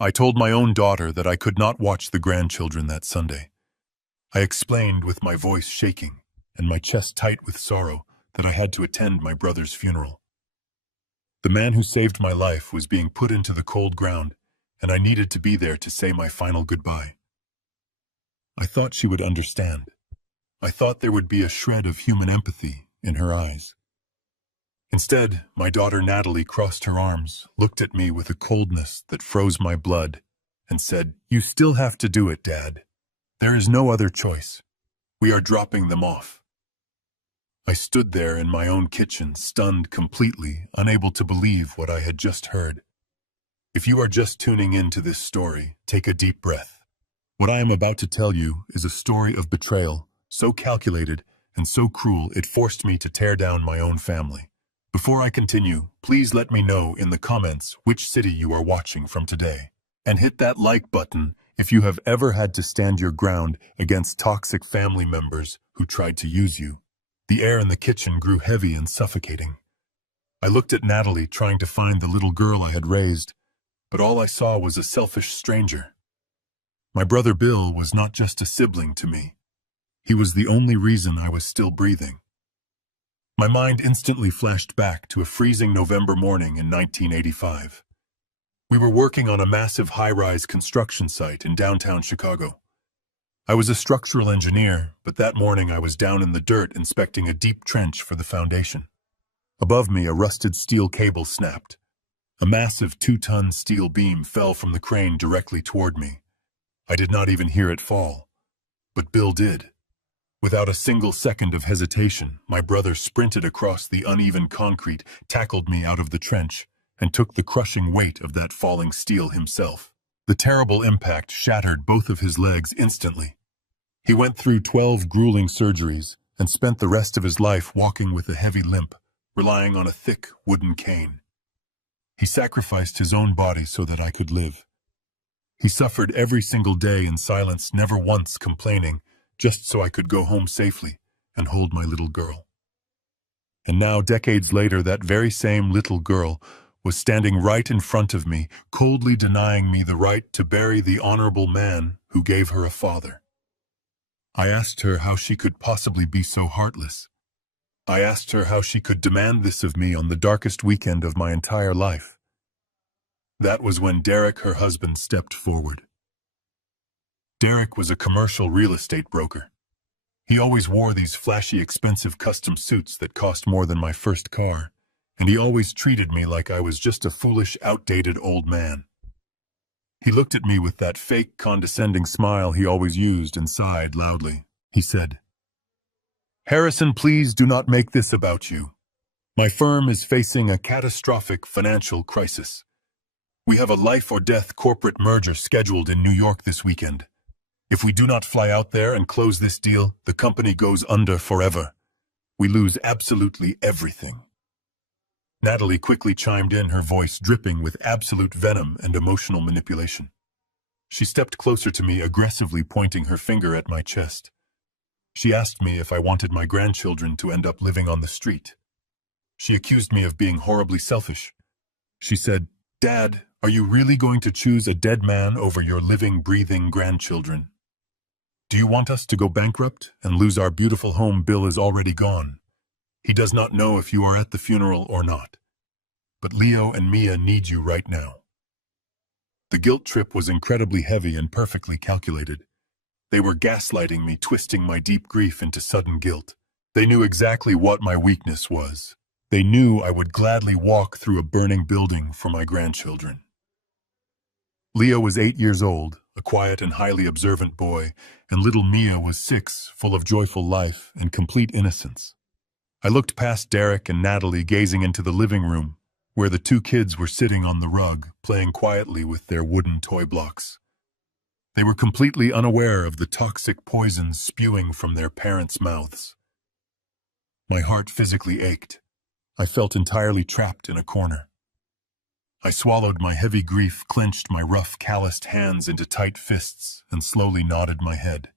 I told my own daughter that I could not watch the grandchildren that Sunday. I explained with my voice shaking and my chest tight with sorrow that I had to attend my brother's funeral. The man who saved my life was being put into the cold ground, and I needed to be there to say my final goodbye. I thought she would understand. I thought there would be a shred of human empathy in her eyes. Instead, my daughter Natalie crossed her arms, looked at me with a coldness that froze my blood, and said, "You still have to do it, Dad. There is no other choice. We are dropping them off." I stood there in my own kitchen, stunned completely, unable to believe what I had just heard. If you are just tuning into this story, take a deep breath. What I am about to tell you is a story of betrayal, so calculated and so cruel it forced me to tear down my own family. Before I continue, please let me know in the comments which city you are watching from today. And hit that like button if you have ever had to stand your ground against toxic family members who tried to use you. The air in the kitchen grew heavy and suffocating. I looked at Natalie, trying to find the little girl I had raised, but all I saw was a selfish stranger. My brother Bill was not just a sibling to me. He was the only reason I was still breathing. My mind instantly flashed back to a freezing November morning in 1985. We were working on a massive high-rise construction site in downtown Chicago. I was a structural engineer, but that morning I was down in the dirt inspecting a deep trench for the foundation. Above me, a rusted steel cable snapped. A massive 2-ton steel beam fell from the crane directly toward me. I did not even hear it fall, but Bill did. Without a single second of hesitation, my brother sprinted across the uneven concrete, tackled me out of the trench, and took the crushing weight of that falling steel himself. The terrible impact shattered both of his legs instantly. He went through 12 grueling surgeries and spent the rest of his life walking with a heavy limp, relying on a thick wooden cane. He sacrificed his own body so that I could live. He suffered every single day in silence, never once complaining, just so I could go home safely and hold my little girl. And now, decades later, that very same little girl was standing right in front of me, coldly denying me the right to bury the honorable man who gave her a father. I asked her how she could possibly be so heartless. I asked her how she could demand this of me on the darkest weekend of my entire life. That was when Derek, her husband, stepped forward. Derek was a commercial real estate broker. He always wore these flashy, expensive custom suits that cost more than my first car, and he always treated me like I was just a foolish, outdated old man. He looked at me with that fake, condescending smile he always used and sighed loudly. He said, "Harrison, please do not make this about you. My firm is facing a catastrophic financial crisis. We have a life-or-death corporate merger scheduled in New York this weekend. If we do not fly out there and close this deal, the company goes under forever. We lose absolutely everything." Natalie quickly chimed in, her voice dripping with absolute venom and emotional manipulation. She stepped closer to me, aggressively pointing her finger at my chest. She asked me if I wanted my grandchildren to end up living on the street. She accused me of being horribly selfish. She said, "Dad, are you really going to choose a dead man over your living, breathing grandchildren? Do you want us to go bankrupt and lose our beautiful home? Bill is already gone. He does not know if you are at the funeral or not. But Leo and Mia need you right now." The guilt trip was incredibly heavy and perfectly calculated. They were gaslighting me, twisting my deep grief into sudden guilt. They knew exactly what my weakness was. They knew I would gladly walk through a burning building for my grandchildren. Leo was 8 years old, a quiet and highly observant boy, and little Mia was 6, full of joyful life and complete innocence. I looked past Derek and Natalie, gazing into the living room, where the 2 kids were sitting on the rug, playing quietly with their wooden toy blocks. They were completely unaware of the toxic poison spewing from their parents' mouths. My heart physically ached. I felt entirely trapped in a corner. I swallowed my heavy grief, clenched my rough, calloused hands into tight fists, and slowly nodded my head.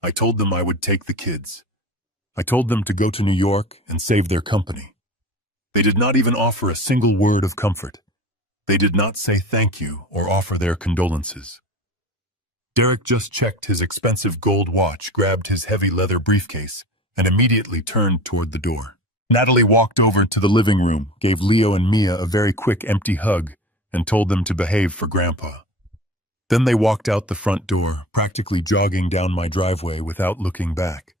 I told them I would take the kids. I told them to go to New York and save their company. They did not even offer a single word of comfort. They did not say thank you or offer their condolences. Derek just checked his expensive gold watch, grabbed his heavy leather briefcase, and immediately turned toward the door. Natalie walked over to the living room, gave Leo and Mia a very quick empty hug, and told them to behave for Grandpa. Then they walked out the front door, practically jogging down my driveway without looking back.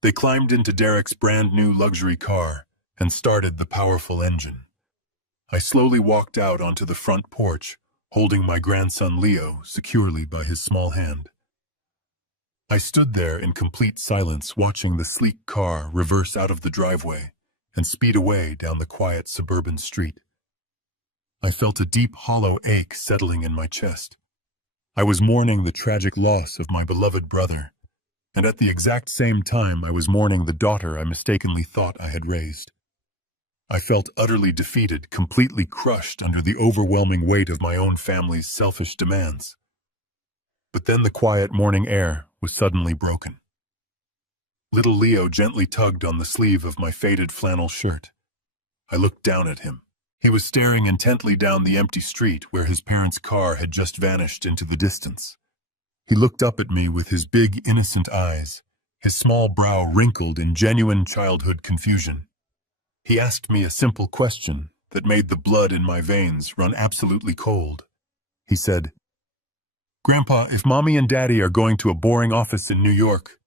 They climbed into Derek's brand new luxury car and started the powerful engine. I slowly walked out onto the front porch, holding my grandson Leo securely by his small hand. I stood there in complete silence, watching the sleek car reverse out of the driveway and speed away down the quiet suburban street. I felt a deep, hollow ache settling in my chest. I was mourning the tragic loss of my beloved brother, and at the exact same time I was mourning the daughter I mistakenly thought I had raised. I felt utterly defeated, completely crushed under the overwhelming weight of my own family's selfish demands. But then the quiet morning air was suddenly broken. Little Leo gently tugged on the sleeve of my faded flannel shirt. I looked down at him. He was staring intently down the empty street where his parents' car had just vanished into the distance. He looked up at me with his big, innocent eyes, his small brow wrinkled in genuine childhood confusion. He asked me a simple question that made the blood in my veins run absolutely cold. He said, "Grandpa, if Mommy and Daddy are going to a boring office in New York,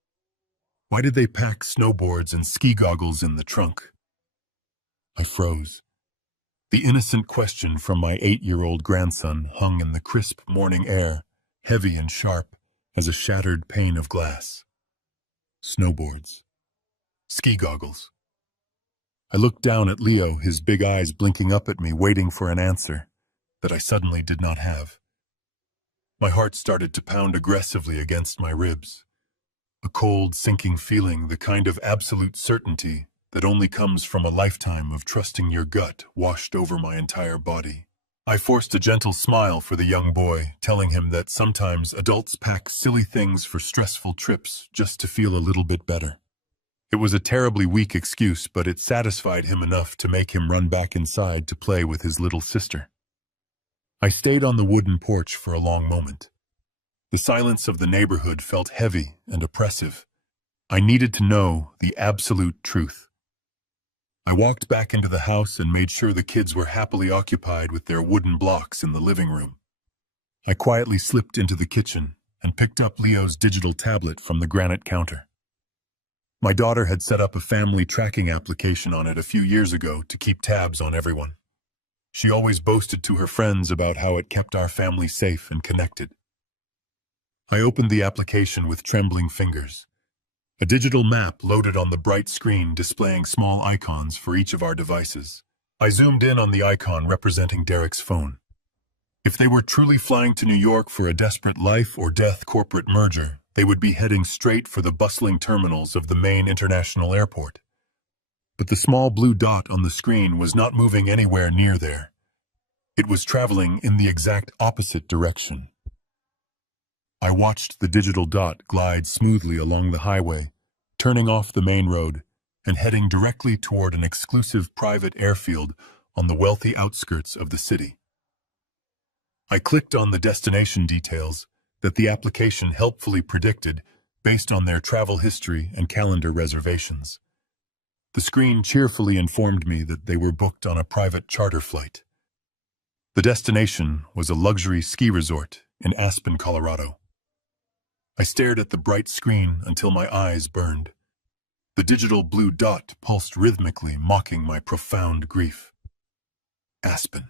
why did they pack snowboards and ski goggles in the trunk?" I froze. The innocent question from my 8-year-old grandson hung in the crisp morning air, heavy and sharp as a shattered pane of glass. Snowboards. Ski goggles. I looked down at Leo, his big eyes blinking up at me, waiting for an answer that I suddenly did not have. My heart started to pound aggressively against my ribs. A cold, sinking feeling, the kind of absolute certainty that only comes from a lifetime of trusting your gut, washed over my entire body. I forced a gentle smile for the young boy, telling him that sometimes adults pack silly things for stressful trips just to feel a little bit better. It was a terribly weak excuse, but it satisfied him enough to make him run back inside to play with his little sister. I stayed on the wooden porch for a long moment. The silence of the neighborhood felt heavy and oppressive. I needed to know the absolute truth. I walked back into the house and made sure the kids were happily occupied with their wooden blocks in the living room. I quietly slipped into the kitchen and picked up Leo's digital tablet from the granite counter. My daughter had set up a family tracking application on it a few years ago to keep tabs on everyone. She always boasted to her friends about how it kept our family safe and connected. I opened the application with trembling fingers. A digital map loaded on the bright screen displaying small icons for each of our devices. I zoomed in on the icon representing Derek's phone. If they were truly flying to New York for a desperate life or death corporate merger, they would be heading straight for the bustling terminals of the main international airport. But the small blue dot on the screen was not moving anywhere near there. It was traveling in the exact opposite direction. I watched the digital dot glide smoothly along the highway, turning off the main road and heading directly toward an exclusive private airfield on the wealthy outskirts of the city. I clicked on the destination details that the application helpfully predicted based on their travel history and calendar reservations. The screen cheerfully informed me that they were booked on a private charter flight. The destination was a luxury ski resort in Aspen, Colorado. I stared at the bright screen until my eyes burned. The digital blue dot pulsed rhythmically, mocking my profound grief. Aspen.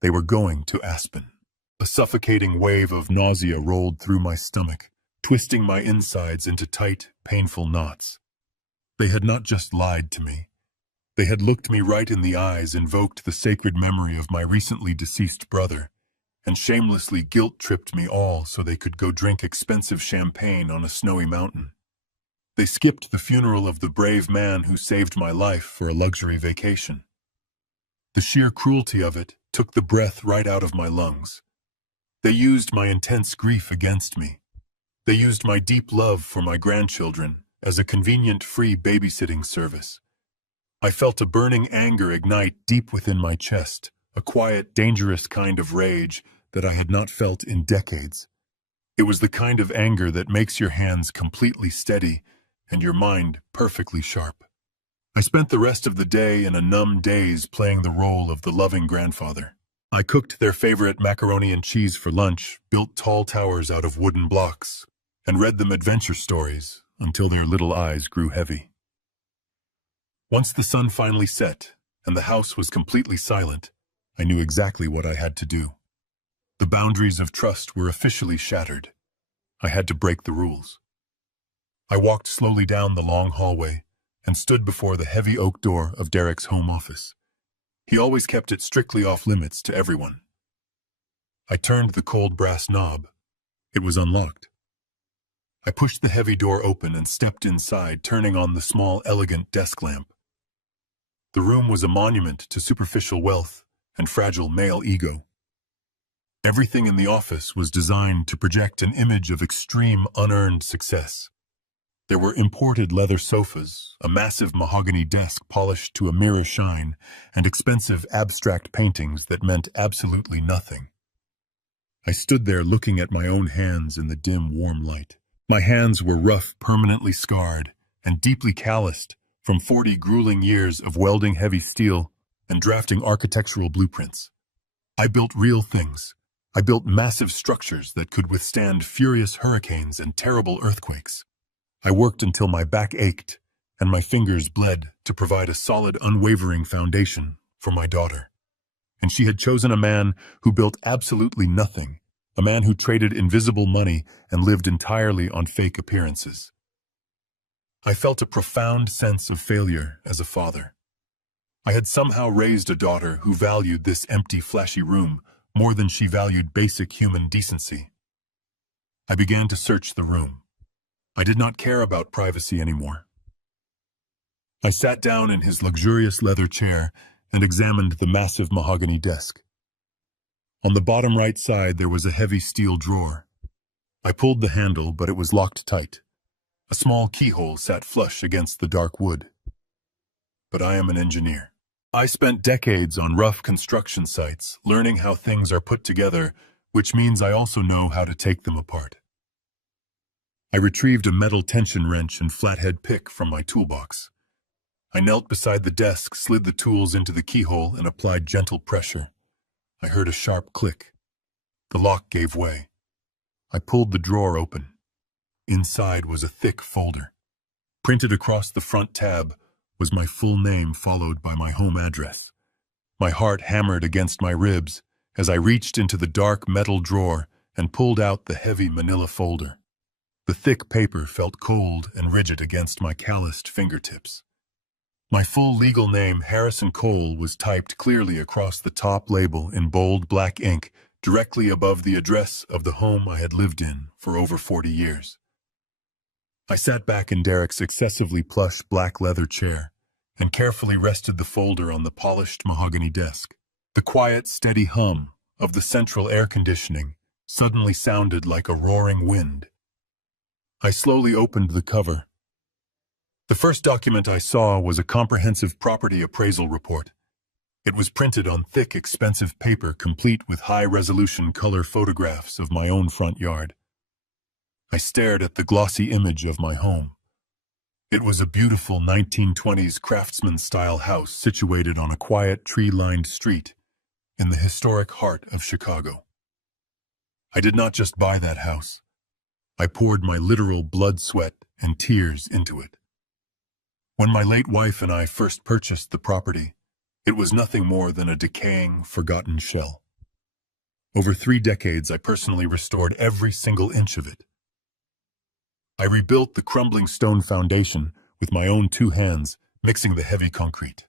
They were going to Aspen. A suffocating wave of nausea rolled through my stomach, twisting my insides into tight, painful knots. They had not just lied to me. They had looked me right in the eyes, invoked the sacred memory of my recently deceased brother, and shamelessly guilt-tripped me all so they could go drink expensive champagne on a snowy mountain. They skipped the funeral of the brave man who saved my life for a luxury vacation. The sheer cruelty of it took the breath right out of my lungs. They used my intense grief against me. They used my deep love for my grandchildren as a convenient free babysitting service. I felt a burning anger ignite deep within my chest, a quiet, dangerous kind of rage that I had not felt in decades. It was the kind of anger that makes your hands completely steady and your mind perfectly sharp. I spent the rest of the day in a numb daze playing the role of the loving grandfather. I cooked their favorite macaroni and cheese for lunch, built tall towers out of wooden blocks, and read them adventure stories until their little eyes grew heavy. Once the sun finally set and the house was completely silent, I knew exactly what I had to do. The boundaries of trust were officially shattered. I had to break the rules. I walked slowly down the long hallway and stood before the heavy oak door of Derek's home office. He always kept it strictly off limits to everyone. I turned the cold brass knob. It was unlocked. I pushed the heavy door open and stepped inside, turning on the small, elegant desk lamp. The room was a monument to superficial wealth and fragile male ego. Everything in the office was designed to project an image of extreme, unearned success. There were imported leather sofas, a massive mahogany desk polished to a mirror shine, and expensive abstract paintings that meant absolutely nothing. I stood there looking at my own hands in the dim, warm light. My hands were rough, permanently scarred, and deeply calloused from 40 grueling years of welding heavy steel and drafting architectural blueprints. I built real things. I built massive structures that could withstand furious hurricanes and terrible earthquakes. I worked until my back ached and my fingers bled to provide a solid, unwavering foundation for my daughter. And she had chosen a man who built absolutely nothing, a man who traded invisible money and lived entirely on fake appearances. I felt a profound sense of failure as a father. I had somehow raised a daughter who valued this empty, flashy room more than she valued basic human decency. I began to search the room. I did not care about privacy anymore. I sat down in his luxurious leather chair and examined the massive mahogany desk. On the bottom right side there was a heavy steel drawer. I pulled the handle, but it was locked tight. A small keyhole sat flush against the dark wood. But I am an engineer. I spent decades on rough construction sites, learning how things are put together, which means I also know how to take them apart. I retrieved a metal tension wrench and flathead pick from my toolbox. I knelt beside the desk, slid the tools into the keyhole, and applied gentle pressure. I heard a sharp click. The lock gave way. I pulled the drawer open. Inside was a thick folder. Printed across the front tab was my full name followed by my home address. My heart hammered against my ribs as I reached into the dark metal drawer and pulled out the heavy manila folder. The thick paper felt cold and rigid against my calloused fingertips. My full legal name, Harrison Cole, was typed clearly across the top label in bold black ink, directly above the address of the home I had lived in for over 40 years. I sat back in Derek's excessively plush black leather chair and carefully rested the folder on the polished mahogany desk. The quiet, steady hum of the central air conditioning suddenly sounded like a roaring wind. I slowly opened the cover. The first document I saw was a comprehensive property appraisal report. It was printed on thick, expensive paper, complete with high-resolution color photographs of my own front yard. I stared at the glossy image of my home. It was a beautiful 1920s craftsman-style house situated on a quiet, tree-lined street in the historic heart of Chicago. I did not just buy that house. I poured my literal blood, sweat, and tears into it. When my late wife and I first purchased the property, it was nothing more than a decaying, forgotten shell. Over 3 decades, I personally restored every single inch of it. I rebuilt the crumbling stone foundation with my own 2 hands, mixing the heavy concrete.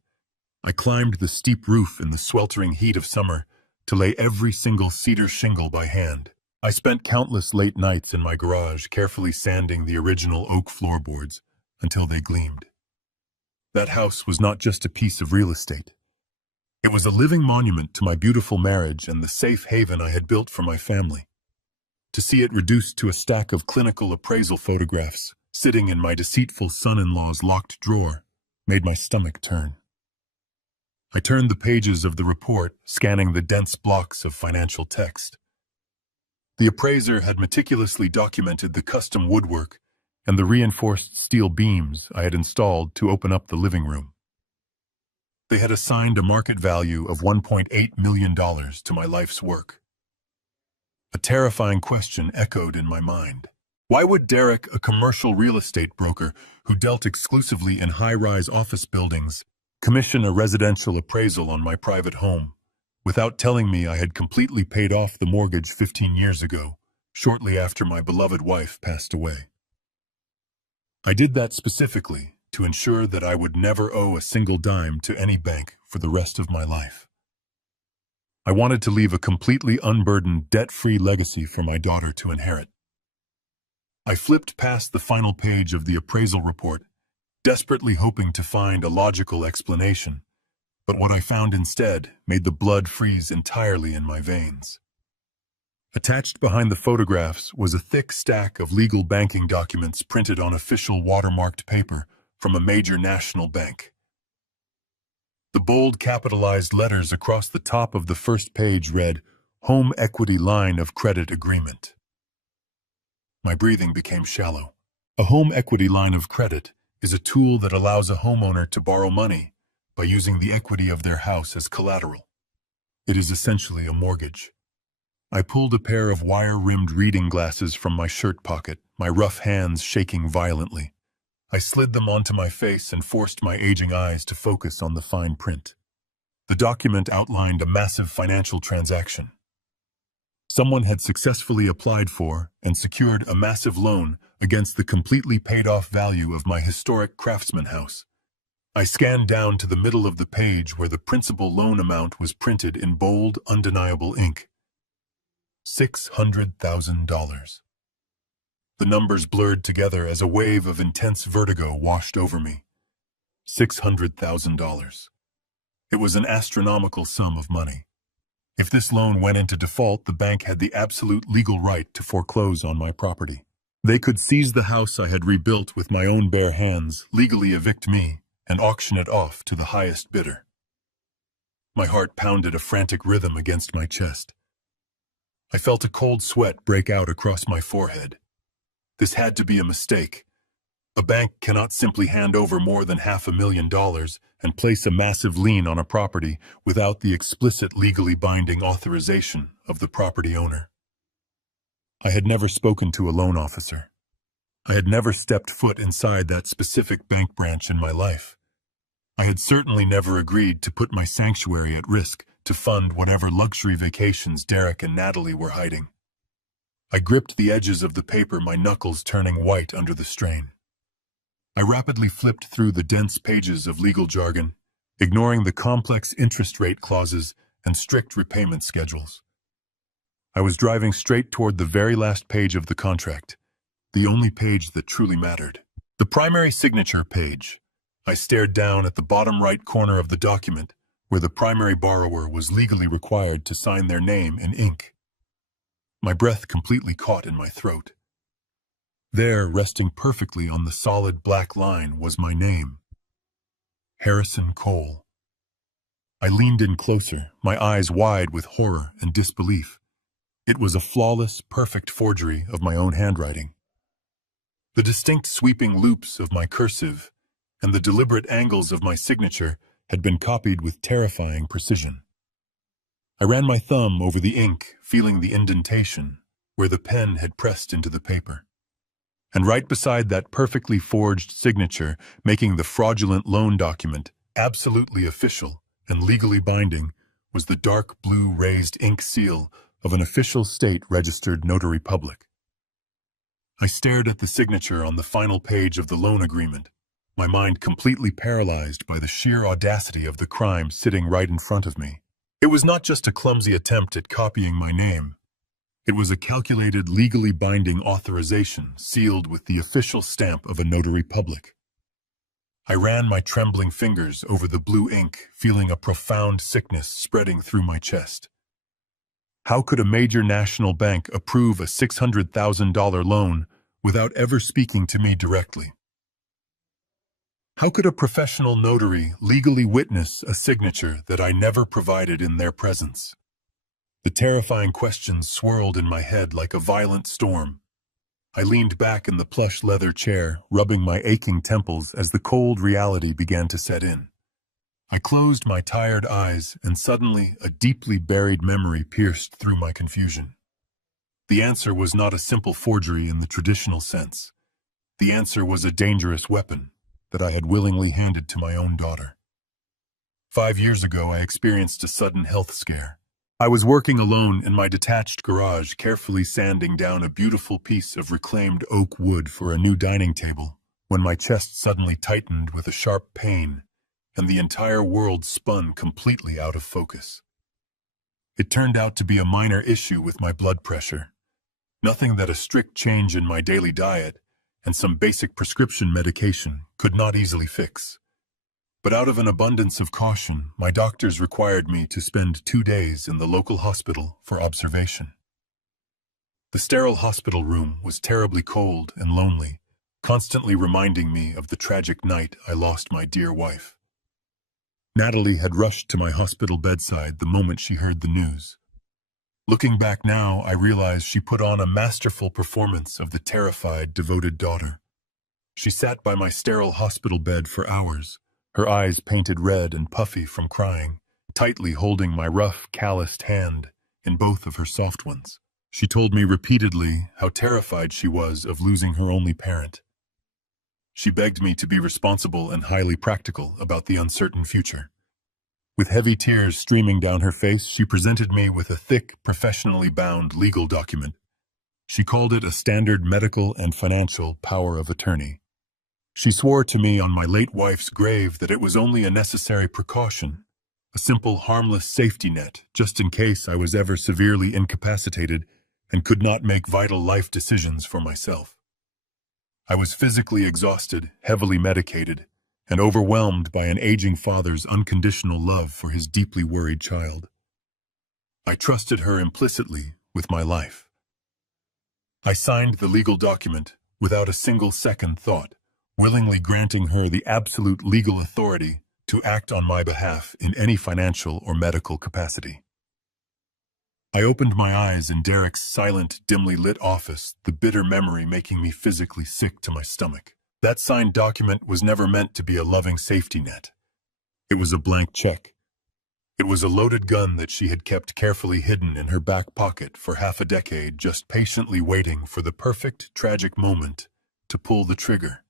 I climbed the steep roof in the sweltering heat of summer to lay every single cedar shingle by hand. I spent countless late nights in my garage carefully sanding the original oak floorboards until they gleamed. That house was not just a piece of real estate. It was a living monument to my beautiful marriage and the safe haven I had built for my family. To see it reduced to a stack of clinical appraisal photographs sitting in my deceitful son-in-law's locked drawer made my stomach turn. I turned the pages of the report, scanning the dense blocks of financial text. The appraiser had meticulously documented the custom woodwork and the reinforced steel beams I had installed to open up the living room. They had assigned a market value of $1.8 million to my life's work. A terrifying question echoed in my mind. Why would Derek, a commercial real estate broker who dealt exclusively in high-rise office buildings, commission a residential appraisal on my private home, without telling me I had completely paid off the mortgage 15 years ago, shortly after my beloved wife passed away? I did that specifically to ensure that I would never owe a single dime to any bank for the rest of my life. I wanted to leave a completely unburdened, debt-free legacy for my daughter to inherit. I flipped past the final page of the appraisal report, desperately hoping to find a logical explanation, but what I found instead made the blood freeze entirely in my veins. Attached behind the photographs was a thick stack of legal banking documents printed on official watermarked paper from a major national bank. The bold capitalized letters across the top of the first page read, "Home Equity Line of Credit Agreement." My breathing became shallow. A home equity line of credit is a tool that allows a homeowner to borrow money by using the equity of their house as collateral. It is essentially a mortgage. I pulled a pair of wire-rimmed reading glasses from my shirt pocket, my rough hands shaking violently. I slid them onto my face and forced my aging eyes to focus on the fine print. The document outlined a massive financial transaction. Someone had successfully applied for and secured a massive loan against the completely paid-off value of my historic Craftsman house. I scanned down to the middle of the page where the principal loan amount was printed in bold, undeniable ink. $600,000. The numbers blurred together as a wave of intense vertigo washed over me. $600,000. It was an astronomical sum of money. If this loan went into default, the bank had the absolute legal right to foreclose on my property. They could seize the house I had rebuilt with my own bare hands, legally evict me, and auction it off to the highest bidder. My heart pounded a frantic rhythm against my chest. I felt a cold sweat break out across my forehead. This had to be a mistake. A bank cannot simply hand over more than $500,000 and place a massive lien on a property without the explicit legally binding authorization of the property owner. I had never spoken to a loan officer. I had never stepped foot inside that specific bank branch in my life. I had certainly never agreed to put my sanctuary at risk to fund whatever luxury vacations Derek and Natalie were hiding. I gripped the edges of the paper, my knuckles turning white under the strain. I rapidly flipped through the dense pages of legal jargon, ignoring the complex interest rate clauses and strict repayment schedules. I was driving straight toward the very last page of the contract, the only page that truly mattered. The primary signature page. I stared down at the bottom right corner of the document, where the primary borrower was legally required to sign their name in ink. My breath completely caught in my throat. There, resting perfectly on the solid black line, was my name. Harrison Cole. I leaned in closer, my eyes wide with horror and disbelief. It was a flawless, perfect forgery of my own handwriting. The distinct sweeping loops of my cursive and the deliberate angles of my signature had been copied with terrifying precision. I ran my thumb over the ink, feeling the indentation where the pen had pressed into the paper. And right beside that perfectly forged signature, making the fraudulent loan document absolutely official and legally binding, was the dark blue raised ink seal of an official state-registered notary public. I stared at the signature on the final page of the loan agreement, my mind completely paralyzed by the sheer audacity of the crime sitting right in front of me. It was not just a clumsy attempt at copying my name. It was a calculated, legally binding authorization sealed with the official stamp of a notary public. I ran my trembling fingers over the blue ink, feeling a profound sickness spreading through my chest. How could a major national bank approve a $600,000 loan without ever speaking to me directly? How could a professional notary legally witness a signature that I never provided in their presence? The terrifying questions swirled in my head like a violent storm. I leaned back in the plush leather chair, rubbing my aching temples as the cold reality began to set in. I closed my tired eyes, and suddenly a deeply buried memory pierced through my confusion. The answer was not a simple forgery in the traditional sense. The answer was a dangerous weapon that I had willingly handed to my own daughter. 5 years ago, I experienced a sudden health scare. I was working alone in my detached garage, carefully sanding down a beautiful piece of reclaimed oak wood for a new dining table, when my chest suddenly tightened with a sharp pain, and the entire world spun completely out of focus. It turned out to be a minor issue with my blood pressure. Nothing that a strict change in my daily diet and some basic prescription medication could not easily fix. But out of an abundance of caution, my doctors required me to spend 2 days in the local hospital for observation. The sterile hospital room was terribly cold and lonely, constantly reminding me of the tragic night I lost my dear wife. Natalie had rushed to my hospital bedside the moment she heard the news. Looking back now, I realize she put on a masterful performance of the terrified, devoted daughter. She sat by my sterile hospital bed for hours, her eyes painted red and puffy from crying, tightly holding my rough, calloused hand in both of her soft ones. She told me repeatedly how terrified she was of losing her only parent. She begged me to be responsible and highly practical about the uncertain future. With heavy tears streaming down her face, she presented me with a thick, professionally bound legal document. She called it a standard medical and financial power of attorney. She swore to me on my late wife's grave that it was only a necessary precaution, a simple, harmless safety net, just in case I was ever severely incapacitated and could not make vital life decisions for myself. I was physically exhausted, heavily medicated, and overwhelmed by an aging father's unconditional love for his deeply worried child. I trusted her implicitly with my life. I signed the legal document without a single second thought, willingly granting her the absolute legal authority to act on my behalf in any financial or medical capacity. I opened my eyes in Derek's silent, dimly lit office, the bitter memory making me physically sick to my stomach. That signed document was never meant to be a loving safety net. It was a blank check. It was a loaded gun that she had kept carefully hidden in her back pocket for half a decade, just patiently waiting for the perfect, tragic moment to pull the trigger.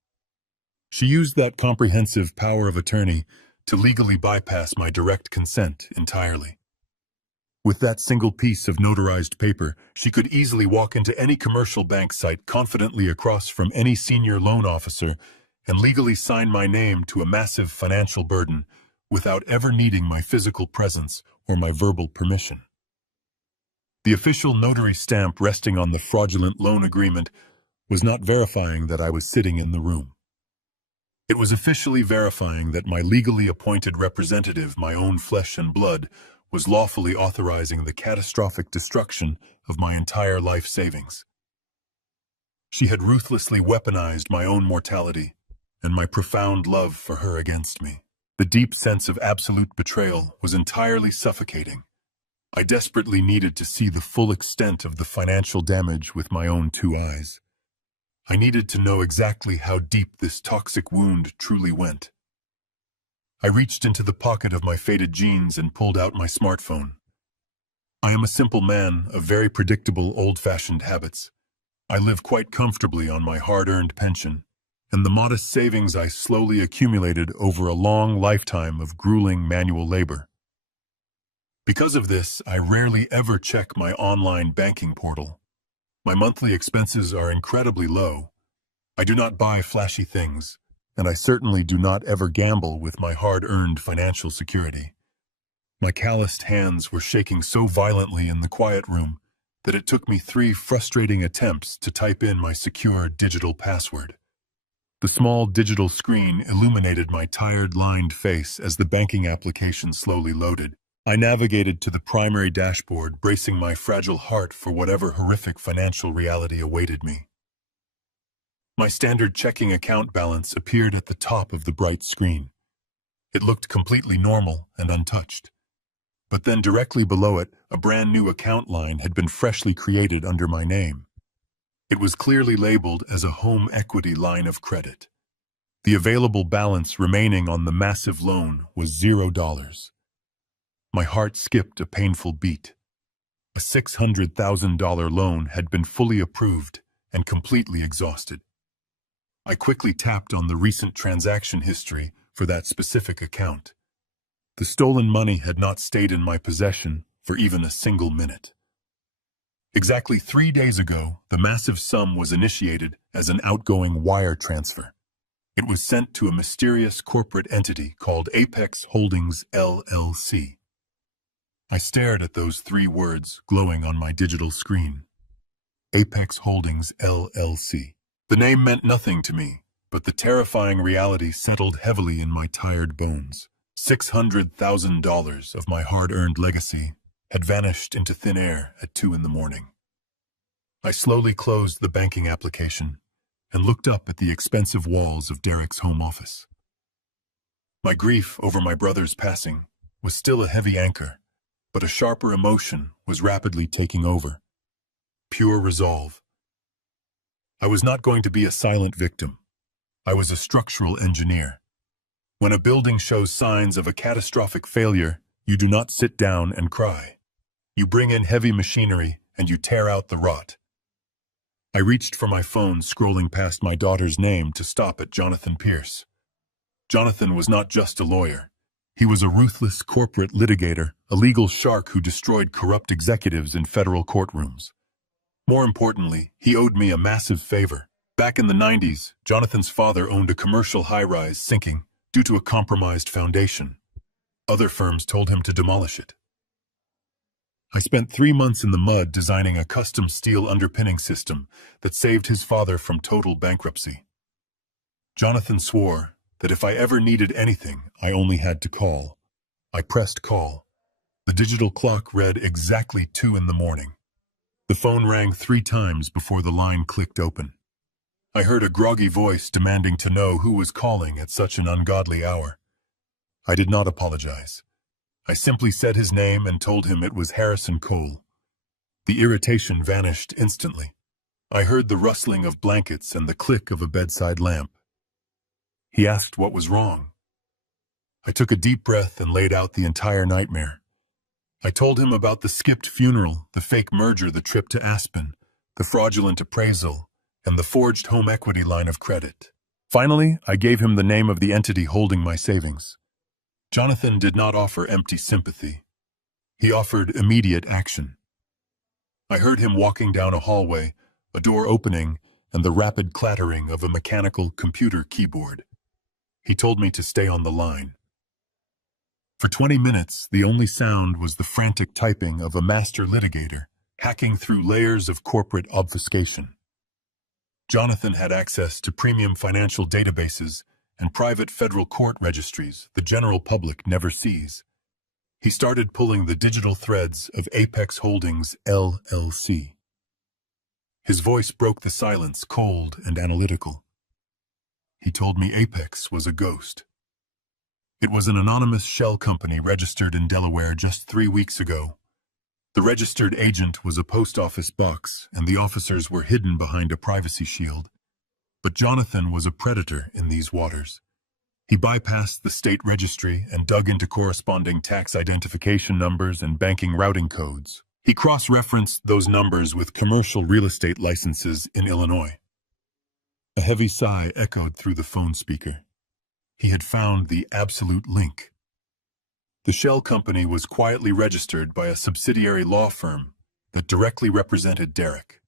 She used that comprehensive power of attorney to legally bypass my direct consent entirely. With that single piece of notarized paper, she could easily walk into any commercial bank site confidently across from any senior loan officer and legally sign my name to a massive financial burden without ever needing my physical presence or my verbal permission. The official notary stamp resting on the fraudulent loan agreement was not verifying that I was sitting in the room. It was officially verifying that my legally appointed representative, my own flesh and blood, was lawfully authorizing the catastrophic destruction of my entire life savings. She had ruthlessly weaponized my own mortality and my profound love for her against me. The deep sense of absolute betrayal was entirely suffocating. I desperately needed to see the full extent of the financial damage with my own 2 eyes. I needed to know exactly how deep this toxic wound truly went. I reached into the pocket of my faded jeans and pulled out my smartphone. I am a simple man of very predictable, old-fashioned habits. I live quite comfortably on my hard-earned pension and the modest savings I slowly accumulated over a long lifetime of grueling manual labor. Because of this, I rarely ever check my online banking portal. My monthly expenses are incredibly low. I do not buy flashy things, and I certainly do not ever gamble with my hard-earned financial security. My calloused hands were shaking so violently in the quiet room that it took me 3 frustrating attempts to type in my secure digital password. The small digital screen illuminated my tired, lined face as the banking application slowly loaded. I navigated to the primary dashboard, bracing my fragile heart for whatever horrific financial reality awaited me. My standard checking account balance appeared at the top of the bright screen. It looked completely normal and untouched. But then directly below it, a brand new account line had been freshly created under my name. It was clearly labeled as a home equity line of credit. The available balance remaining on the massive loan was $0. My heart skipped a painful beat. A $600,000 loan had been fully approved and completely exhausted. I quickly tapped on the recent transaction history for that specific account. The stolen money had not stayed in my possession for even a single minute. Exactly 3 days ago, the massive sum was initiated as an outgoing wire transfer. It was sent to a mysterious corporate entity called Apex Holdings LLC. I stared at those 3 words glowing on my digital screen. Apex Holdings LLC. The name meant nothing to me, but the terrifying reality settled heavily in my tired bones. $600,000 of my hard-earned legacy had vanished into thin air at 2 in the morning. I slowly closed the banking application and looked up at the expensive walls of Derek's home office. My grief over my brother's passing was still a heavy anchor, but a sharper emotion was rapidly taking over. Pure resolve. I was not going to be a silent victim. I was a structural engineer. When a building shows signs of a catastrophic failure, you do not sit down and cry. You bring in heavy machinery and you tear out the rot. I reached for my phone, scrolling past my daughter's name to stop at Jonathan Pierce. Jonathan was not just a lawyer. He was a ruthless corporate litigator, a legal shark who destroyed corrupt executives in federal courtrooms. More importantly, he owed me a massive favor. Back in the 90s, Jonathan's father owned a commercial high-rise sinking due to a compromised foundation. Other firms told him to demolish it. I spent 3 months in the mud designing a custom steel underpinning system that saved his father from total bankruptcy. Jonathan swore that if I ever needed anything, I only had to call. I pressed call. The digital clock read exactly 2 in the morning. The phone rang 3 times before the line clicked open. I heard a groggy voice demanding to know who was calling at such an ungodly hour. I did not apologize. I simply said his name and told him it was Harrison Cole. The irritation vanished instantly. I heard the rustling of blankets and the click of a bedside lamp. He asked what was wrong. I took a deep breath and laid out the entire nightmare. I told him about the skipped funeral, the fake merger, the trip to Aspen, the fraudulent appraisal, and the forged home equity line of credit. Finally, I gave him the name of the entity holding my savings. Jonathan did not offer empty sympathy. He offered immediate action. I heard him walking down a hallway, a door opening, and the rapid clattering of a mechanical computer keyboard. He told me to stay on the line. For 20 minutes, the only sound was the frantic typing of a master litigator, hacking through layers of corporate obfuscation. Jonathan had access to premium financial databases and private federal court registries the general public never sees. He started pulling the digital threads of Apex Holdings LLC. His voice broke the silence, cold and analytical. He told me Apex was a ghost. It was an anonymous shell company registered in Delaware just 3 weeks ago. The registered agent was a post office box, and the officers were hidden behind a privacy shield. But Jonathan was a predator in these waters. He bypassed the state registry and dug into corresponding tax identification numbers and banking routing codes. He cross-referenced those numbers with commercial real estate licenses in Illinois. A heavy sigh echoed through the phone speaker. He had found the absolute link. The shell company was quietly registered by a subsidiary law firm that directly represented Derek.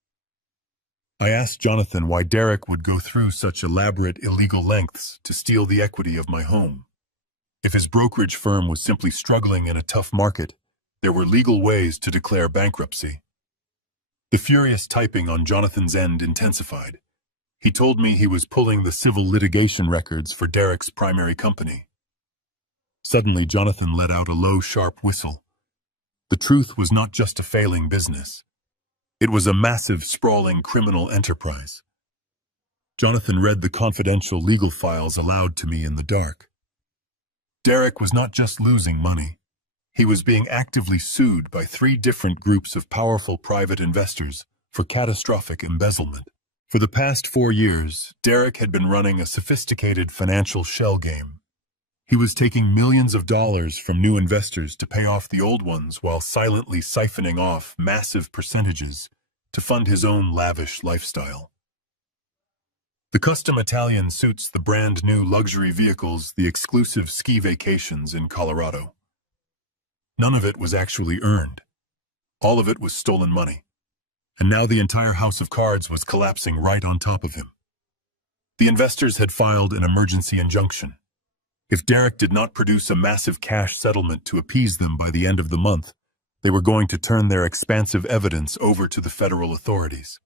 I asked Jonathan why Derek would go through such elaborate illegal lengths to steal the equity of my home. If his brokerage firm was simply struggling in a tough market, there were legal ways to declare bankruptcy. The furious typing on Jonathan's end intensified. He told me he was pulling the civil litigation records for Derek's primary company. Suddenly, Jonathan let out a low, sharp whistle. The truth was not just a failing business. It was a massive, sprawling criminal enterprise. Jonathan read the confidential legal files aloud to me in the dark. Derek was not just losing money. He was being actively sued by 3 different groups of powerful private investors for catastrophic embezzlement. For the past 4 years, Derek had been running a sophisticated financial shell game. He was taking millions of dollars from new investors to pay off the old ones while silently siphoning off massive percentages to fund his own lavish lifestyle. The custom Italian suits, the brand new luxury vehicles, the exclusive ski vacations in Colorado. None of it was actually earned. All of it was stolen money. And now the entire house of cards was collapsing right on top of him. The investors had filed an emergency injunction. If Derek did not produce a massive cash settlement to appease them by the end of the month, they were going to turn their expansive evidence over to the federal authorities.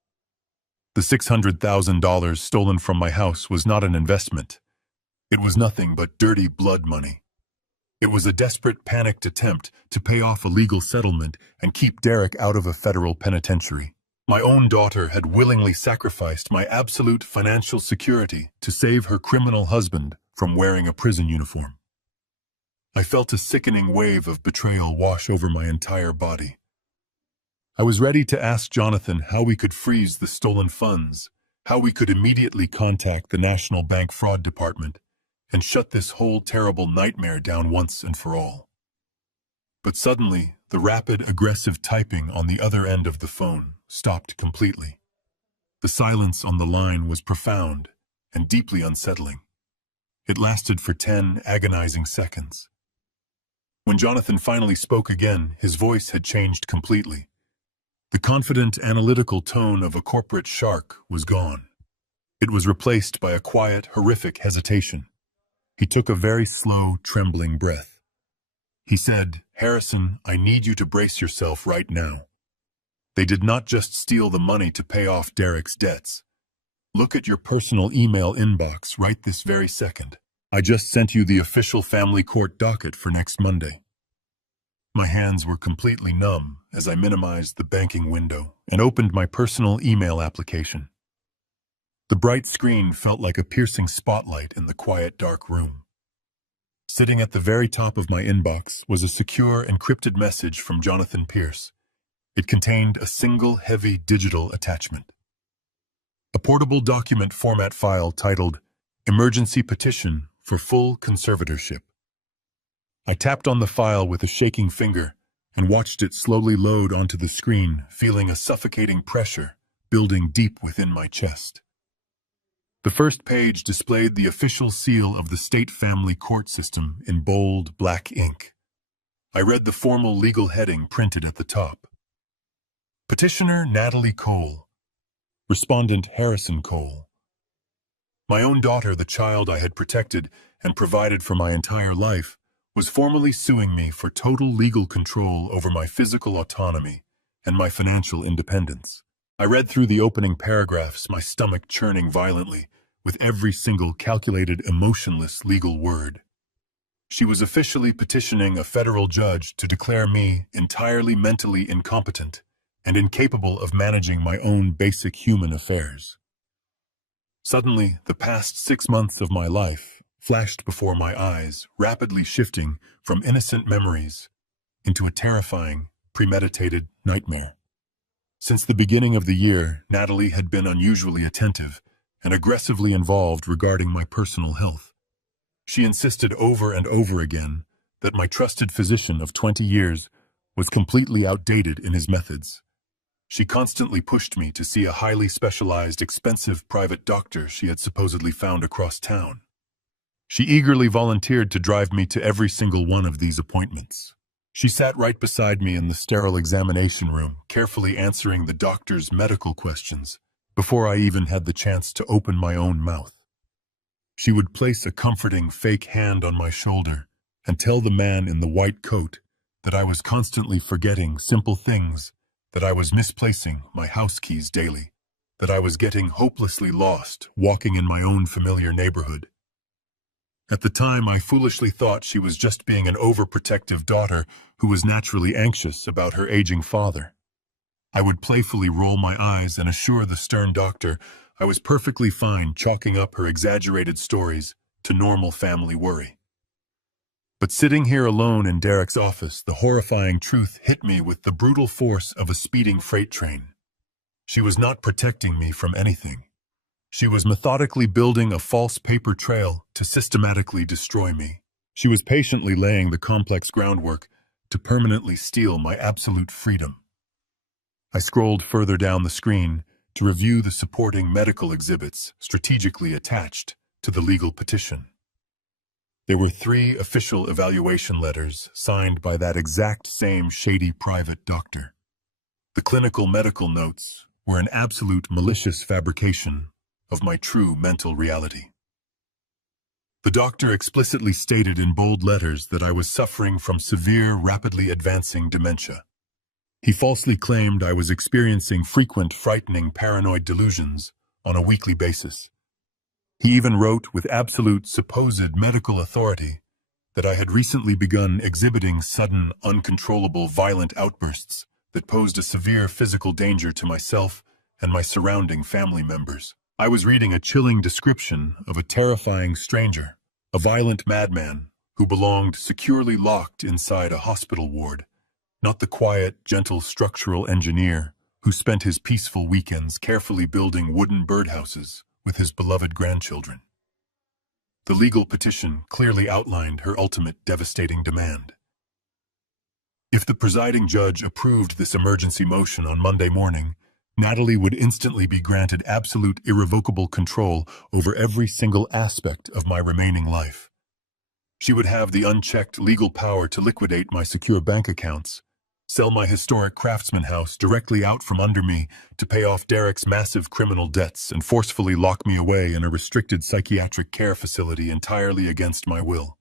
The $600,000 stolen from my house was not an investment. It was nothing but dirty blood money. It was a desperate, panicked attempt to pay off a legal settlement and keep Derek out of a federal penitentiary. My own daughter had willingly sacrificed my absolute financial security to save her criminal husband from wearing a prison uniform. I felt a sickening wave of betrayal wash over my entire body. I was ready to ask Jonathan how we could freeze the stolen funds, how we could immediately contact the National Bank Fraud Department, and shut this whole terrible nightmare down once and for all. But suddenly, the rapid, aggressive typing on the other end of the phone stopped completely. The silence on the line was profound and deeply unsettling. It lasted for 10 agonizing seconds. When Jonathan finally spoke again, his voice had changed completely. The confident, analytical tone of a corporate shark was gone. It was replaced by a quiet, horrific hesitation. He took a very slow, trembling breath. He said, "Harrison, I need you to brace yourself right now. They did not just steal the money to pay off Derek's debts. Look at your personal email inbox right this very second. I just sent you the official family court docket for next Monday." My hands were completely numb as I minimized the banking window and opened my personal email application. The bright screen felt like a piercing spotlight in the quiet, dark room. Sitting at the very top of my inbox was a secure, encrypted message from Jonathan Pierce. It contained a single, heavy digital attachment. A portable document format file titled "Emergency Petition for Full Conservatorship." I tapped on the file with a shaking finger and watched it slowly load onto the screen, feeling a suffocating pressure building deep within my chest. The first page displayed the official seal of the state family court system in bold, black ink. I read the formal legal heading printed at the top. Petitioner Natalie Cole. Respondent Harrison Cole. My own daughter, the child I had protected and provided for my entire life, was formally suing me for total legal control over my physical autonomy and my financial independence. I read through the opening paragraphs, my stomach churning violently, with every single calculated, emotionless legal word. She was officially petitioning a federal judge to declare me entirely mentally incompetent and incapable of managing my own basic human affairs. Suddenly, the past 6 months of my life flashed before my eyes, rapidly shifting from innocent memories into a terrifying, premeditated nightmare. Since the beginning of the year, Natalie had been unusually attentive and aggressively involved regarding my personal health. She insisted over and over again that my trusted physician of 20 years was completely outdated in his methods. She constantly pushed me to see a highly specialized, expensive private doctor she had supposedly found across town. She eagerly volunteered to drive me to every single one of these appointments. She sat right beside me in the sterile examination room, carefully answering the doctor's medical questions before I even had the chance to open my own mouth. She would place a comforting fake hand on my shoulder and tell the man in the white coat that I was constantly forgetting simple things, that I was misplacing my house keys daily, that I was getting hopelessly lost walking in my own familiar neighborhood. At the time, I foolishly thought she was just being an overprotective daughter who was naturally anxious about her aging father. I would playfully roll my eyes and assure the stern doctor I was perfectly fine chalking up her exaggerated stories to normal family worry. But sitting here alone in Derek's office, the horrifying truth hit me with the brutal force of a speeding freight train. She was not protecting me from anything. She was methodically building a false paper trail to systematically destroy me. She was patiently laying the complex groundwork to permanently steal my absolute freedom. I scrolled further down the screen to review the supporting medical exhibits strategically attached to the legal petition. There were 3 official evaluation letters signed by that exact same shady private doctor. The clinical medical notes were an absolute malicious fabrication of my true mental reality. The doctor explicitly stated in bold letters that I was suffering from severe, rapidly advancing dementia. He falsely claimed I was experiencing frequent, frightening paranoid delusions on a weekly basis. He even wrote with absolute supposed medical authority that I had recently begun exhibiting sudden, uncontrollable, violent outbursts that posed a severe physical danger to myself and my surrounding family members. I was reading a chilling description of a terrifying stranger, a violent madman who belonged securely locked inside a hospital ward, not the quiet, gentle structural engineer who spent his peaceful weekends carefully building wooden birdhouses with his beloved grandchildren. The legal petition clearly outlined her ultimate devastating demand. If the presiding judge approved this emergency motion on Monday morning, Natalie would instantly be granted absolute irrevocable control over every single aspect of my remaining life. She would have the unchecked legal power to liquidate my secure bank accounts, sell my historic craftsman house directly out from under me to pay off Derek's massive criminal debts, and forcefully lock me away in a restricted psychiatric care facility entirely against my will.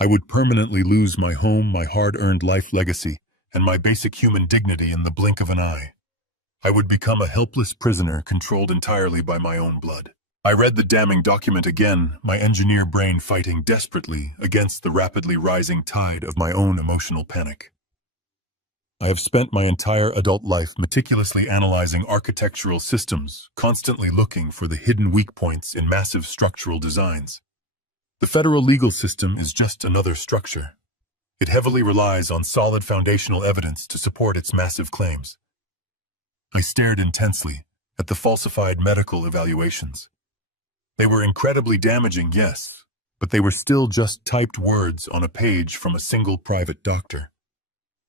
I would permanently lose my home, my hard-earned life legacy, and my basic human dignity in the blink of an eye. I would become a helpless prisoner controlled entirely by my own blood. I read the damning document again, my engineer brain fighting desperately against the rapidly rising tide of my own emotional panic. I have spent my entire adult life meticulously analyzing architectural systems, constantly looking for the hidden weak points in massive structural designs. The federal legal system is just another structure. It heavily relies on solid foundational evidence to support its massive claims. I stared intensely at the falsified medical evaluations. They were incredibly damaging, yes, but they were still just typed words on a page from a single private doctor.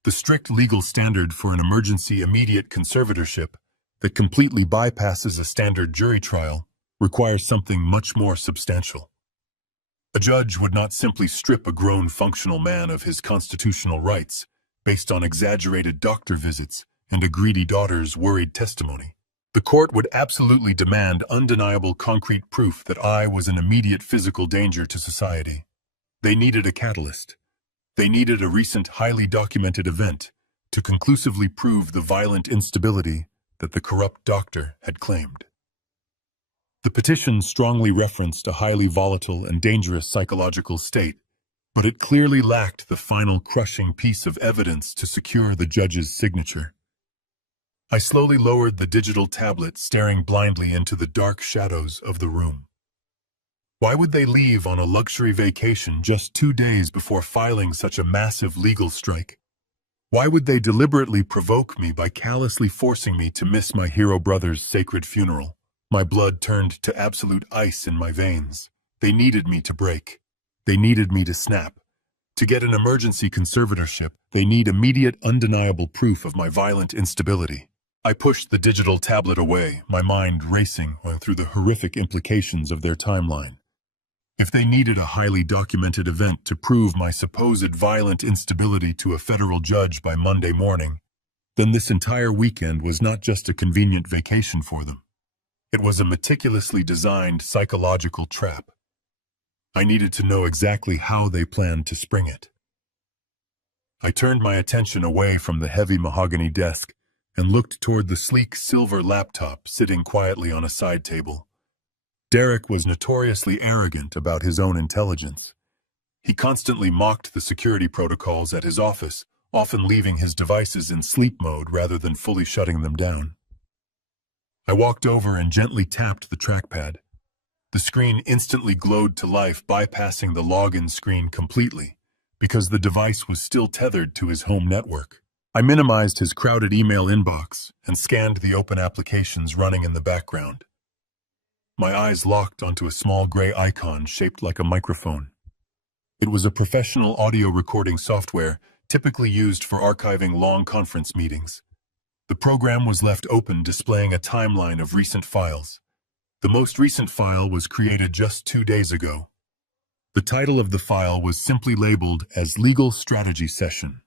The strict legal standard for an emergency immediate conservatorship that completely bypasses a standard jury trial requires something much more substantial. A judge would not simply strip a grown functional man of his constitutional rights based on exaggerated doctor visits and a greedy daughter's worried testimony. The court would absolutely demand undeniable concrete proof that I was an immediate physical danger to society. They needed a catalyst. They needed a recent, highly documented event to conclusively prove the violent instability that the corrupt doctor had claimed. The petition strongly referenced a highly volatile and dangerous psychological state, but it clearly lacked the final crushing piece of evidence to secure the judge's signature. I slowly lowered the digital tablet, staring blindly into the dark shadows of the room. Why would they leave on a luxury vacation just 2 days before filing such a massive legal strike? Why would they deliberately provoke me by callously forcing me to miss my hero brother's sacred funeral? My blood turned to absolute ice in my veins. They needed me to break. They needed me to snap. To get an emergency conservatorship, they need immediate, undeniable proof of my violent instability. I pushed the digital tablet away, my mind racing through the horrific implications of their timeline. If they needed a highly documented event to prove my supposed violent instability to a federal judge by Monday morning, then this entire weekend was not just a convenient vacation for them. It was a meticulously designed psychological trap. I needed to know exactly how they planned to spring it. I turned my attention away from the heavy mahogany desk and looked toward the sleek silver laptop sitting quietly on a side table. Derek was notoriously arrogant about his own intelligence. He constantly mocked the security protocols at his office, often leaving his devices in sleep mode rather than fully shutting them down. I walked over and gently tapped the trackpad. The screen instantly glowed to life, bypassing the login screen completely, because the device was still tethered to his home network. I minimized his crowded email inbox and scanned the open applications running in the background. My eyes locked onto a small gray icon shaped like a microphone. It was a professional audio recording software typically used for archiving long conference meetings. The program was left open, displaying a timeline of recent files. The most recent file was created just 2 days ago. The title of the file was simply labeled as Legal Strategy Session.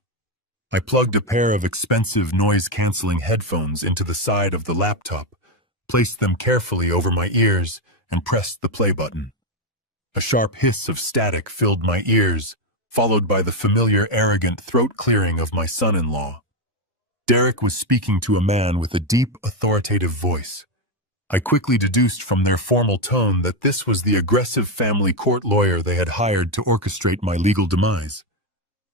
I plugged a pair of expensive noise-canceling headphones into the side of the laptop, placed them carefully over my ears, and pressed the play button. A sharp hiss of static filled my ears, followed by the familiar arrogant throat clearing of my son-in-law. Derek was speaking to a man with a deep, authoritative voice. I quickly deduced from their formal tone that this was the aggressive family court lawyer they had hired to orchestrate my legal demise.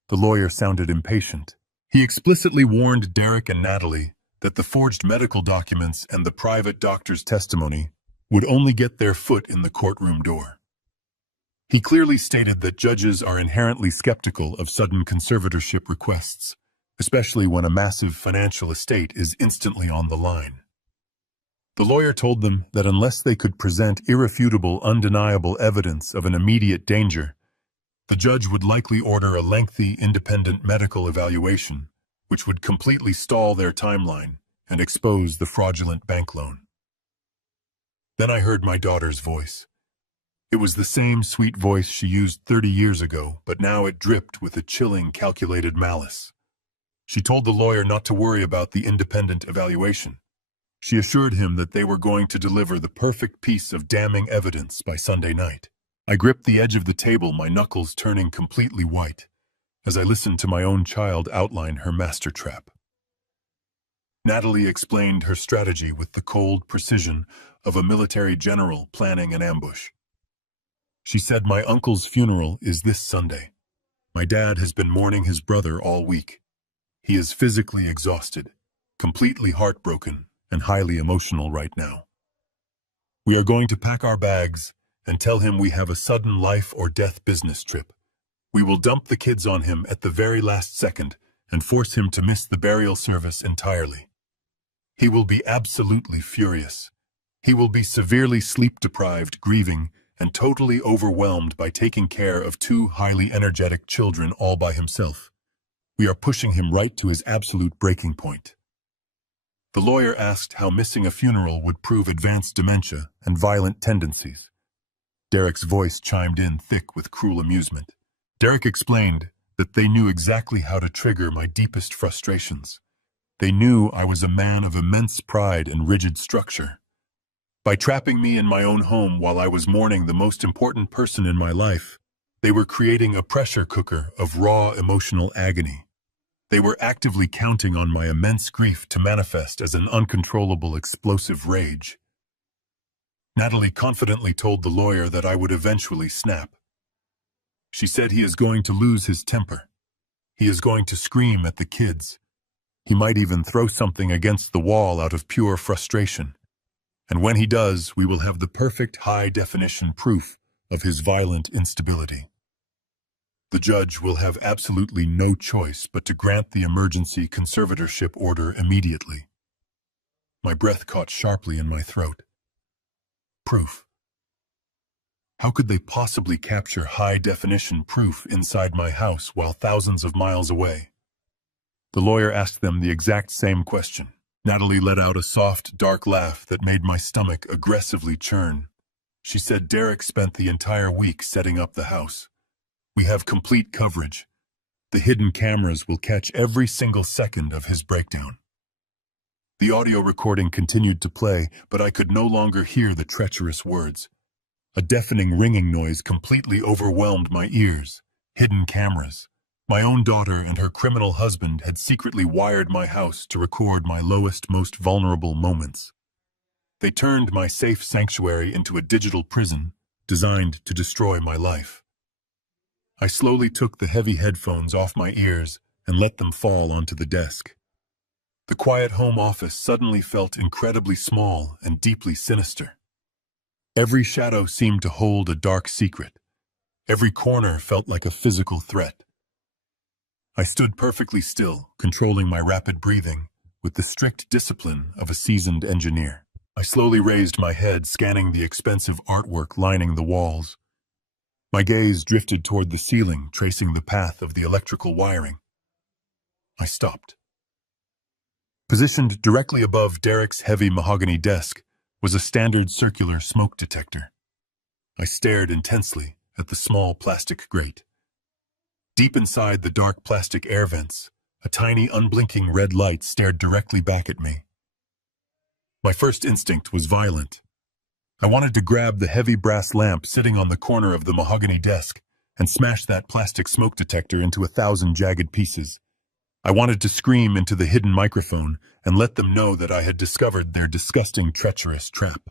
The lawyer sounded impatient. He explicitly warned Derek and Natalie that the forged medical documents and the private doctor's testimony would only get their foot in the courtroom door. He clearly stated that judges are inherently skeptical of sudden conservatorship requests, especially when a massive financial estate is instantly on the line. The lawyer told them that unless they could present irrefutable, undeniable evidence of an immediate danger, the judge would likely order a lengthy, independent medical evaluation, which would completely stall their timeline and expose the fraudulent bank loan. Then I heard my daughter's voice. It was the same sweet voice she used 30 years ago, but now it dripped with a chilling, calculated malice. She told the lawyer not to worry about the independent evaluation. She assured him that they were going to deliver the perfect piece of damning evidence by Sunday night. I gripped the edge of the table, my knuckles turning completely white, as I listened to my own child outline her master trap. Natalie explained her strategy with the cold precision of a military general planning an ambush. She said, "My uncle's funeral is this Sunday. My dad has been mourning his brother all week. He is physically exhausted, completely heartbroken, and highly emotional right now. We are going to pack our bags and tell him we have a sudden life or death business trip. We will dump the kids on him at the very last second and force him to miss the burial service entirely. He will be absolutely furious. He will be severely sleep-deprived, grieving, and totally overwhelmed by taking care of 2 highly energetic children all by himself. We are pushing him right to his absolute breaking point." The lawyer asked how missing a funeral would prove advanced dementia and violent tendencies. Derek's voice chimed in thick with cruel amusement. Derek explained that they knew exactly how to trigger my deepest frustrations. They knew I was a man of immense pride and rigid structure. By trapping me in my own home while I was mourning the most important person in my life, they were creating a pressure cooker of raw emotional agony. They were actively counting on my immense grief to manifest as an uncontrollable, explosive rage. Natalie confidently told the lawyer that I would eventually snap. She said he is going to lose his temper. He is going to scream at the kids. He might even throw something against the wall out of pure frustration. And when he does, we will have the perfect high-definition proof of his violent instability. The judge will have absolutely no choice but to grant the emergency conservatorship order immediately. My breath caught sharply in my throat. Proof. How could they possibly capture high-definition proof inside my house while thousands of miles away? The lawyer asked them the exact same question. Natalie let out a soft, dark laugh that made my stomach aggressively churn. She said Derek spent the entire week setting up the house. We have complete coverage. The hidden cameras will catch every single second of his breakdown. The audio recording continued to play, but I could no longer hear the treacherous words. A deafening ringing noise completely overwhelmed my ears. Hidden cameras. My own daughter and her criminal husband had secretly wired my house to record my lowest, most vulnerable moments. They turned my safe sanctuary into a digital prison designed to destroy my life. I slowly took the heavy headphones off my ears and let them fall onto the desk. The quiet home office suddenly felt incredibly small and deeply sinister. Every shadow seemed to hold a dark secret. Every corner felt like a physical threat. I stood perfectly still, controlling my rapid breathing, with the strict discipline of a seasoned engineer. I slowly raised my head, scanning the expensive artwork lining the walls. My gaze drifted toward the ceiling, tracing the path of the electrical wiring. I stopped. Positioned directly above Derek's heavy mahogany desk was a standard circular smoke detector. I stared intensely at the small plastic grate. Deep inside the dark plastic air vents, a tiny unblinking red light stared directly back at me. My first instinct was violent. I wanted to grab the heavy brass lamp sitting on the corner of the mahogany desk and smash that plastic smoke detector into 1,000 jagged pieces. I wanted to scream into the hidden microphone and let them know that I had discovered their disgusting, treacherous trap.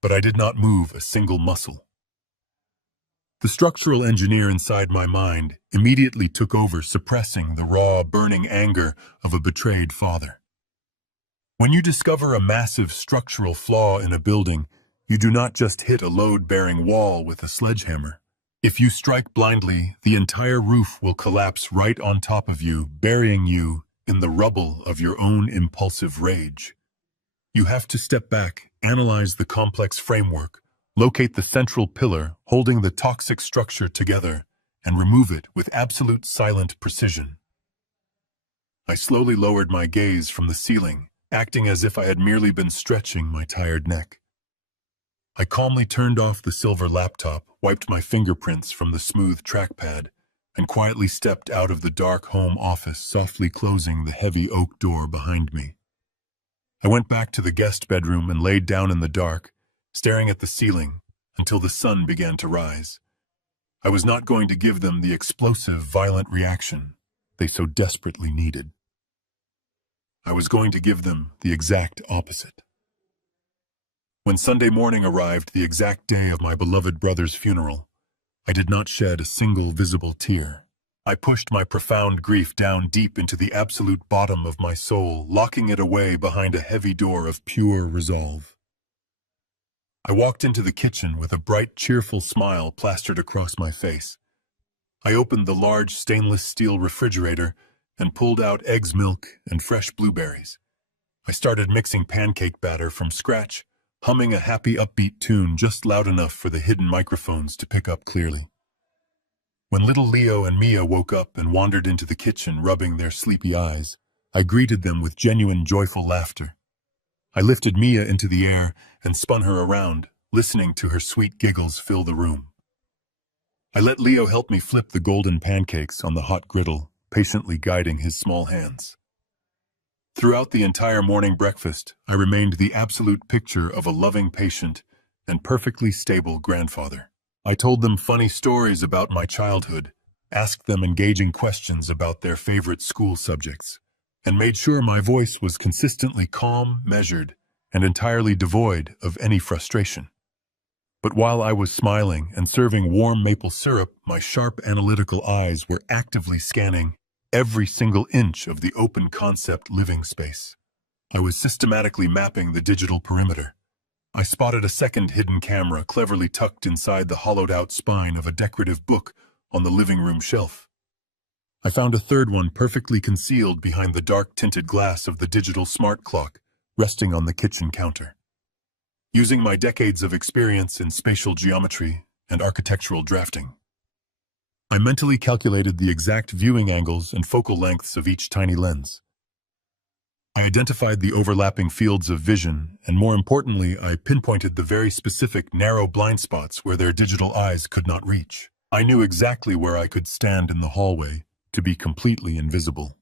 But I did not move a single muscle. The structural engineer inside my mind immediately took over, suppressing the raw, burning anger of a betrayed father. When you discover a massive structural flaw in a building, you do not just hit a load-bearing wall with a sledgehammer. If you strike blindly, the entire roof will collapse right on top of you, burying you in the rubble of your own impulsive rage. You have to step back, analyze the complex framework, locate the central pillar holding the toxic structure together, and remove it with absolute silent precision. I slowly lowered my gaze from the ceiling, acting as if I had merely been stretching my tired neck. I calmly turned off the silver laptop, wiped my fingerprints from the smooth trackpad, and quietly stepped out of the dark home office, softly closing the heavy oak door behind me. I went back to the guest bedroom and laid down in the dark, staring at the ceiling until the sun began to rise. I was not going to give them the explosive, violent reaction they so desperately needed. I was going to give them the exact opposite. When Sunday morning arrived, the exact day of my beloved brother's funeral, I did not shed a single visible tear. I pushed my profound grief down deep into the absolute bottom of my soul, locking it away behind a heavy door of pure resolve. I walked into the kitchen with a bright, cheerful smile plastered across my face. I opened the large stainless steel refrigerator and pulled out eggs, milk, and fresh blueberries. I started mixing pancake batter from scratch, humming a happy, upbeat tune just loud enough for the hidden microphones to pick up clearly. When little Leo and Mia woke up and wandered into the kitchen, rubbing their sleepy eyes, I greeted them with genuine, joyful laughter. I lifted Mia into the air and spun her around, listening to her sweet giggles fill the room. I let Leo help me flip the golden pancakes on the hot griddle, patiently guiding his small hands. Throughout the entire morning breakfast, I remained the absolute picture of a loving patient and perfectly stable grandfather. I told them funny stories about my childhood, asked them engaging questions about their favorite school subjects, and made sure my voice was consistently calm, measured, and entirely devoid of any frustration. But while I was smiling and serving warm maple syrup, my sharp analytical eyes were actively scanning every single inch of the open concept living space. I was systematically mapping the digital perimeter. I spotted a second hidden camera cleverly tucked inside the hollowed-out spine of a decorative book on the living room shelf. I found a third one perfectly concealed behind the dark-tinted glass of the digital smart clock resting on the kitchen counter. Using my decades of experience in spatial geometry and architectural drafting, I mentally calculated the exact viewing angles and focal lengths of each tiny lens. I identified the overlapping fields of vision, and more importantly, I pinpointed the very specific narrow blind spots where their digital eyes could not reach. I knew exactly where I could stand in the hallway to be completely invisible.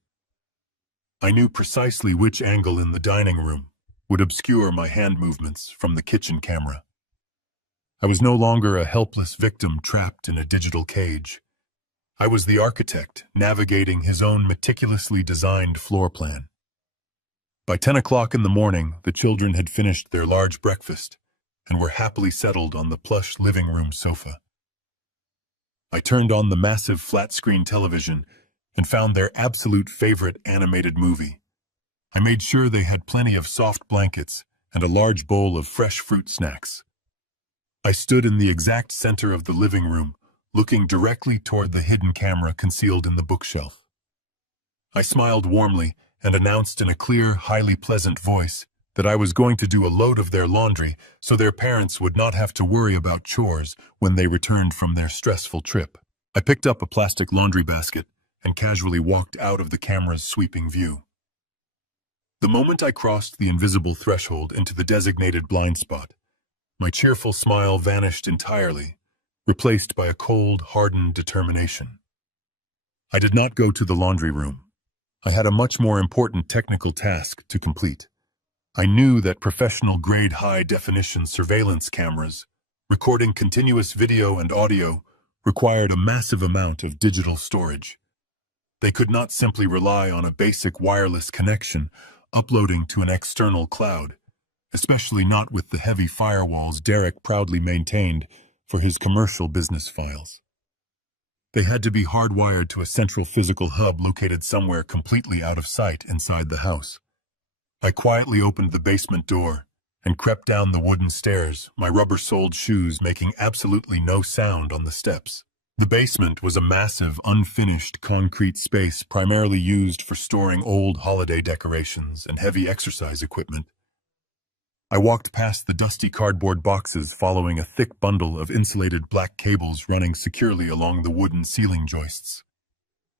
I knew precisely which angle in the dining room would obscure my hand movements from the kitchen camera. I was no longer a helpless victim trapped in a digital cage. I was the architect navigating his own meticulously designed floor plan. By 10 o'clock in the morning, the children had finished their large breakfast and were happily settled on the plush living room sofa. I turned on the massive flat-screen television and found their absolute favorite animated movie. I made sure they had plenty of soft blankets and a large bowl of fresh fruit snacks. I stood in the exact center of the living room, looking directly toward the hidden camera concealed in the bookshelf. I smiled warmly and announced in a clear, highly pleasant voice that I was going to do a load of their laundry so their parents would not have to worry about chores when they returned from their stressful trip. I picked up a plastic laundry basket and casually walked out of the camera's sweeping view. The moment I crossed the invisible threshold into the designated blind spot, my cheerful smile vanished entirely, replaced by a cold, hardened determination. I did not go to the laundry room. I had a much more important technical task to complete. I knew that professional-grade high-definition surveillance cameras, recording continuous video and audio, required a massive amount of digital storage. They could not simply rely on a basic wireless connection uploading to an external cloud, especially not with the heavy firewalls Derek proudly maintained for his commercial business files. They had to be hardwired to a central physical hub located somewhere completely out of sight inside the house. I quietly opened the basement door and crept down the wooden stairs, my rubber-soled shoes making absolutely no sound on the steps. The basement was a massive, unfinished concrete space primarily used for storing old holiday decorations and heavy exercise equipment. I walked past the dusty cardboard boxes following a thick bundle of insulated black cables running securely along the wooden ceiling joists.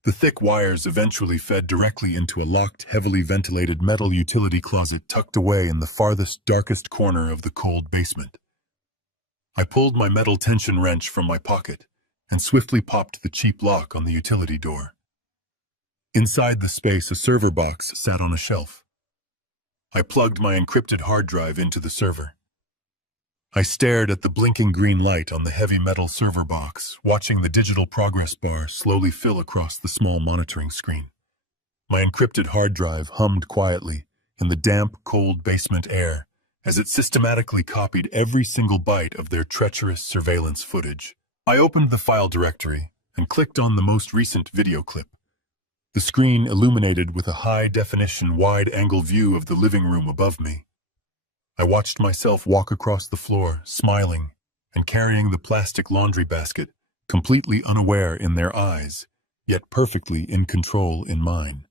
The thick wires eventually fed directly into a locked, heavily ventilated metal utility closet tucked away in the farthest, darkest corner of the cold basement. I pulled my metal tension wrench from my pocket and swiftly popped the cheap lock on the utility door. Inside the space, a server box sat on a shelf. I plugged my encrypted hard drive into the server. I stared at the blinking green light on the heavy metal server box, watching the digital progress bar slowly fill across the small monitoring screen. My encrypted hard drive hummed quietly in the damp, cold basement air as it systematically copied every single byte of their treacherous surveillance footage. I opened the file directory and clicked on the most recent video clip. The screen illuminated with a high-definition, wide-angle view of the living room above me. I watched myself walk across the floor, smiling, and carrying the plastic laundry basket, completely unaware in their eyes, yet perfectly in control in mine.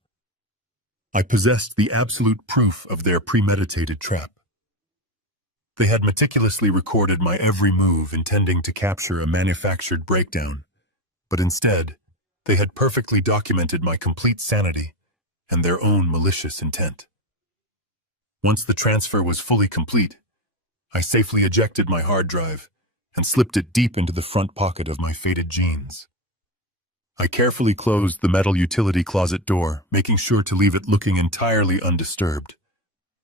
I possessed the absolute proof of their premeditated trap. They had meticulously recorded my every move, intending to capture a manufactured breakdown, but instead, they had perfectly documented my complete sanity and their own malicious intent. Once the transfer was fully complete, I safely ejected my hard drive and slipped it deep into the front pocket of my faded jeans. I carefully closed the metal utility closet door, making sure to leave it looking entirely undisturbed.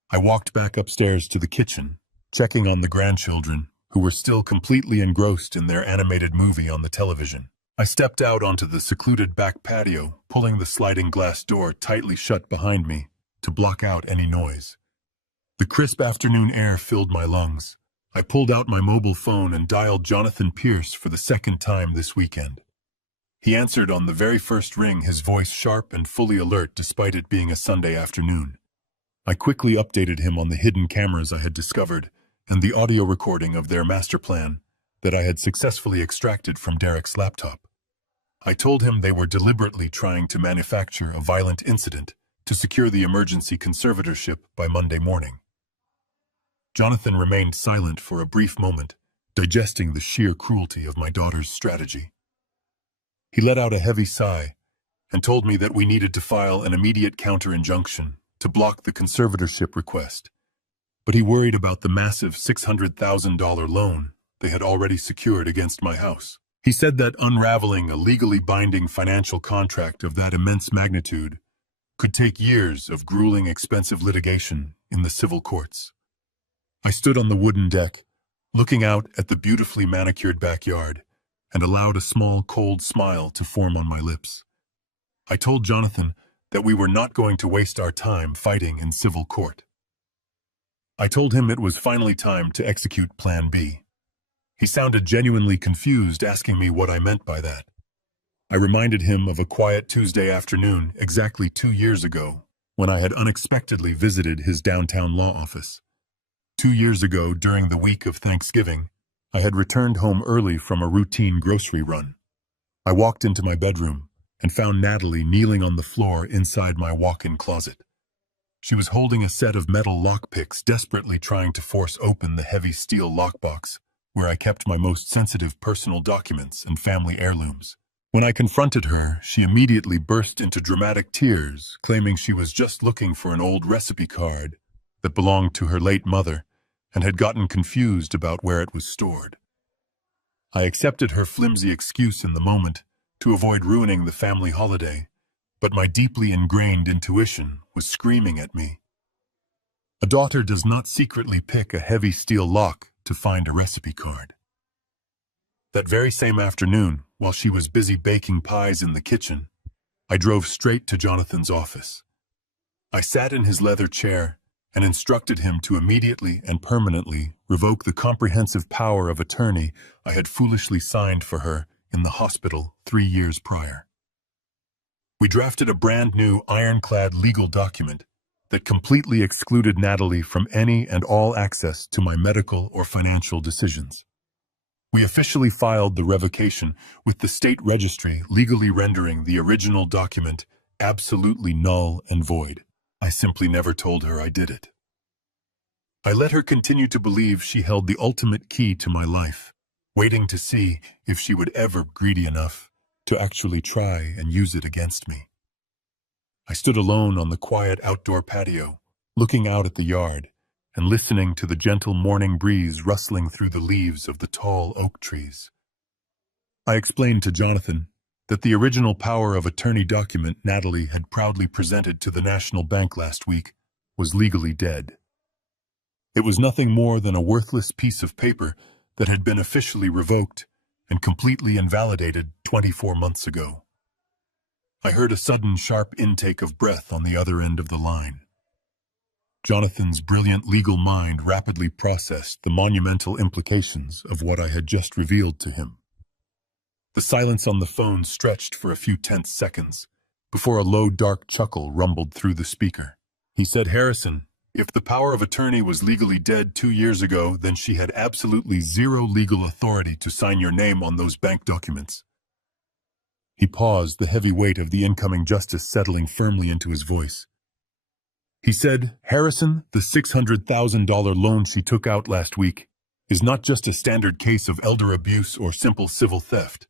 I walked back upstairs to the kitchen, checking on the grandchildren, who were still completely engrossed in their animated movie on the television. I stepped out onto the secluded back patio, pulling the sliding glass door tightly shut behind me to block out any noise. The crisp afternoon air filled my lungs. I pulled out my mobile phone and dialed Jonathan Pierce for the second time this weekend. He answered on the very first ring, his voice sharp and fully alert despite it being a Sunday afternoon. I quickly updated him on the hidden cameras I had discovered and the audio recording of their master plan that I had successfully extracted from Derek's laptop. I told him they were deliberately trying to manufacture a violent incident to secure the emergency conservatorship by Monday morning. Jonathan remained silent for a brief moment, digesting the sheer cruelty of my daughter's strategy. He let out a heavy sigh and told me that we needed to file an immediate counter-injunction to block the conservatorship request, but he worried about the massive $600,000 loan they had already secured against my house. He said that unraveling a legally binding financial contract of that immense magnitude could take years of grueling, expensive litigation in the civil courts. I stood on the wooden deck, looking out at the beautifully manicured backyard, and allowed a small, cold smile to form on my lips. I told Jonathan that we were not going to waste our time fighting in civil court. I told him it was finally time to execute Plan B. He sounded genuinely confused, asking me what I meant by that. I reminded him of a quiet Tuesday afternoon exactly 2 years ago, when I had unexpectedly visited his downtown law office. 2 years ago, during the week of Thanksgiving, I had returned home early from a routine grocery run. I walked into my bedroom and found Natalie kneeling on the floor inside my walk-in closet. She was holding a set of metal lockpicks, desperately trying to force open the heavy steel lockbox where I kept my most sensitive personal documents and family heirlooms. When I confronted her, she immediately burst into dramatic tears, claiming she was just looking for an old recipe card that belonged to her late mother and had gotten confused about where it was stored. I accepted her flimsy excuse in the moment to avoid ruining the family holiday, but my deeply ingrained intuition was screaming at me. A daughter does not secretly pick a heavy steel lock to find a recipe card. That very same afternoon, while she was busy baking pies in the kitchen, I drove straight to Jonathan's office. I sat in his leather chair and instructed him to immediately and permanently revoke the comprehensive power of attorney I had foolishly signed for her in the hospital 3 years prior. We drafted a brand new ironclad legal document that completely excluded Natalie from any and all access to my medical or financial decisions. We officially filed the revocation with the state registry, legally rendering the original document absolutely null and void. I simply never told her I did it. I let her continue to believe she held the ultimate key to my life, waiting to see if she would ever be greedy enough to actually try and use it against me. I stood alone on the quiet outdoor patio, looking out at the yard and listening to the gentle morning breeze rustling through the leaves of the tall oak trees. I explained to Jonathan that the original power of attorney document Natalie had proudly presented to the National Bank last week was legally dead. It was nothing more than a worthless piece of paper that had been officially revoked and completely invalidated 24 months ago. I heard a sudden sharp intake of breath on the other end of the line. Jonathan's brilliant legal mind rapidly processed the monumental implications of what I had just revealed to him. The silence on the phone stretched for a few tense seconds before a low, dark chuckle rumbled through the speaker. He said, "Harrison, if the power of attorney was legally dead 2 years ago, then she had absolutely zero legal authority to sign your name on those bank documents." He paused, the heavy weight of the incoming justice settling firmly into his voice. He said, "Harrison, the $600,000 loan she took out last week is not just a standard case of elder abuse or simple civil theft.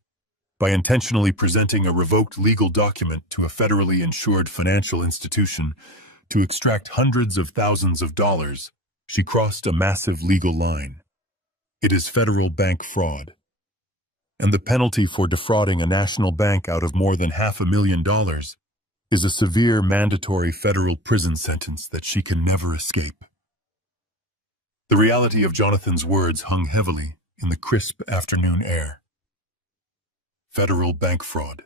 By intentionally presenting a revoked legal document to a federally insured financial institution to extract hundreds of thousands of dollars, she crossed a massive legal line. It is federal bank fraud. And the penalty for defrauding a national bank out of more than $500,000 is a severe mandatory federal prison sentence that she can never escape." The reality of Jonathan's words hung heavily in the crisp afternoon air. Federal bank fraud.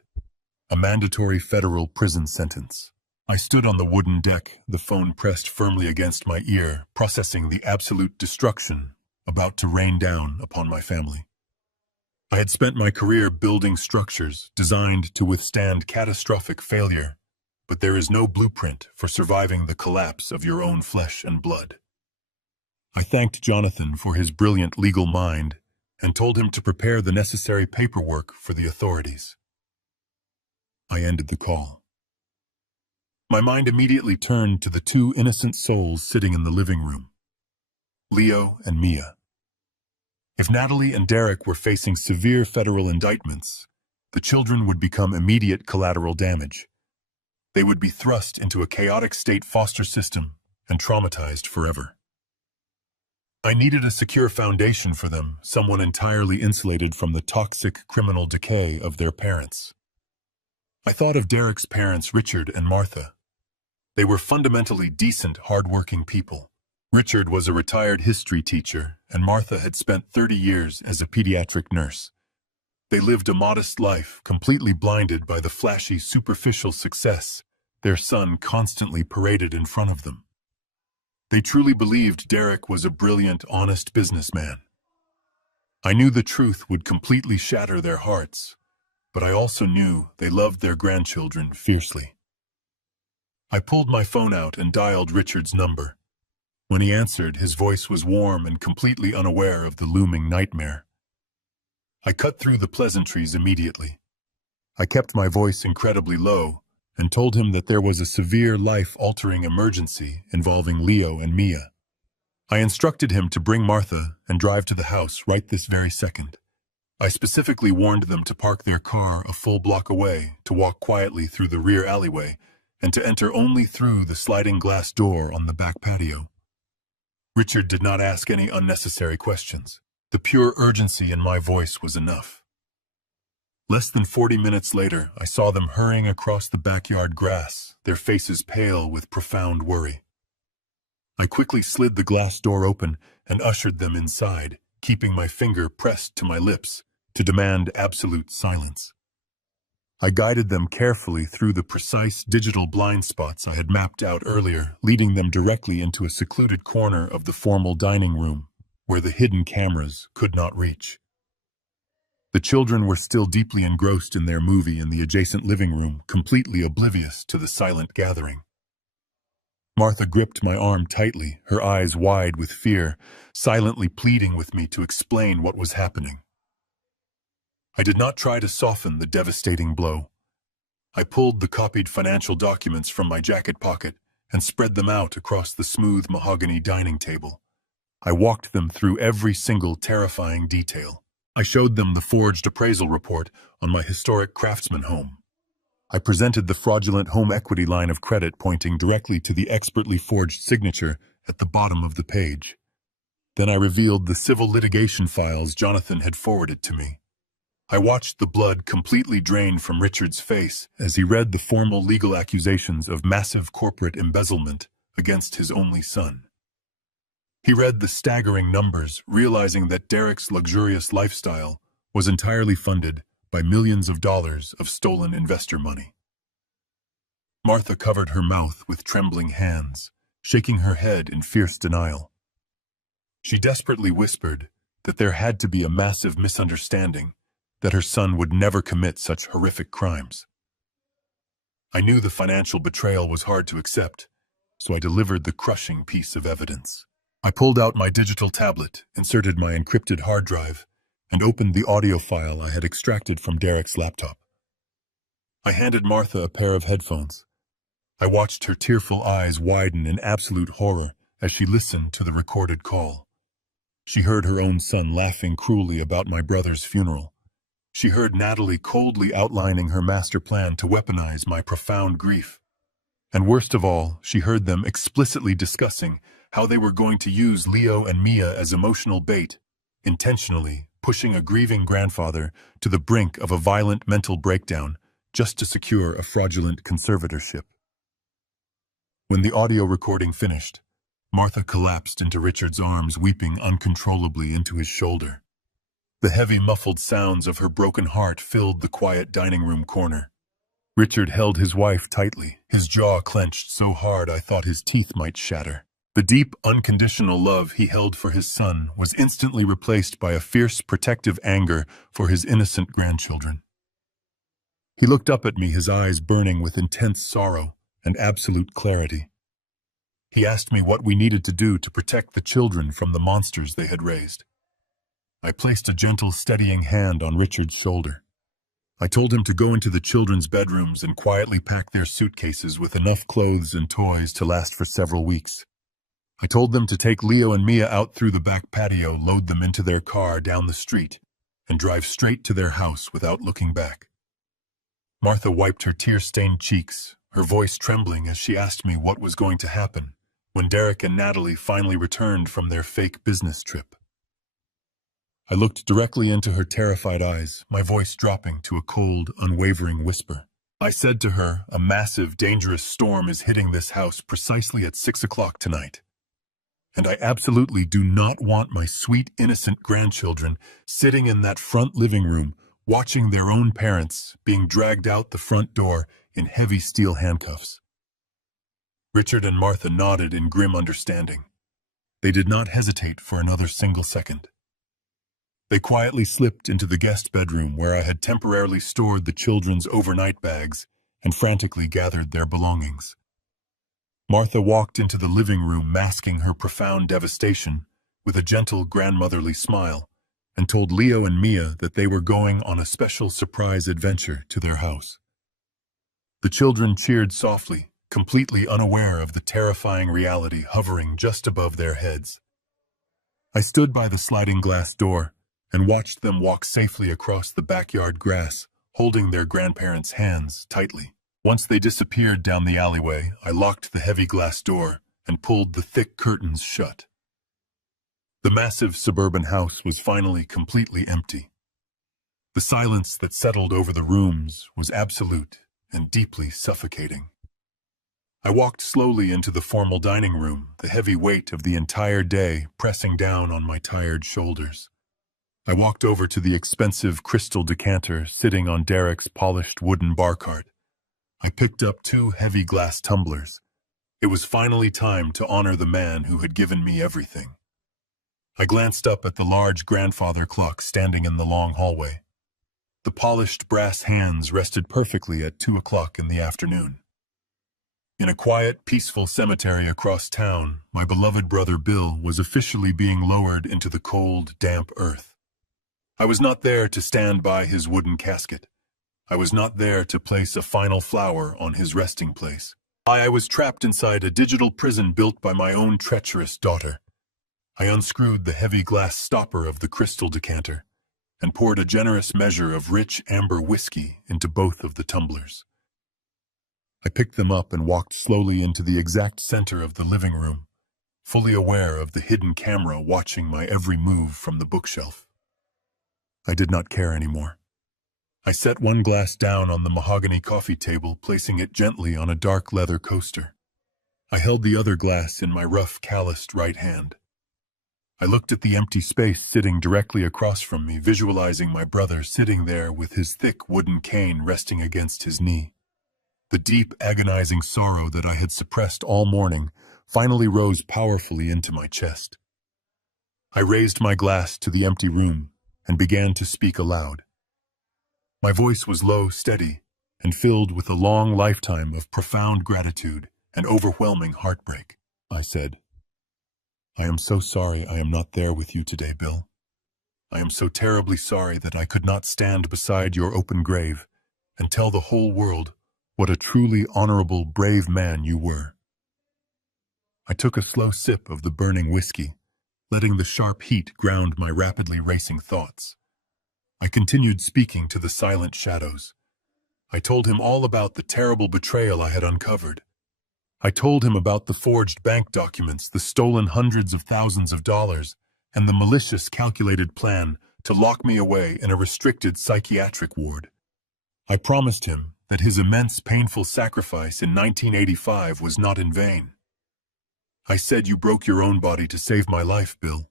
A mandatory federal prison sentence. I stood on the wooden deck, the phone pressed firmly against my ear, processing the absolute destruction about to rain down upon my family. I had spent my career building structures designed to withstand catastrophic failure, but there is no blueprint for surviving the collapse of your own flesh and blood. I thanked Jonathan for his brilliant legal mind and told him to prepare the necessary paperwork for the authorities. I ended the call. My mind immediately turned to the two innocent souls sitting in the living room, Leo and Mia. If Natalie and Derek were facing severe federal indictments, the children would become immediate collateral damage. They would be thrust into a chaotic state foster system and traumatized forever. I needed a secure foundation for them, someone entirely insulated from the toxic criminal decay of their parents. I thought of Derek's parents, Richard and Martha. They were fundamentally decent, hard-working people. Richard was a retired history teacher, and Martha had spent 30 years as a pediatric nurse. They lived a modest life, completely blinded by the flashy, superficial success their son constantly paraded in front of them. They truly believed Derek was a brilliant, honest businessman. I knew the truth would completely shatter their hearts, but I also knew they loved their grandchildren fiercely. I pulled my phone out and dialed Richard's number. When he answered, his voice was warm and completely unaware of the looming nightmare. I cut through the pleasantries immediately. I kept my voice incredibly low and told him that there was a severe life-altering emergency involving Leo and Mia. I instructed him to bring Martha and drive to the house right this very second. I specifically warned them to park their car a full block away, to walk quietly through the rear alleyway, and to enter only through the sliding glass door on the back patio. Richard did not ask any unnecessary questions. The pure urgency in my voice was enough. Less than 40 minutes later, I saw them hurrying across the backyard grass, their faces pale with profound worry. I quickly slid the glass door open and ushered them inside, keeping my finger pressed to my lips to demand absolute silence. I guided them carefully through the precise digital blind spots I had mapped out earlier, leading them directly into a secluded corner of the formal dining room, where the hidden cameras could not reach. The children were still deeply engrossed in their movie in the adjacent living room, completely oblivious to the silent gathering. Martha gripped my arm tightly, her eyes wide with fear, silently pleading with me to explain what was happening. I did not try to soften the devastating blow. I pulled the copied financial documents from my jacket pocket and spread them out across the smooth mahogany dining table. I walked them through every single terrifying detail. I showed them the forged appraisal report on my historic craftsman home. I presented the fraudulent home equity line of credit pointing directly to the expertly forged signature at the bottom of the page. Then I revealed the civil litigation files Jonathan had forwarded to me. I watched the blood completely drain from Richard's face as he read the formal legal accusations of massive corporate embezzlement against his only son. He read the staggering numbers, realizing that Derek's luxurious lifestyle was entirely funded by millions of dollars of stolen investor money. Martha covered her mouth with trembling hands, shaking her head in fierce denial. She desperately whispered that there had to be a massive misunderstanding, that her son would never commit such horrific crimes. I knew the financial betrayal was hard to accept, so I delivered the crushing piece of evidence. I pulled out my digital tablet, inserted my encrypted hard drive, and opened the audio file I had extracted from Derek's laptop. I handed Martha a pair of headphones. I watched her tearful eyes widen in absolute horror as she listened to the recorded call. She heard her own son laughing cruelly about my brother's funeral. She heard Natalie coldly outlining her master plan to weaponize my profound grief. And worst of all, she heard them explicitly discussing how they were going to use Leo and Mia as emotional bait, intentionally pushing a grieving grandfather to the brink of a violent mental breakdown just to secure a fraudulent conservatorship. When the audio recording finished, Martha collapsed into Richard's arms, weeping uncontrollably into his shoulder. The heavy, muffled sounds of her broken heart filled the quiet dining room corner. Richard held his wife tightly, his jaw clenched so hard I thought his teeth might shatter. The deep, unconditional love he held for his son was instantly replaced by a fierce, protective anger for his innocent grandchildren. He looked up at me, his eyes burning with intense sorrow and absolute clarity. He asked me what we needed to do to protect the children from the monsters they had raised. I placed a gentle, steadying hand on Richard's shoulder. I told him to go into the children's bedrooms and quietly pack their suitcases with enough clothes and toys to last for several weeks. I told them to take Leo and Mia out through the back patio, load them into their car down the street, and drive straight to their house without looking back. Martha wiped her tear-stained cheeks, her voice trembling as she asked me what was going to happen when Derek and Natalie finally returned from their fake business trip. I looked directly into her terrified eyes, my voice dropping to a cold, unwavering whisper. I said to her, a massive, dangerous storm is hitting this house precisely at 6 o'clock tonight. And I absolutely do not want my sweet, innocent grandchildren sitting in that front living room, watching their own parents being dragged out the front door in heavy steel handcuffs. Richard and Martha nodded in grim understanding. They did not hesitate for another single second. They quietly slipped into the guest bedroom where I had temporarily stored the children's overnight bags and frantically gathered their belongings. Martha walked into the living room masking her profound devastation with a gentle grandmotherly smile and told Leo and Mia that they were going on a special surprise adventure to their house. The children cheered softly, completely unaware of the terrifying reality hovering just above their heads. I stood by the sliding glass door and watched them walk safely across the backyard grass, holding their grandparents' hands tightly. Once they disappeared down the alleyway, I locked the heavy glass door and pulled the thick curtains shut. The massive suburban house was finally completely empty. The silence that settled over the rooms was absolute and deeply suffocating. I walked slowly into the formal dining room, the heavy weight of the entire day pressing down on my tired shoulders. I walked over to the expensive crystal decanter sitting on Derek's polished wooden bar cart. I picked up 2 heavy glass tumblers. It was finally time to honor the man who had given me everything. I glanced up at the large grandfather clock standing in the long hallway. The polished brass hands rested perfectly at 2 o'clock in the afternoon. In a quiet, peaceful cemetery across town, my beloved brother Bill was officially being lowered into the cold, damp earth. I was not there to stand by his wooden casket. I was not there to place a final flower on his resting place. I was trapped inside a digital prison built by my own treacherous daughter. I unscrewed the heavy glass stopper of the crystal decanter and poured a generous measure of rich amber whiskey into both of the tumblers. I picked them up and walked slowly into the exact center of the living room, fully aware of the hidden camera watching my every move from the bookshelf. I did not care anymore. I set one glass down on the mahogany coffee table, placing it gently on a dark leather coaster. I held the other glass in my rough, calloused right hand. I looked at the empty space sitting directly across from me, visualizing my brother sitting there with his thick wooden cane resting against his knee. The deep, agonizing sorrow that I had suppressed all morning finally rose powerfully into my chest. I raised my glass to the empty room and began to speak aloud. My voice was low, steady, and filled with a long lifetime of profound gratitude and overwhelming heartbreak. I said, "I am so sorry I am not there with you today, Bill. I am so terribly sorry that I could not stand beside your open grave and tell the whole world what a truly honorable, brave man you were." I took a slow sip of the burning whiskey, letting the sharp heat ground my rapidly racing thoughts. I continued speaking to the silent shadows. I told him all about the terrible betrayal I had uncovered. I told him about the forged bank documents, the stolen hundreds of thousands of dollars, and the malicious, calculated plan to lock me away in a restricted psychiatric ward. I promised him that his immense, painful sacrifice in 1985 was not in vain. I said, "You broke your own body to save my life, Bill.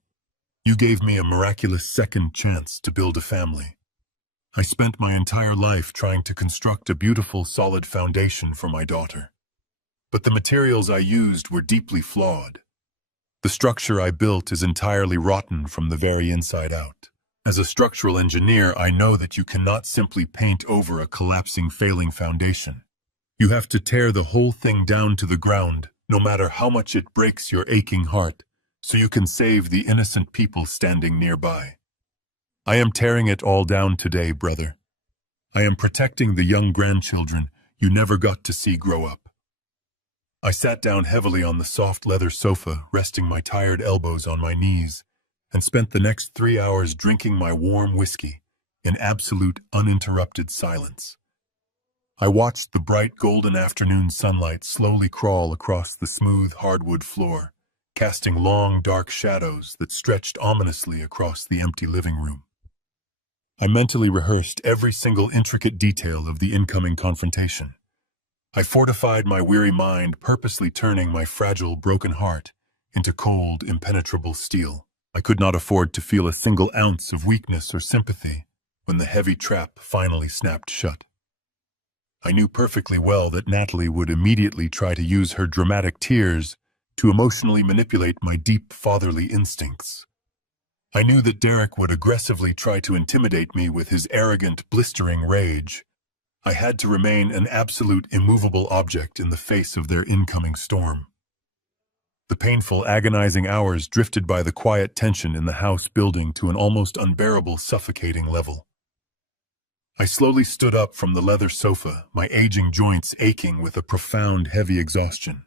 You gave me a miraculous second chance to build a family. I spent my entire life trying to construct a beautiful, solid foundation for my daughter. But the materials I used were deeply flawed. The structure I built is entirely rotten from the very inside out. As a structural engineer, I know that you cannot simply paint over a collapsing, failing foundation. You have to tear the whole thing down to the ground, no matter how much it breaks your aching heart, so you can save the innocent people standing nearby. I am tearing it all down today, brother. I am protecting the young grandchildren you never got to see grow up." I sat down heavily on the soft leather sofa, resting my tired elbows on my knees, and spent the next 3 hours drinking my warm whiskey in absolute, uninterrupted silence. I watched the bright golden afternoon sunlight slowly crawl across the smooth hardwood floor, casting long, dark shadows that stretched ominously across the empty living room. I mentally rehearsed every single intricate detail of the incoming confrontation. I fortified my weary mind, purposely turning my fragile, broken heart into cold, impenetrable steel. I could not afford to feel a single ounce of weakness or sympathy when the heavy trap finally snapped shut. I knew perfectly well that Natalie would immediately try to use her dramatic tears to emotionally manipulate my deep fatherly instincts. I knew that Derek would aggressively try to intimidate me with his arrogant, blistering rage. I had to remain an absolute, immovable object in the face of their incoming storm. The painful, agonizing hours drifted by the quiet tension in the house building to an almost unbearable, suffocating level. I slowly stood up from the leather sofa, my aging joints aching with a profound, heavy exhaustion.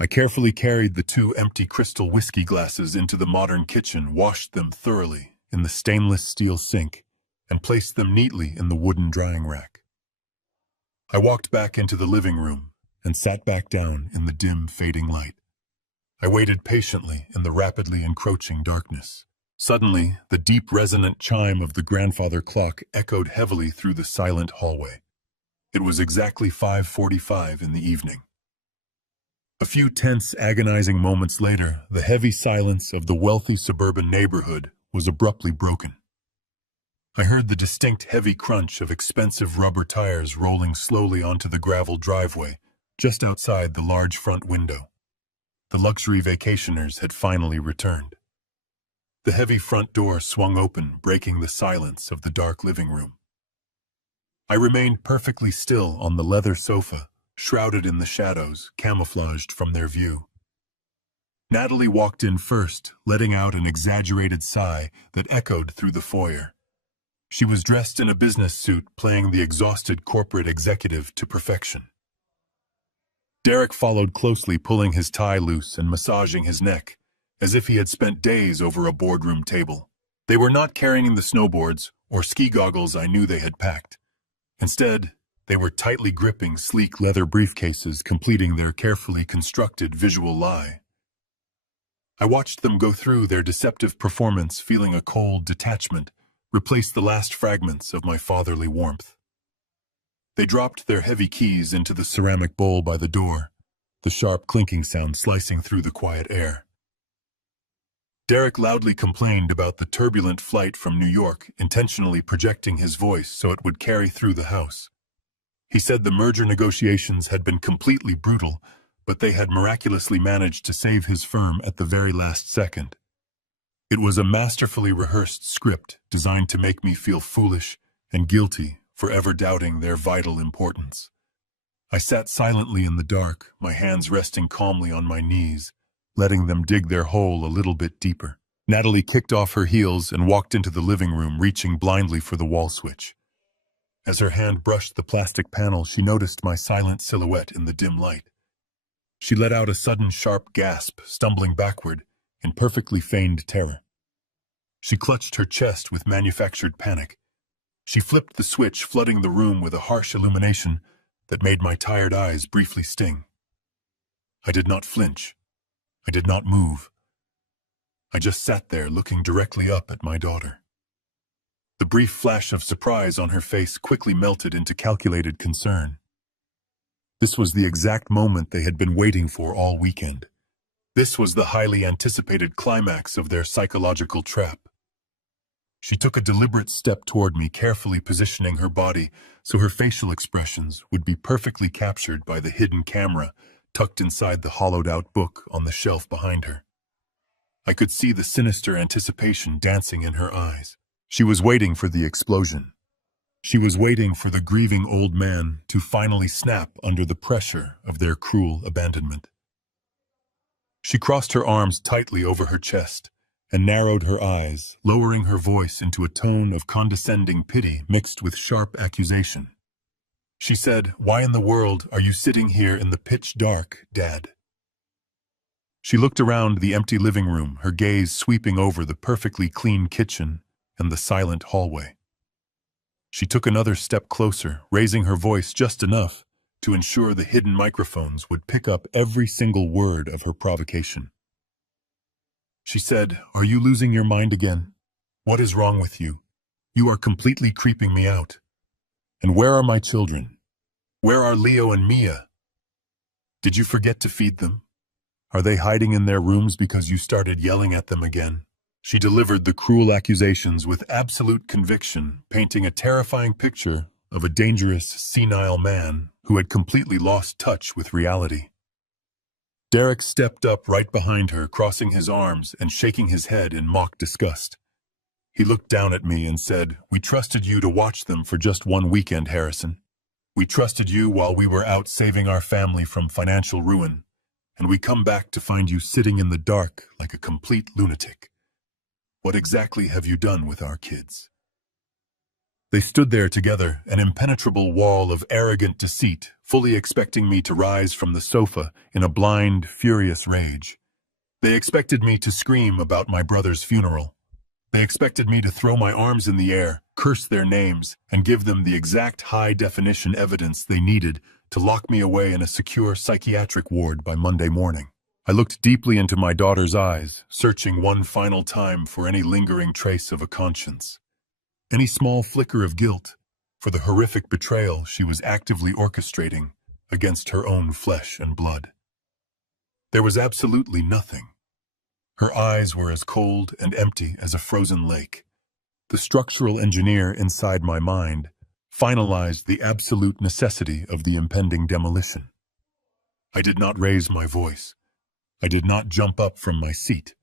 I carefully carried the 2 empty crystal whiskey glasses into the modern kitchen, washed them thoroughly in the stainless steel sink, and placed them neatly in the wooden drying rack. I walked back into the living room and sat back down in the dim, fading light. I waited patiently in the rapidly encroaching darkness. Suddenly, the deep, resonant chime of the grandfather clock echoed heavily through the silent hallway. It was exactly 5:45 in the evening. A few tense, agonizing moments later, the heavy silence of the wealthy suburban neighborhood was abruptly broken. I heard the distinct heavy crunch of expensive rubber tires rolling slowly onto the gravel driveway just outside the large front window. The luxury vacationers had finally returned. The heavy front door swung open, breaking the silence of the dark living room. I remained perfectly still on the leather sofa, shrouded in the shadows, camouflaged from their view. Natalie walked in first, letting out an exaggerated sigh that echoed through the foyer. She was dressed in a business suit, playing the exhausted corporate executive to perfection. Derek followed closely, pulling his tie loose and massaging his neck, as if he had spent days over a boardroom table. They were not carrying the snowboards or ski goggles I knew they had packed. Instead, they were tightly gripping sleek leather briefcases, completing their carefully constructed visual lie. I watched them go through their deceptive performance, feeling a cold detachment replace the last fragments of my fatherly warmth. They dropped their heavy keys into the ceramic bowl by the door, the sharp clinking sound slicing through the quiet air. Derek loudly complained about the turbulent flight from New York, intentionally projecting his voice so it would carry through the house. He said the merger negotiations had been completely brutal, but they had miraculously managed to save his firm at the very last second. It was a masterfully rehearsed script designed to make me feel foolish and guilty for ever doubting their vital importance. I sat silently in the dark, my hands resting calmly on my knees, letting them dig their hole a little bit deeper. Natalie kicked off her heels and walked into the living room, reaching blindly for the wall switch. As her hand brushed the plastic panel, she noticed my silent silhouette in the dim light. She let out a sudden sharp gasp, stumbling backward in perfectly feigned terror. She clutched her chest with manufactured panic. She flipped the switch, flooding the room with a harsh illumination that made my tired eyes briefly sting. I did not flinch. I did not move. I just sat there, looking directly up at my daughter. The brief flash of surprise on her face quickly melted into calculated concern. This was the exact moment they had been waiting for all weekend. This was the highly anticipated climax of their psychological trap. She took a deliberate step toward me, carefully positioning her body so her facial expressions would be perfectly captured by the hidden camera tucked inside the hollowed-out book on the shelf behind her. I could see the sinister anticipation dancing in her eyes. She was waiting for the explosion. She was waiting for the grieving old man to finally snap under the pressure of their cruel abandonment. She crossed her arms tightly over her chest and narrowed her eyes, lowering her voice into a tone of condescending pity mixed with sharp accusation. She said, "Why in the world are you sitting here in the pitch dark, Dad?" She looked around the empty living room, her gaze sweeping over the perfectly clean kitchen and the silent hallway. She took another step closer, raising her voice just enough to ensure the hidden microphones would pick up every single word of her provocation. She said, "Are you losing your mind again? What is wrong with you? You are completely creeping me out. And where are my children? Where are Leo and Mia? Did you forget to feed them? Are they hiding in their rooms because you started yelling at them again?" She delivered the cruel accusations with absolute conviction, painting a terrifying picture of a dangerous, senile man who had completely lost touch with reality. Derek stepped up right behind her, crossing his arms and shaking his head in mock disgust. He looked down at me and said, "We trusted you to watch them for just one weekend, Harrison. We trusted you while we were out saving our family from financial ruin. and we come back to find you sitting in the dark like a complete lunatic. What exactly have you done with our kids?" They stood there together, an impenetrable wall of arrogant deceit, fully expecting me to rise from the sofa in a blind, furious rage. They expected me to scream about my brother's funeral. They expected me to throw my arms in the air, curse their names, and give them the exact high-definition evidence they needed to lock me away in a secure psychiatric ward by Monday morning. I looked deeply into my daughter's eyes, searching one final time for any lingering trace of a conscience, any small flicker of guilt for the horrific betrayal she was actively orchestrating against her own flesh and blood. There was absolutely nothing. Her eyes were as cold and empty as a frozen lake. The structural engineer inside my mind finalized the absolute necessity of the impending demolition. I did not raise my voice. I did not jump up from my seat.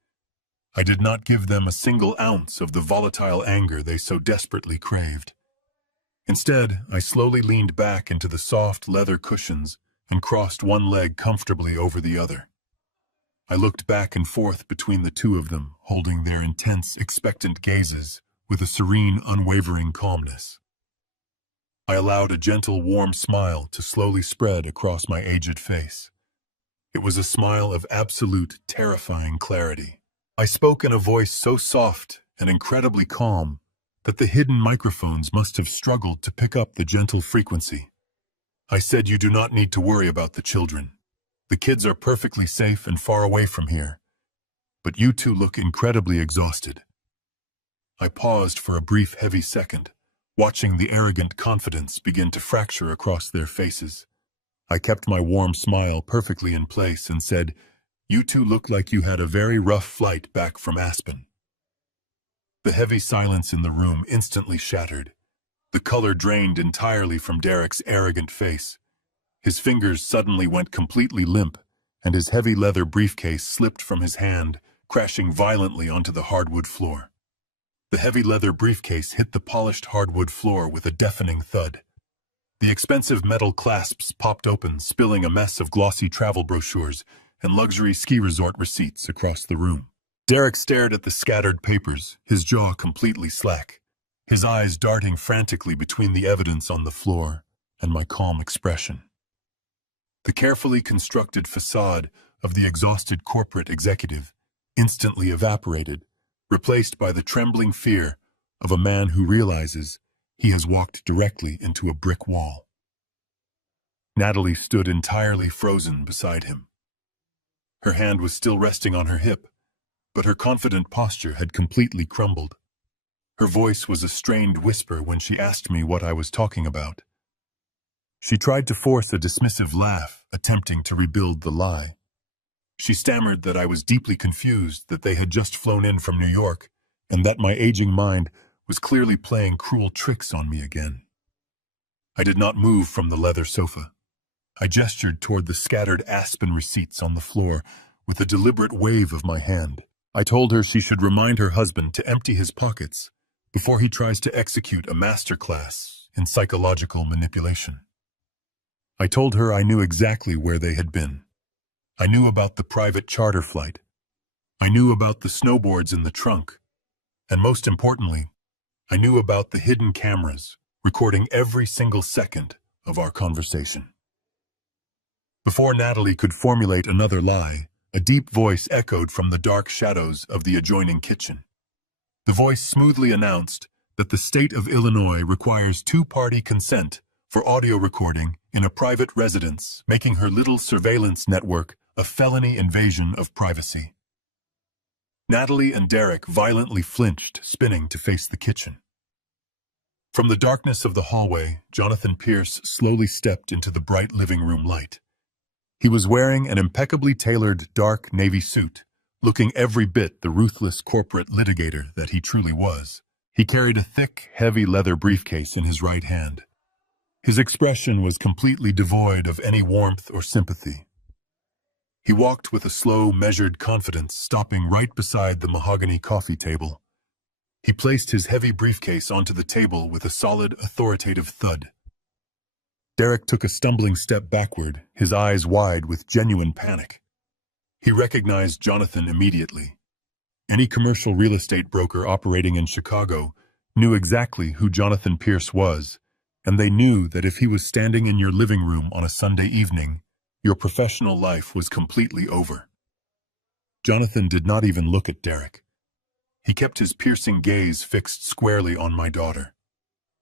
I did not give them a single ounce of the volatile anger they so desperately craved. Instead, I slowly leaned back into the soft leather cushions and crossed one leg comfortably over the other. I looked back and forth between the two of them, holding their intense, expectant gazes with a serene, unwavering calmness. I allowed a gentle, warm smile to slowly spread across my aged face. It was a smile of absolute, terrifying clarity. I spoke in a voice so soft and incredibly calm that the hidden microphones must have struggled to pick up the gentle frequency. I said, "You do not need to worry about the children. The kids are perfectly safe and far away from here. But you two look incredibly exhausted." I paused for a brief, heavy second, watching the arrogant confidence begin to fracture across their faces. I kept my warm smile perfectly in place and said, "You two look like you had a very rough flight back from Aspen." The heavy silence in the room instantly shattered. The color drained entirely from Derek's arrogant face. His fingers suddenly went completely limp, and his heavy leather briefcase slipped from his hand, crashing violently onto the hardwood floor. The heavy leather briefcase hit the polished hardwood floor with a deafening thud. The expensive metal clasps popped open, spilling a mess of glossy travel brochures and luxury ski resort receipts across the room. Derek stared at the scattered papers, his jaw completely slack, his eyes darting frantically between the evidence on the floor and my calm expression. The carefully constructed facade of the exhausted corporate executive instantly evaporated, replaced by the trembling fear of a man who realizes he has walked directly into a brick wall. Natalie stood entirely frozen beside him. Her hand was still resting on her hip, but her confident posture had completely crumbled. Her voice was a strained whisper when she asked me what I was talking about. She tried to force a dismissive laugh, attempting to rebuild the lie. She stammered that I was deeply confused, that they had just flown in from New York, and that my aging mind was clearly playing cruel tricks on me again. I did not move from the leather sofa. I gestured toward the scattered Aspen receipts on the floor with a deliberate wave of my hand. I told her she should remind her husband to empty his pockets before he tries to execute a masterclass in psychological manipulation. I told her I knew exactly where they had been. I knew about the private charter flight. I knew about the snowboards in the trunk. And most importantly, I knew about the hidden cameras recording every single second of our conversation. Before Natalie could formulate another lie, a deep voice echoed from the dark shadows of the adjoining kitchen. The voice smoothly announced that the state of Illinois requires two-party consent for audio recording in a private residence, making her little surveillance network a felony invasion of privacy. Natalie and Derek violently flinched, spinning to face the kitchen. From the darkness of the hallway, Jonathan Pierce slowly stepped into the bright living room light. He was wearing an impeccably tailored dark navy suit, looking every bit the ruthless corporate litigator that he truly was. He carried a thick, heavy leather briefcase in his right hand. His expression was completely devoid of any warmth or sympathy. He walked with a slow, measured confidence, stopping right beside the mahogany coffee table. He placed his heavy briefcase onto the table with a solid, authoritative thud. Derek took a stumbling step backward, his eyes wide with genuine panic. He recognized Jonathan immediately. Any commercial real estate broker operating in Chicago knew exactly who Jonathan Pierce was, and they knew that if he was standing in your living room on a Sunday evening, your professional life was completely over. Jonathan did not even look at Derek. He kept his piercing gaze fixed squarely on my daughter.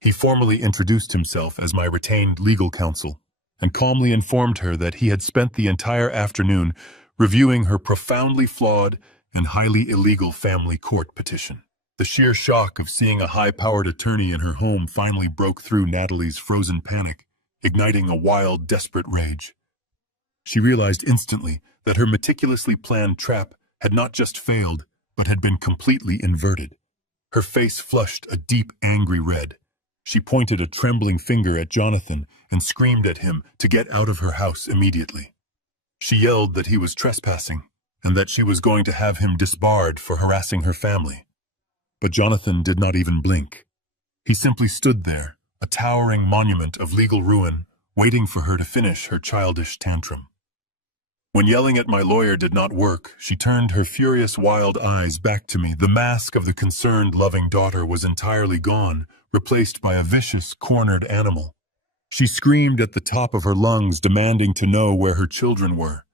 He formally introduced himself as my retained legal counsel and calmly informed her that he had spent the entire afternoon reviewing her profoundly flawed and highly illegal family court petition. The sheer shock of seeing a high-powered attorney in her home finally broke through Natalie's frozen panic, igniting a wild, desperate rage. She realized instantly that her meticulously planned trap had not just failed, but had been completely inverted. Her face flushed a deep, angry red. She pointed a trembling finger at Jonathan and screamed at him to get out of her house immediately. She yelled that he was trespassing and that she was going to have him disbarred for harassing her family. But Jonathan did not even blink. He simply stood there, a towering monument of legal ruin, waiting for her to finish her childish tantrum. When yelling at my lawyer did not work, she turned her furious, wild eyes back to me. The mask of the concerned, loving daughter was entirely gone, replaced by a vicious, cornered animal. She screamed at the top of her lungs, demanding to know where her children were.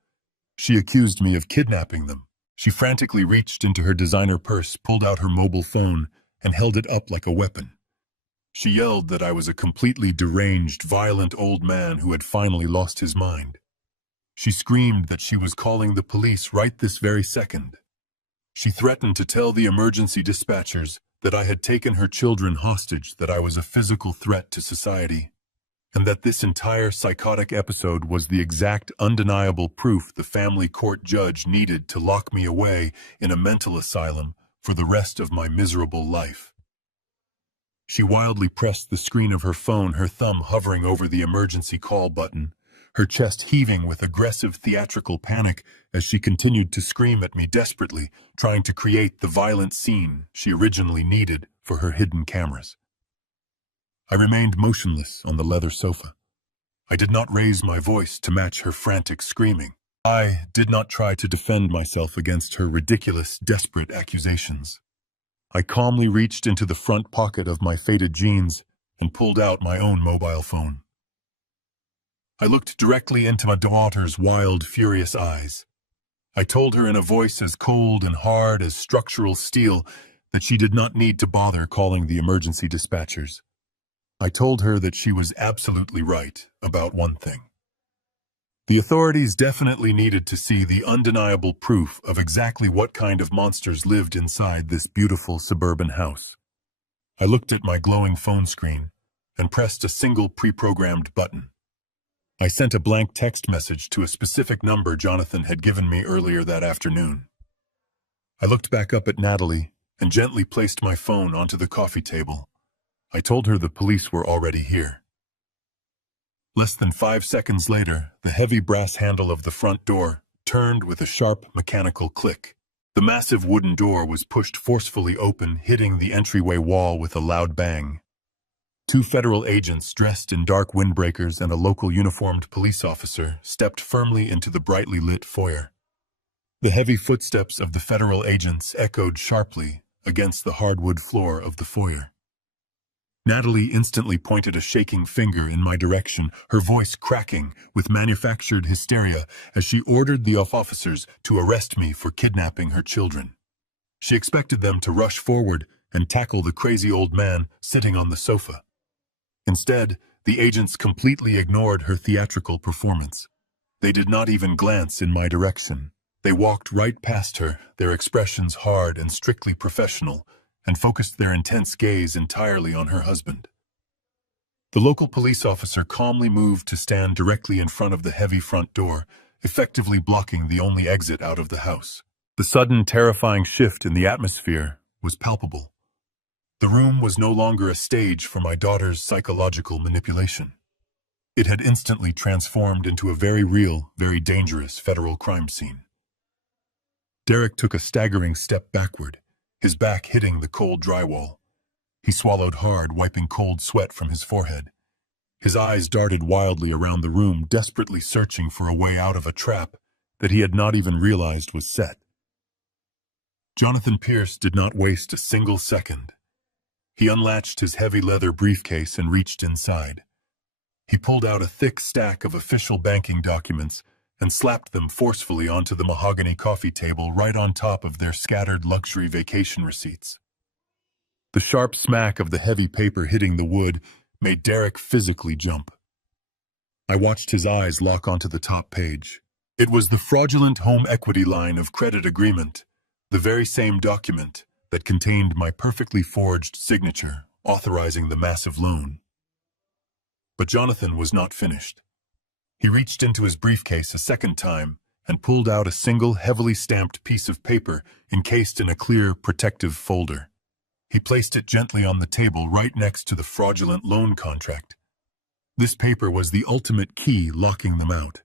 She accused me of kidnapping them. She frantically reached into her designer purse, pulled out her mobile phone, and held it up like a weapon. She yelled that I was a completely deranged, violent old man who had finally lost his mind. She screamed that she was calling the police right this very second. She threatened to tell the emergency dispatchers that I had taken her children hostage, that I was a physical threat to society, and that this entire psychotic episode was the exact undeniable proof the family court judge needed to lock me away in a mental asylum for the rest of my miserable life. She wildly pressed the screen of her phone, her thumb hovering over the emergency call button, her chest heaving with aggressive theatrical panic as she continued to scream at me desperately, trying to create the violent scene she originally needed for her hidden cameras. I remained motionless on the leather sofa. I did not raise my voice to match her frantic screaming. I did not try to defend myself against her ridiculous, desperate accusations. I calmly reached into the front pocket of my faded jeans and pulled out my own mobile phone. I looked directly into my daughter's wild, furious eyes. I told her in a voice as cold and hard as structural steel that she did not need to bother calling the emergency dispatchers. I told her that she was absolutely right about one thing. The authorities definitely needed to see the undeniable proof of exactly what kind of monsters lived inside this beautiful suburban house. I looked at my glowing phone screen and pressed a single pre-programmed button. I sent a blank text message to a specific number Jonathan had given me earlier that afternoon. I looked back up at Natalie and gently placed my phone onto the coffee table. I told her the police were already here. Less than 5 seconds later, the heavy brass handle of the front door turned with a sharp mechanical click. The massive wooden door was pushed forcefully open, hitting the entryway wall with a loud bang. 2 federal agents dressed in dark windbreakers and a local uniformed police officer stepped firmly into the brightly lit foyer. The heavy footsteps of the federal agents echoed sharply against the hardwood floor of the foyer. Natalie instantly pointed a shaking finger in my direction, her voice cracking with manufactured hysteria as she ordered the officers to arrest me for kidnapping her children. She expected them to rush forward and tackle the crazy old man sitting on the sofa. Instead, the agents completely ignored her theatrical performance. They did not even glance in my direction. They walked right past her, their expressions hard and strictly professional, and focused their intense gaze entirely on her husband. The local police officer calmly moved to stand directly in front of the heavy front door, effectively blocking the only exit out of the house. The sudden, terrifying shift in the atmosphere was palpable. The room was no longer a stage for my daughter's psychological manipulation. It had instantly transformed into a very real, very dangerous federal crime scene. Derek took a staggering step backward, his back hitting the cold drywall. He swallowed hard, wiping cold sweat from his forehead. His eyes darted wildly around the room, desperately searching for a way out of a trap that he had not even realized was set. Jonathan Pierce did not waste a single second. He unlatched his heavy leather briefcase and reached inside. He pulled out a thick stack of official banking documents and slapped them forcefully onto the mahogany coffee table right on top of their scattered luxury vacation receipts. The sharp smack of the heavy paper hitting the wood made Derek physically jump. I watched his eyes lock onto the top page. It was the fraudulent home equity line of credit agreement, the very same document that contained my perfectly forged signature authorizing the massive loan. But Jonathan was not finished. He reached into his briefcase a second time and pulled out a single heavily stamped piece of paper encased in a clear, protective folder. He placed it gently on the table right next to the fraudulent loan contract. This paper was the ultimate key locking them out.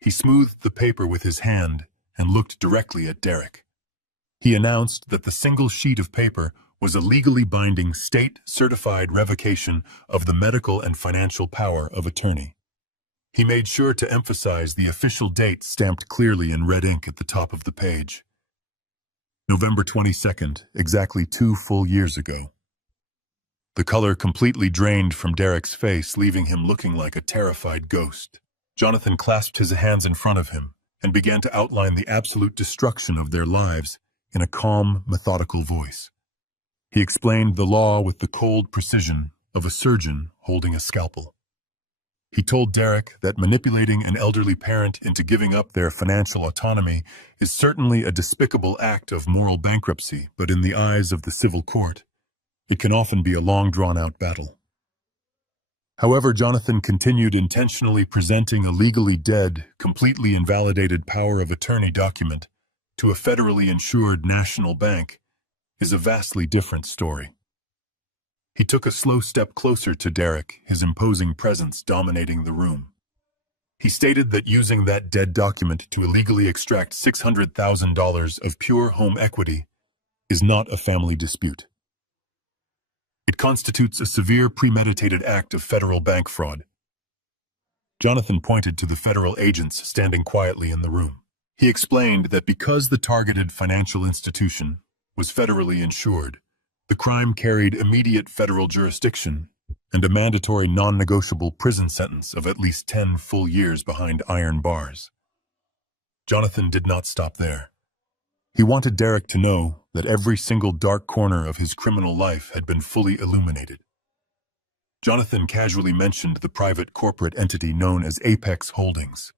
He smoothed the paper with his hand and looked directly at Derek. He announced that the single sheet of paper was a legally binding state-certified revocation of the medical and financial power of attorney. He made sure to emphasize the official date stamped clearly in red ink at the top of the page. November 22nd, exactly 2 full years ago. The color completely drained from Derek's face, leaving him looking like a terrified ghost. Jonathan clasped his hands in front of him and began to outline the absolute destruction of their lives in a calm, methodical voice. He explained the law with the cold precision of a surgeon holding a scalpel. He told Derek that manipulating an elderly parent into giving up their financial autonomy is certainly a despicable act of moral bankruptcy, but in the eyes of the civil court, it can often be a long drawn-out battle. However, Jonathan continued intentionally presenting a legally dead, completely invalidated power of attorney document to a federally insured national bank is a vastly different story. He took a slow step closer to Derek, his imposing presence dominating the room. He stated that using that dead document to illegally extract $600,000 of pure home equity is not a family dispute. It constitutes a severe premeditated act of federal bank fraud. Jonathan pointed to the federal agents standing quietly in the room. He explained that because the targeted financial institution was federally insured, the crime carried immediate federal jurisdiction and a mandatory non-negotiable prison sentence of at least 10 full years behind iron bars. Jonathan did not stop there. He wanted Derek to know that every single dark corner of his criminal life had been fully illuminated. Jonathan casually mentioned the private corporate entity known as Apex Holdings.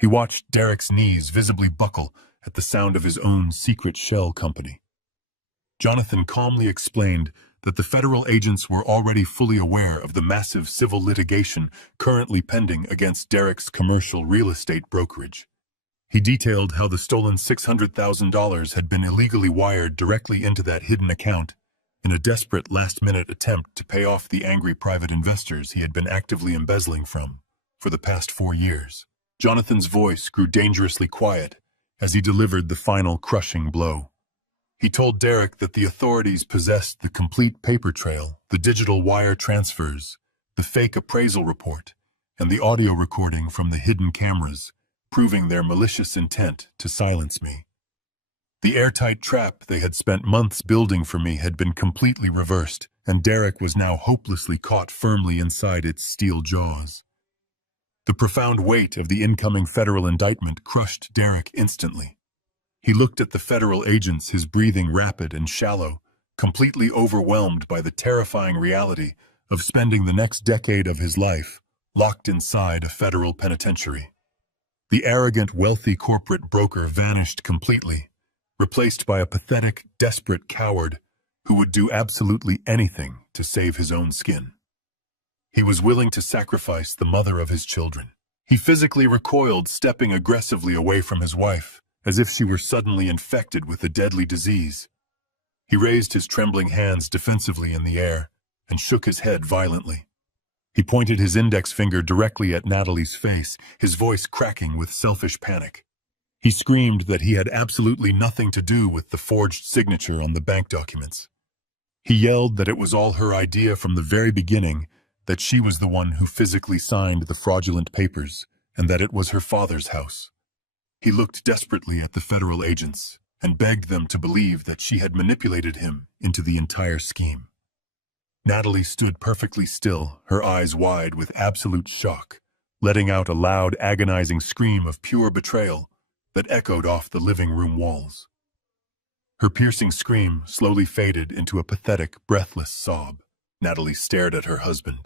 He watched Derek's knees visibly buckle at the sound of his own secret shell company. Jonathan calmly explained that the federal agents were already fully aware of the massive civil litigation currently pending against Derek's commercial real estate brokerage. He detailed how the stolen $600,000 had been illegally wired directly into that hidden account in a desperate last-minute attempt to pay off the angry private investors he had been actively embezzling from for the past 4 years. Jonathan's voice grew dangerously quiet as he delivered the final crushing blow. He told Derek that the authorities possessed the complete paper trail, the digital wire transfers, the fake appraisal report, and the audio recording from the hidden cameras, proving their malicious intent to silence me. The airtight trap they had spent months building for me had been completely reversed, and Derek was now hopelessly caught firmly inside its steel jaws. The profound weight of the incoming federal indictment crushed Derek instantly. He looked at the federal agents, his breathing rapid and shallow, completely overwhelmed by the terrifying reality of spending the next decade of his life locked inside a federal penitentiary. The arrogant, wealthy corporate broker vanished completely, replaced by a pathetic, desperate coward who would do absolutely anything to save his own skin. He was willing to sacrifice the mother of his children. He physically recoiled, stepping aggressively away from his wife, as if she were suddenly infected with a deadly disease. He raised his trembling hands defensively in the air and shook his head violently. He pointed his index finger directly at Natalie's face, his voice cracking with selfish panic. He screamed that he had absolutely nothing to do with the forged signature on the bank documents. He yelled that it was all her idea from the very beginning, that she was the one who physically signed the fraudulent papers, and that it was her father's house. He looked desperately at the federal agents and begged them to believe that she had manipulated him into the entire scheme. Natalie stood perfectly still, her eyes wide with absolute shock, letting out a loud, agonizing scream of pure betrayal that echoed off the living room walls. Her piercing scream slowly faded into a pathetic, breathless sob. Natalie stared at her husband,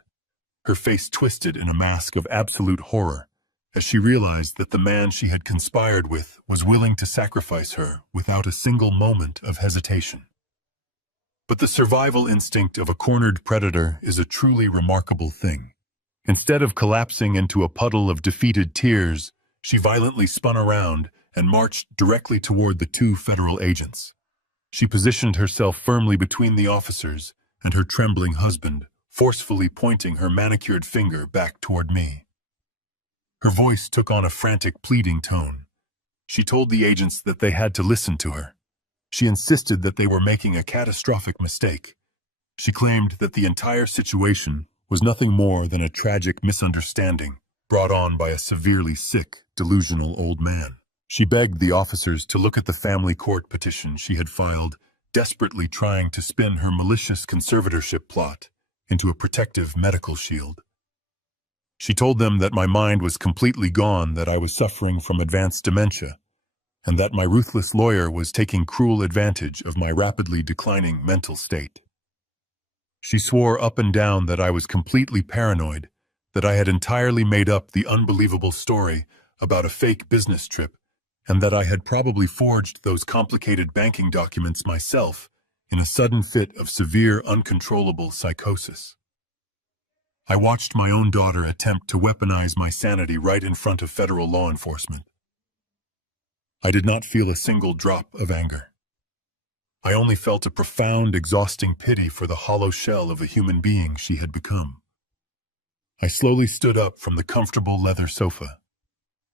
her face twisted in a mask of absolute horror, as she realized that the man she had conspired with was willing to sacrifice her without a single moment of hesitation. But the survival instinct of a cornered predator is a truly remarkable thing. Instead of collapsing into a puddle of defeated tears, she violently spun around and marched directly toward the two federal agents. She positioned herself firmly between the officers and her trembling husband, forcefully pointing her manicured finger back toward me. Her voice took on a frantic, pleading tone. She told the agents that they had to listen to her. She insisted that they were making a catastrophic mistake. She claimed that the entire situation was nothing more than a tragic misunderstanding brought on by a severely sick, delusional old man. She begged the officers to look at the family court petition she had filed, desperately trying to spin her malicious conservatorship plot into a protective medical shield. She told them that my mind was completely gone, that I was suffering from advanced dementia, and that my ruthless lawyer was taking cruel advantage of my rapidly declining mental state. She swore up and down that I was completely paranoid, that I had entirely made up the unbelievable story about a fake business trip, and that I had probably forged those complicated banking documents myself in a sudden fit of severe, uncontrollable psychosis. I watched my own daughter attempt to weaponize my sanity right in front of federal law enforcement. I did not feel a single drop of anger. I only felt a profound, exhausting pity for the hollow shell of a human being she had become. I slowly stood up from the comfortable leather sofa.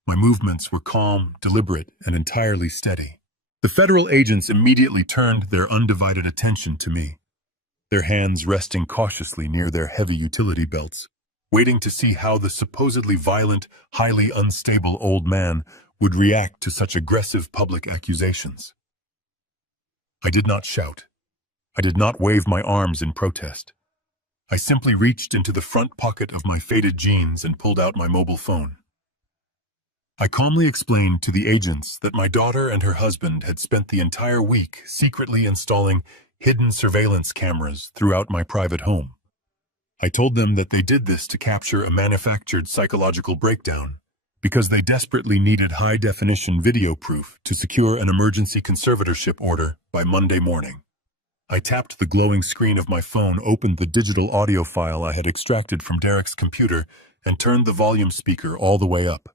My movements were calm, deliberate, and entirely steady. The federal agents immediately turned their undivided attention to me, their hands resting cautiously near their heavy utility belts, waiting to see how the supposedly violent, highly unstable old man would react to such aggressive public accusations. I did not shout. I did not wave my arms in protest. I simply reached into the front pocket of my faded jeans and pulled out my mobile phone. I calmly explained to the agents that my daughter and her husband had spent the entire week secretly installing hidden surveillance cameras throughout my private home. I told them that they did this to capture a manufactured psychological breakdown, because they desperately needed high-definition video proof to secure an emergency conservatorship order by Monday morning. I tapped the glowing screen of my phone, opened the digital audio file I had extracted from Derek's computer, and turned the volume speaker all the way up.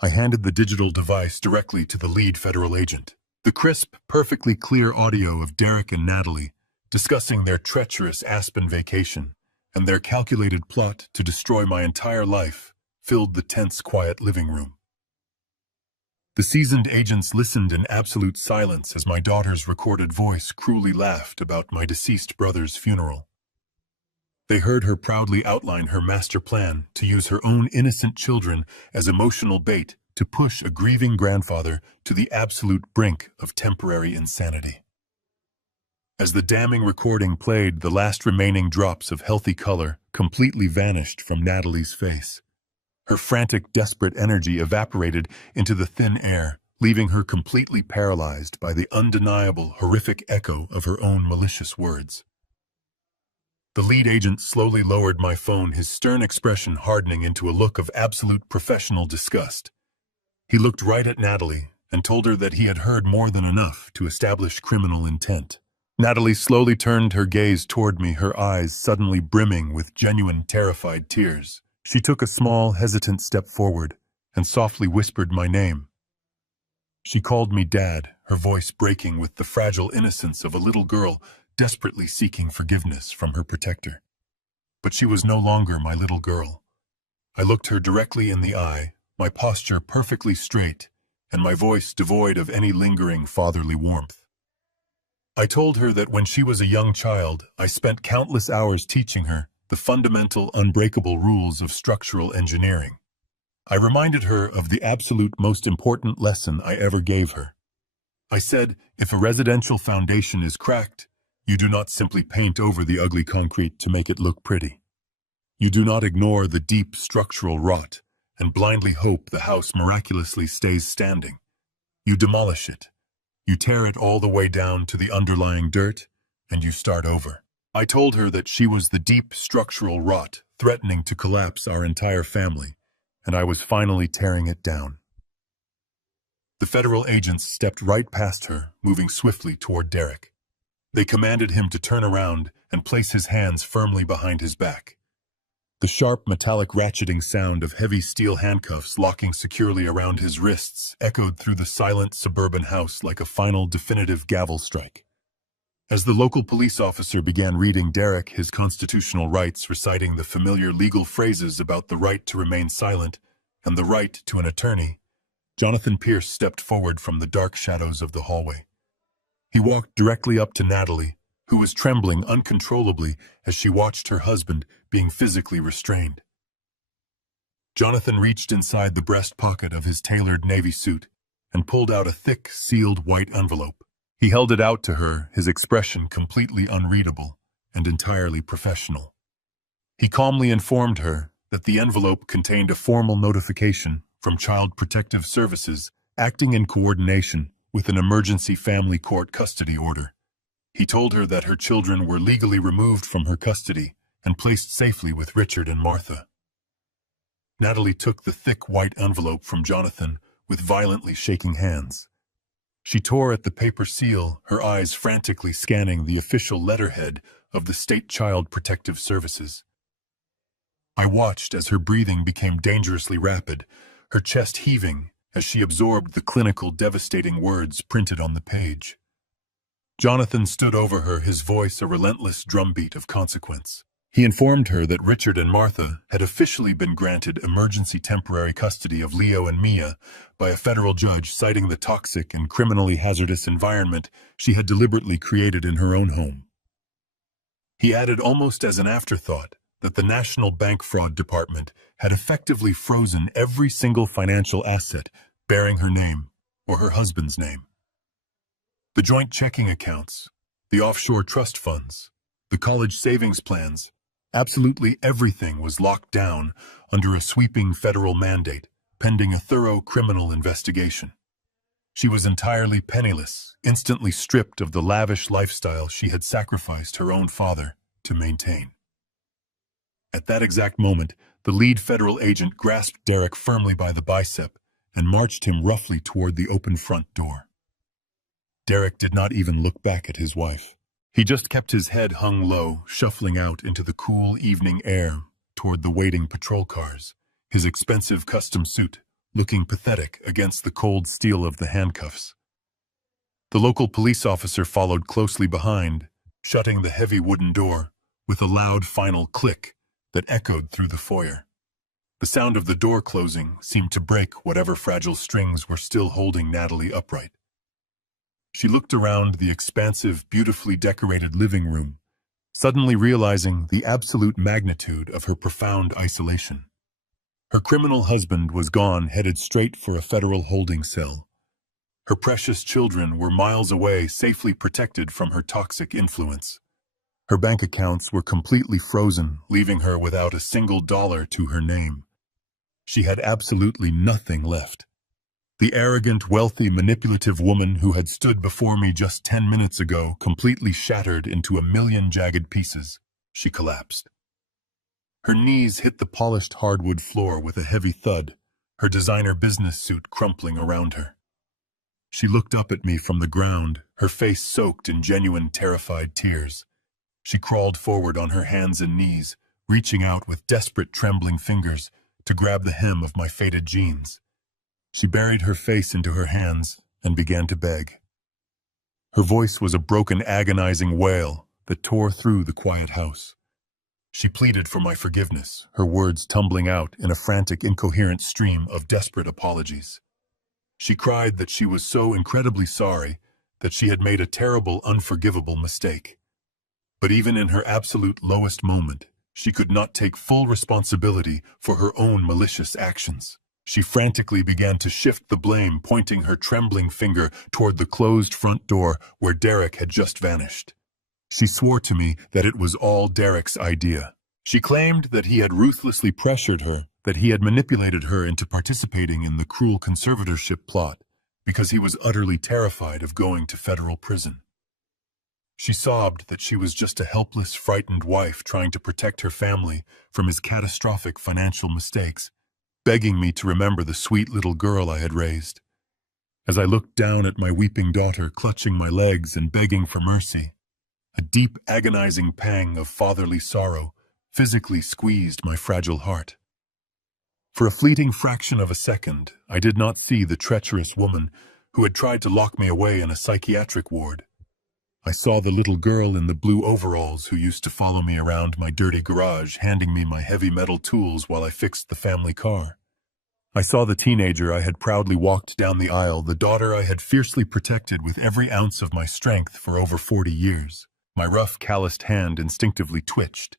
I handed the digital device directly to the lead federal agent. The crisp, perfectly clear audio of Derek and Natalie discussing their treacherous Aspen vacation and their calculated plot to destroy my entire life filled the tense, quiet living room. The seasoned agents listened in absolute silence as my daughter's recorded voice cruelly laughed about my deceased brother's funeral. They heard her proudly outline her master plan to use her own innocent children as emotional bait to push a grieving grandfather to the absolute brink of temporary insanity. As the damning recording played, the last remaining drops of healthy color completely vanished from Natalie's face. Her frantic, desperate energy evaporated into the thin air, leaving her completely paralyzed by the undeniable, horrific echo of her own malicious words. The lead agent slowly lowered my phone, his stern expression hardening into a look of absolute professional disgust. He looked right at Natalie and told her that he had heard more than enough to establish criminal intent. Natalie slowly turned her gaze toward me, her eyes suddenly brimming with genuine, terrified tears. She took a small, hesitant step forward and softly whispered my name. She called me Dad, her voice breaking with the fragile innocence of a little girl desperately seeking forgiveness from her protector. But she was no longer my little girl. I looked her directly in the eye, my posture perfectly straight, and my voice devoid of any lingering fatherly warmth. I told her that when she was a young child, I spent countless hours teaching her the fundamental, unbreakable rules of structural engineering. I reminded her of the absolute most important lesson I ever gave her. I said, if a residential foundation is cracked, you do not simply paint over the ugly concrete to make it look pretty. You do not ignore the deep structural rot and blindly hope the house miraculously stays standing. You demolish it. You tear it all the way down to the underlying dirt, and you start over. I told her that she was the deep structural rot threatening to collapse our entire family, and I was finally tearing it down. The federal agents stepped right past her, moving swiftly toward Derek. They commanded him to turn around and place his hands firmly behind his back. The sharp, metallic ratcheting sound of heavy steel handcuffs locking securely around his wrists echoed through the silent suburban house like a final, definitive gavel strike. As the local police officer began reading Derek his constitutional rights, reciting the familiar legal phrases about the right to remain silent and the right to an attorney, Jonathan Pierce stepped forward from the dark shadows of the hallway. He walked directly up to Natalie, who was trembling uncontrollably as she watched her husband being physically restrained. Jonathan reached inside the breast pocket of his tailored navy suit and pulled out a thick, sealed white envelope. He held it out to her, his expression completely unreadable and entirely professional. He calmly informed her that the envelope contained a formal notification from Child Protective Services acting in coordination with an emergency family court custody order. He told her that her children were legally removed from her custody and placed safely with Richard and Martha. Natalie took the thick white envelope from Jonathan with violently shaking hands. She tore at the paper seal, her eyes frantically scanning the official letterhead of the State Child Protective Services. I watched as her breathing became dangerously rapid, her chest heaving as she absorbed the clinical, devastating words printed on the page. Jonathan stood over her, his voice a relentless drumbeat of consequence. He informed her that Richard and Martha had officially been granted emergency temporary custody of Leo and Mia by a federal judge, citing the toxic and criminally hazardous environment she had deliberately created in her own home. He added almost as an afterthought that the National Bank Fraud Department had effectively frozen every single financial asset bearing her name or her husband's name. The joint checking accounts, the offshore trust funds, the college savings plans, absolutely everything was locked down under a sweeping federal mandate, pending a thorough criminal investigation. She was entirely penniless, instantly stripped of the lavish lifestyle she had sacrificed her own father to maintain. At that exact moment, the lead federal agent grasped Derek firmly by the bicep and marched him roughly toward the open front door. Derek did not even look back at his wife. He just kept his head hung low, shuffling out into the cool evening air toward the waiting patrol cars, his expensive custom suit looking pathetic against the cold steel of the handcuffs. The local police officer followed closely behind, shutting the heavy wooden door with a loud final click that echoed through the foyer. The sound of the door closing seemed to break whatever fragile strings were still holding Natalie upright. She looked around the expansive, beautifully decorated living room, suddenly realizing the absolute magnitude of her profound isolation. Her criminal husband was gone, headed straight for a federal holding cell. Her precious children were miles away, safely protected from her toxic influence. Her bank accounts were completely frozen, leaving her without a single dollar to her name. She had absolutely nothing left. The arrogant, wealthy, manipulative woman who had stood before me just 10 minutes ago, completely shattered into a million jagged pieces, she collapsed. Her knees hit the polished hardwood floor with a heavy thud, her designer business suit crumpling around her. She looked up at me from the ground, her face soaked in genuine, terrified tears. She crawled forward on her hands and knees, reaching out with desperate, trembling fingers to grab the hem of my faded jeans. She buried her face into her hands and began to beg. Her voice was a broken, agonizing wail that tore through the quiet house. She pleaded for my forgiveness, her words tumbling out in a frantic, incoherent stream of desperate apologies. She cried that she was so incredibly sorry that she had made a terrible, unforgivable mistake. But even in her absolute lowest moment, she could not take full responsibility for her own malicious actions. She frantically began to shift the blame, pointing her trembling finger toward the closed front door where Derek had just vanished. She swore to me that it was all Derek's idea. She claimed that he had ruthlessly pressured her, that he had manipulated her into participating in the cruel conservatorship plot because he was utterly terrified of going to federal prison. She sobbed that she was just a helpless, frightened wife trying to protect her family from his catastrophic financial mistakes, begging me to remember the sweet little girl I had raised. As I looked down at my weeping daughter, clutching my legs and begging for mercy, a deep, agonizing pang of fatherly sorrow physically squeezed my fragile heart. For a fleeting fraction of a second, I did not see the treacherous woman who had tried to lock me away in a psychiatric ward. I saw the little girl in the blue overalls who used to follow me around my dirty garage, handing me my heavy metal tools while I fixed the family car. I saw the teenager I had proudly walked down the aisle, the daughter I had fiercely protected with every ounce of my strength for over 40 years. My rough, calloused hand instinctively twitched,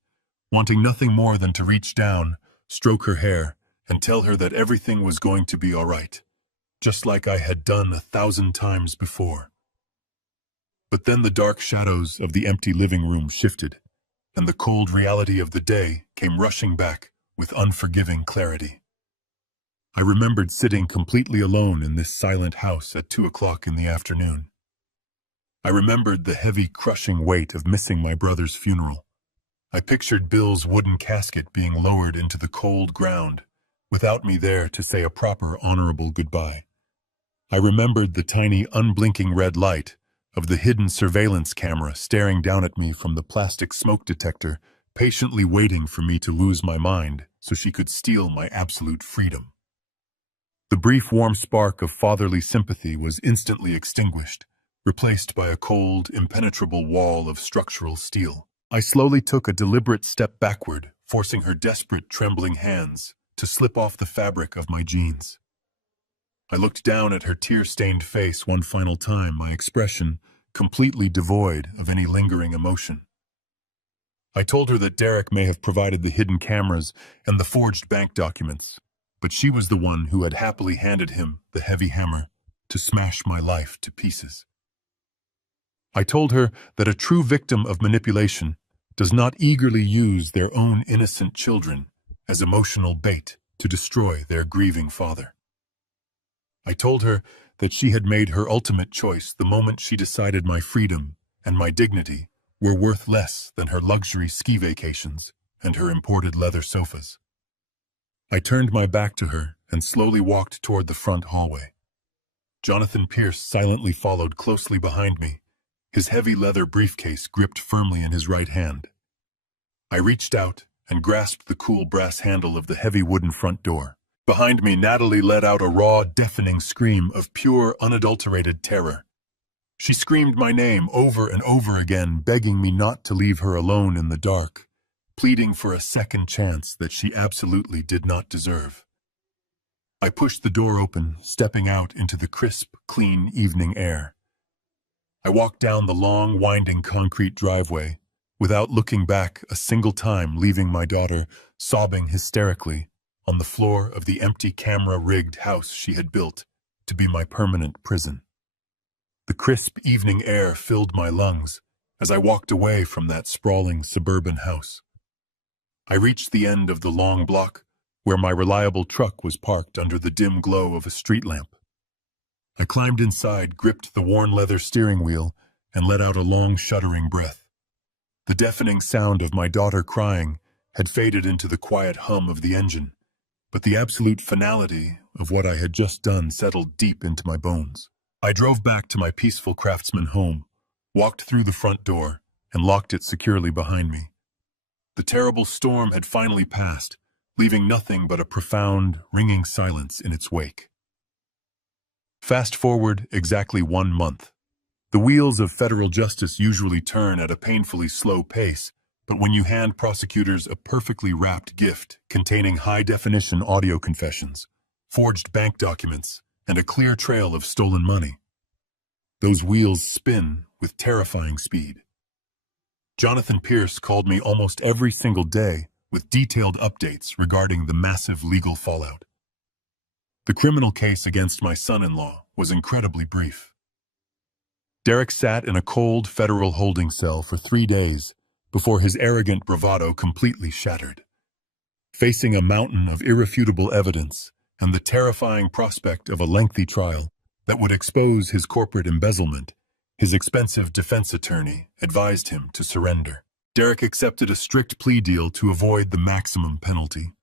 wanting nothing more than to reach down, stroke her hair, and tell her that everything was going to be all right, just like I had done 1,000 times before. But then the dark shadows of the empty living room shifted, and the cold reality of the day came rushing back with unforgiving clarity. I remembered sitting completely alone in this silent house at 2 o'clock in the afternoon. I remembered the heavy, crushing weight of missing my brother's funeral. I pictured Bill's wooden casket being lowered into the cold ground, without me there to say a proper, honorable goodbye. I remembered the tiny, unblinking red light of the hidden surveillance camera staring down at me from the plastic smoke detector, patiently waiting for me to lose my mind so she could steal my absolute freedom. The brief, warm spark of fatherly sympathy was instantly extinguished, replaced by a cold, impenetrable wall of structural steel. I slowly took a deliberate step backward, forcing her desperate, trembling hands to slip off the fabric of my jeans. I looked down at her tear-stained face one final time, my expression completely devoid of any lingering emotion. I told her that Derek may have provided the hidden cameras and the forged bank documents, but she was the one who had happily handed him the heavy hammer to smash my life to pieces. I told her that a true victim of manipulation does not eagerly use their own innocent children as emotional bait to destroy their grieving father. I told her that she had made her ultimate choice the moment she decided my freedom and my dignity were worth less than her luxury ski vacations and her imported leather sofas. I turned my back to her and slowly walked toward the front hallway. Jonathan Pierce silently followed closely behind me, his heavy leather briefcase gripped firmly in his right hand. I reached out and grasped the cool brass handle of the heavy wooden front door. Behind me, Natalie let out a raw, deafening scream of pure, unadulterated terror. She screamed my name over and over again, begging me not to leave her alone in the dark, pleading for a second chance that she absolutely did not deserve. I pushed the door open, stepping out into the crisp, clean evening air. I walked down the long, winding concrete driveway, without looking back a single time, leaving my daughter sobbing hysterically on the floor of the empty camera-rigged house she had built to be my permanent prison. The crisp evening air filled my lungs as I walked away from that sprawling suburban house. I reached the end of the long block where my reliable truck was parked under the dim glow of a street lamp. I climbed inside, gripped the worn leather steering wheel, and let out a long, shuddering breath. The deafening sound of my daughter crying had faded into the quiet hum of the engine, but the absolute finality of what I had just done settled deep into my bones. I drove back to my peaceful craftsman home, walked through the front door, and locked it securely behind me. The terrible storm had finally passed, leaving nothing but a profound, ringing silence in its wake. Fast forward exactly 1 month. The wheels of federal justice usually turn at a painfully slow pace, but when you hand prosecutors a perfectly wrapped gift containing high-definition audio confessions, forged bank documents, and a clear trail of stolen money, those wheels spin with terrifying speed. Jonathan Pierce called me almost every single day with detailed updates regarding the massive legal fallout. The criminal case against my son-in-law was incredibly brief. Derek sat in a cold federal holding cell for 3 days before his arrogant bravado completely shattered. Facing a mountain of irrefutable evidence and the terrifying prospect of a lengthy trial that would expose his corporate embezzlement, his expensive defense attorney advised him to surrender. Derek accepted a strict plea deal to avoid the maximum penalty.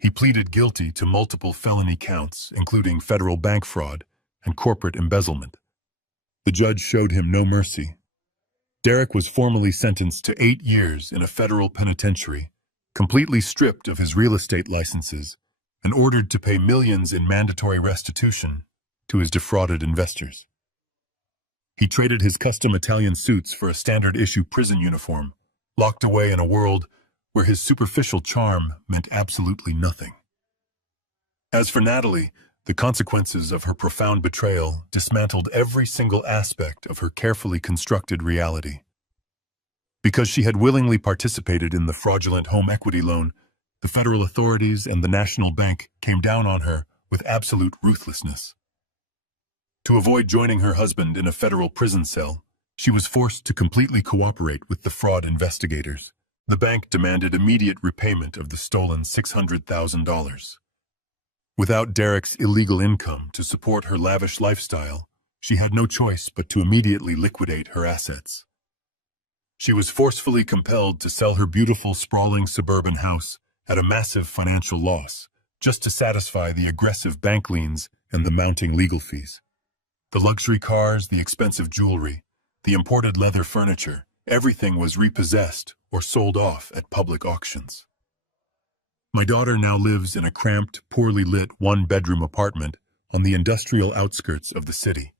He pleaded guilty to multiple felony counts, including federal bank fraud and corporate embezzlement. The judge showed him no mercy. Derek was formally sentenced to 8 years in a federal penitentiary, completely stripped of his real estate licenses, and ordered to pay millions in mandatory restitution to his defrauded investors. He traded his custom Italian suits for a standard-issue prison uniform, locked away in a world where his superficial charm meant absolutely nothing. As for Natalie, the consequences of her profound betrayal dismantled every single aspect of her carefully constructed reality. Because she had willingly participated in the fraudulent home equity loan, the federal authorities and the National Bank came down on her with absolute ruthlessness. To avoid joining her husband in a federal prison cell, she was forced to completely cooperate with the fraud investigators. The bank demanded immediate repayment of the stolen $600,000. Without Derek's illegal income to support her lavish lifestyle, she had no choice but to immediately liquidate her assets. She was forcefully compelled to sell her beautiful, sprawling suburban house at a massive financial loss, just to satisfy the aggressive bank liens and the mounting legal fees. The luxury cars, the expensive jewelry, the imported leather furniture, everything was repossessed or sold off at public auctions. My daughter now lives in a cramped, poorly lit one-bedroom apartment on the industrial outskirts of the city.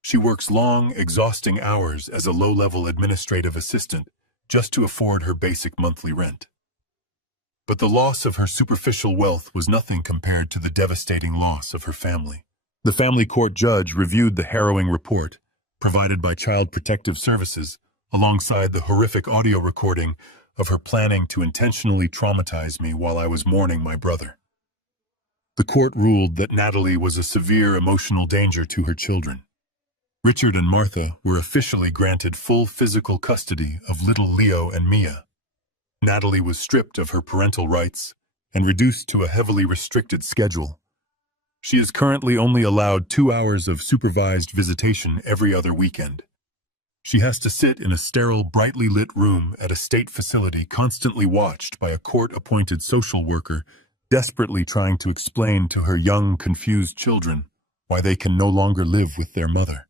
She works long, exhausting hours as a low-level administrative assistant just to afford her basic monthly rent. But the loss of her superficial wealth was nothing compared to the devastating loss of her family. The family court judge reviewed the harrowing report provided by Child Protective Services alongside the horrific audio recording of her planning to intentionally traumatize me while I was mourning my brother. The court ruled that Natalie was a severe emotional danger to her children. Richard and Martha were officially granted full physical custody of little Leo and Mia. Natalie was stripped of her parental rights and reduced to a heavily restricted schedule. She is currently only allowed 2 hours of supervised visitation every other weekend. She has to sit in a sterile, brightly lit room at a state facility constantly watched by a court-appointed social worker desperately trying to explain to her young, confused children why they can no longer live with their mother.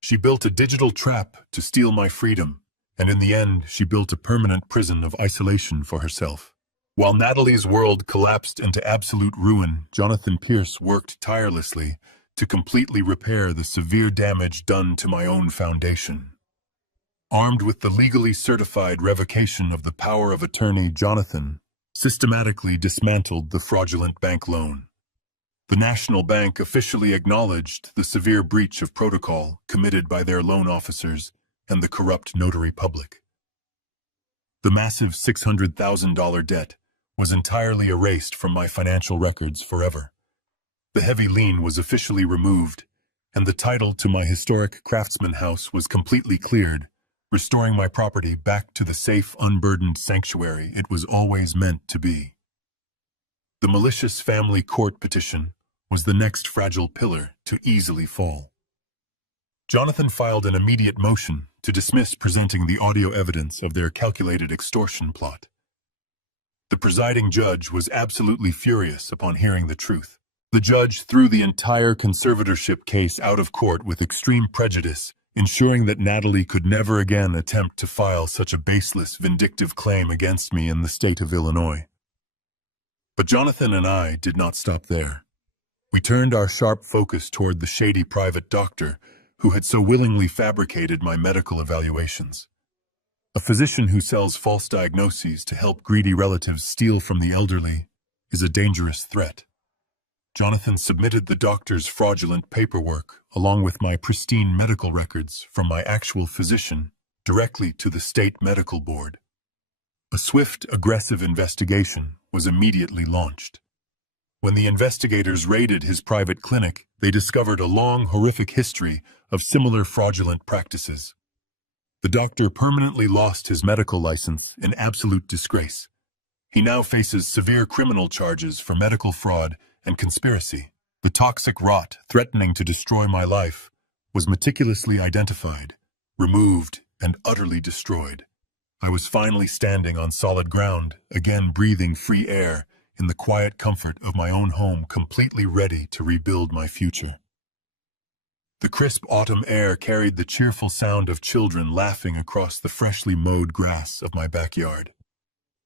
She built a digital trap to steal my freedom, and in the end, she built a permanent prison of isolation for herself. While Natalie's world collapsed into absolute ruin, Jonathan Pierce worked tirelessly to completely repair the severe damage done to my own foundation. Armed with the legally certified revocation of the power of attorney, Jonathan systematically dismantled the fraudulent bank loan. The National Bank officially acknowledged the severe breach of protocol committed by their loan officers and the corrupt notary public. The massive $600,000 debt was entirely erased from my financial records forever. The heavy lien was officially removed, and the title to my historic craftsman house was completely cleared, restoring my property back to the safe, unburdened sanctuary it was always meant to be. The malicious family court petition was the next fragile pillar to easily fall. Jonathan filed an immediate motion to dismiss presenting the audio evidence of their calculated extortion plot. The presiding judge was absolutely furious upon hearing the truth. The judge threw the entire conservatorship case out of court with extreme prejudice, ensuring that Natalie could never again attempt to file such a baseless, vindictive claim against me in the state of Illinois. But Jonathan and I did not stop there. We turned our sharp focus toward the shady private doctor who had so willingly fabricated my medical evaluations. A physician who sells false diagnoses to help greedy relatives steal from the elderly is a dangerous threat. Jonathan submitted the doctor's fraudulent paperwork, along with my pristine medical records from my actual physician, directly to the state medical board. A swift, aggressive investigation was immediately launched. When the investigators raided his private clinic, they discovered a long, horrific history of similar fraudulent practices. The doctor permanently lost his medical license in absolute disgrace. He now faces severe criminal charges for medical fraud and conspiracy. The toxic rot threatening to destroy my life was meticulously identified, removed, and utterly destroyed. I was finally standing on solid ground, again breathing free air, in the quiet comfort of my own home, completely ready to rebuild my future. The crisp autumn air carried the cheerful sound of children laughing across the freshly mowed grass of my backyard.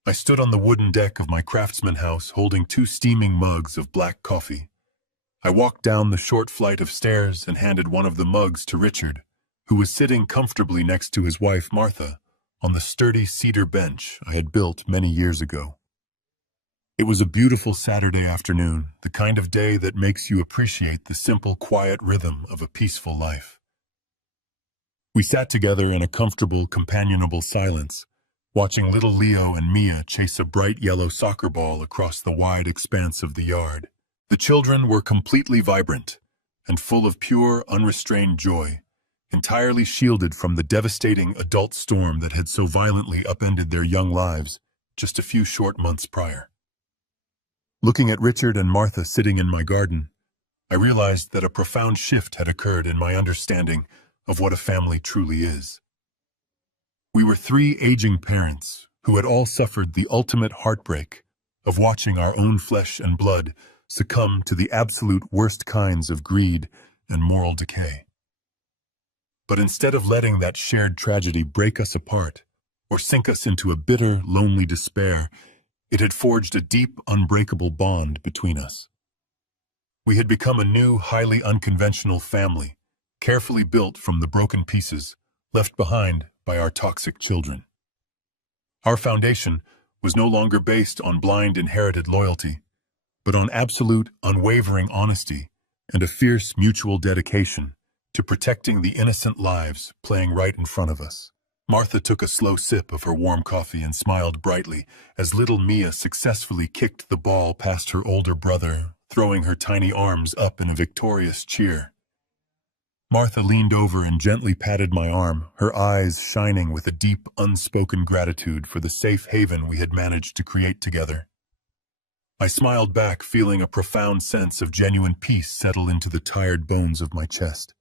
I stood on the wooden deck of my craftsman house holding 2 steaming mugs of black coffee. I walked down the short flight of stairs and handed one of the mugs to Richard, who was sitting comfortably next to his wife Martha on the sturdy cedar bench I had built many years ago. It was a beautiful Saturday afternoon, the kind of day that makes you appreciate the simple, quiet rhythm of a peaceful life. We sat together in a comfortable, companionable silence, watching little Leo and Mia chase a bright yellow soccer ball across the wide expanse of the yard. The children were completely vibrant and full of pure, unrestrained joy, entirely shielded from the devastating adult storm that had so violently upended their young lives just a few short months prior. Looking at Richard and Martha sitting in my garden, I realized that a profound shift had occurred in my understanding of what a family truly is. We were 3 aging parents who had all suffered the ultimate heartbreak of watching our own flesh and blood succumb to the absolute worst kinds of greed and moral decay. But instead of letting that shared tragedy break us apart or sink us into a bitter, lonely despair, it had forged a deep, unbreakable bond between us. We had become a new, highly unconventional family, carefully built from the broken pieces left behind by our toxic children. Our foundation was no longer based on blind inherited loyalty, but on absolute, unwavering honesty and a fierce mutual dedication to protecting the innocent lives playing right in front of us. Martha took a slow sip of her warm coffee and smiled brightly as little Mia successfully kicked the ball past her older brother, throwing her tiny arms up in a victorious cheer. Martha leaned over and gently patted my arm, her eyes shining with a deep, unspoken gratitude for the safe haven we had managed to create together. I smiled back, feeling a profound sense of genuine peace settle into the tired bones of my chest.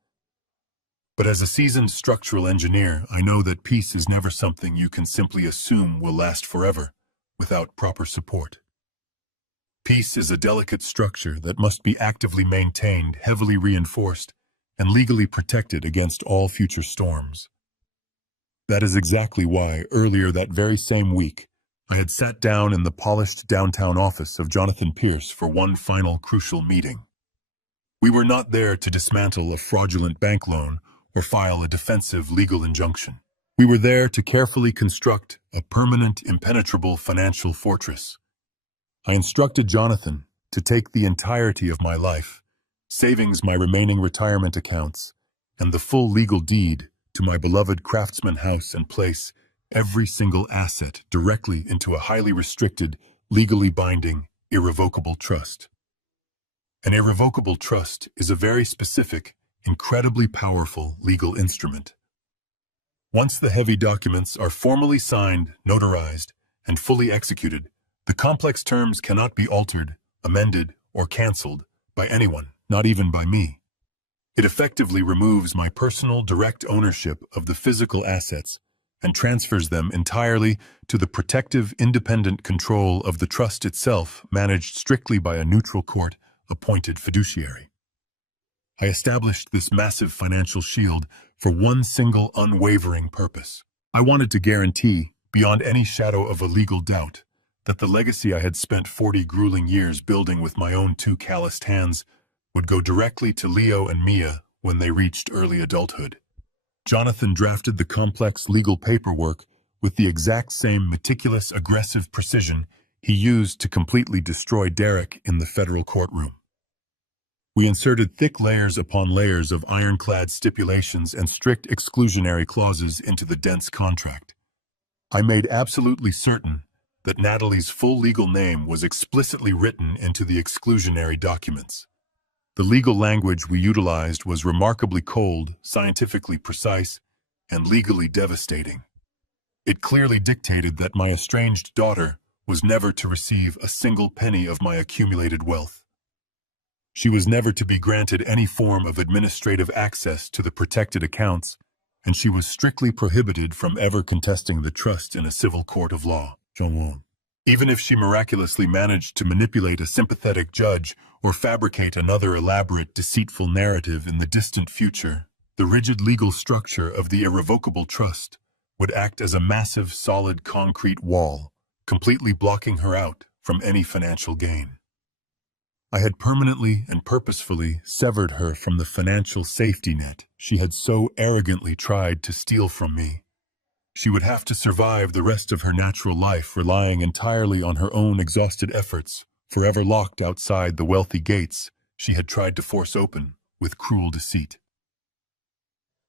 But as a seasoned structural engineer, I know that peace is never something you can simply assume will last forever without proper support. Peace is a delicate structure that must be actively maintained, heavily reinforced, and legally protected against all future storms. That is exactly why, earlier that very same week, I had sat down in the polished downtown office of Jonathan Pierce for one final crucial meeting. We were not there to dismantle a fraudulent bank loan or file a defensive legal injunction. We were there to carefully construct a permanent, impenetrable financial fortress. I instructed Jonathan to take the entirety of my life, savings, my remaining retirement accounts, and the full legal deed to my beloved craftsman house and place every single asset directly into a highly restricted, legally binding, irrevocable trust. An irrevocable trust is a very specific, incredibly powerful legal instrument. Once the heavy documents are formally signed, notarized, and fully executed, the complex terms cannot be altered, amended, or canceled by anyone, not even by me. It effectively removes my personal direct ownership of the physical assets and transfers them entirely to the protective, independent control of the trust itself, managed strictly by a neutral court-appointed fiduciary. I established this massive financial shield for one single unwavering purpose. I wanted to guarantee, beyond any shadow of a legal doubt, that the legacy I had spent 40 grueling years building with my own 2 calloused hands would go directly to Leo and Mia when they reached early adulthood. Jonathan drafted the complex legal paperwork with the exact same meticulous, aggressive precision he used to completely destroy Derek in the federal courtroom. We inserted thick layers upon layers of ironclad stipulations and strict exclusionary clauses into the dense contract. I made absolutely certain that Natalie's full legal name was explicitly written into the exclusionary documents. The legal language we utilized was remarkably cold, scientifically precise, and legally devastating. It clearly dictated that my estranged daughter was never to receive a single penny of my accumulated wealth. She was never to be granted any form of administrative access to the protected accounts, and she was strictly prohibited from ever contesting the trust in a civil court of law. Even if she miraculously managed to manipulate a sympathetic judge or fabricate another elaborate, deceitful narrative in the distant future, the rigid legal structure of the irrevocable trust would act as a massive, solid concrete wall, completely blocking her out from any financial gain. I had permanently and purposefully severed her from the financial safety net she had so arrogantly tried to steal from me. She would have to survive the rest of her natural life relying entirely on her own exhausted efforts, forever locked outside the wealthy gates she had tried to force open with cruel deceit.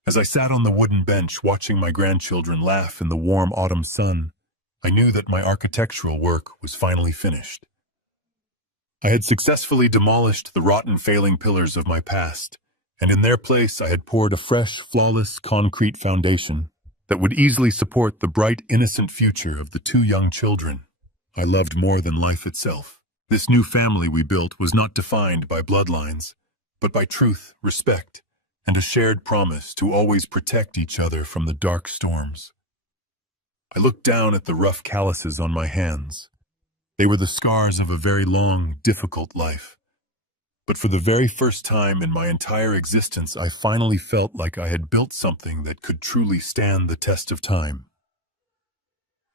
As I sat on the wooden bench watching my grandchildren laugh in the warm autumn sun, I knew that my architectural work was finally finished. I had successfully demolished the rotten, failing pillars of my past, and in their place I had poured a fresh, flawless concrete foundation that would easily support the bright, innocent future of the two young children I loved more than life itself. This new family we built was not defined by bloodlines, but by truth, respect, and a shared promise to always protect each other from the dark storms. I looked down at the rough calluses on my hands. They were the scars of a very long, difficult life. But for the very first time in my entire existence, I finally felt like I had built something that could truly stand the test of time.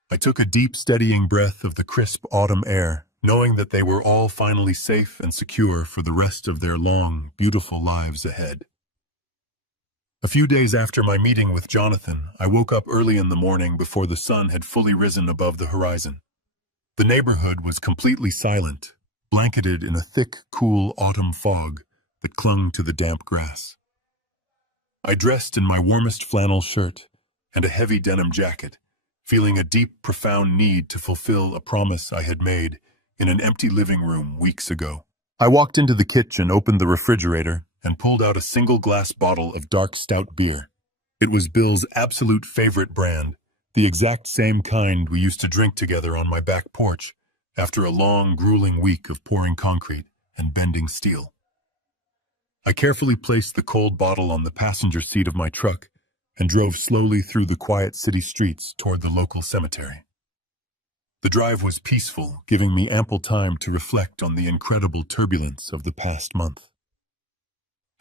I took a deep, steadying breath of the crisp autumn air, knowing that they were all finally safe and secure for the rest of their long, beautiful lives ahead. A few days after my meeting with Jonathan, I woke up early in the morning before the sun had fully risen above the horizon. The neighborhood was completely silent, blanketed in a thick, cool autumn fog that clung to the damp grass. I dressed in my warmest flannel shirt and a heavy denim jacket, feeling a deep, profound need to fulfill a promise I had made in an empty living room weeks ago. I walked into the kitchen, opened the refrigerator, and pulled out a single glass bottle of dark stout beer. It was Bill's absolute favorite brand, the exact same kind we used to drink together on my back porch after a long, grueling week of pouring concrete and bending steel. I carefully placed the cold bottle on the passenger seat of my truck and drove slowly through the quiet city streets toward the local cemetery. The drive was peaceful, giving me ample time to reflect on the incredible turbulence of the past month.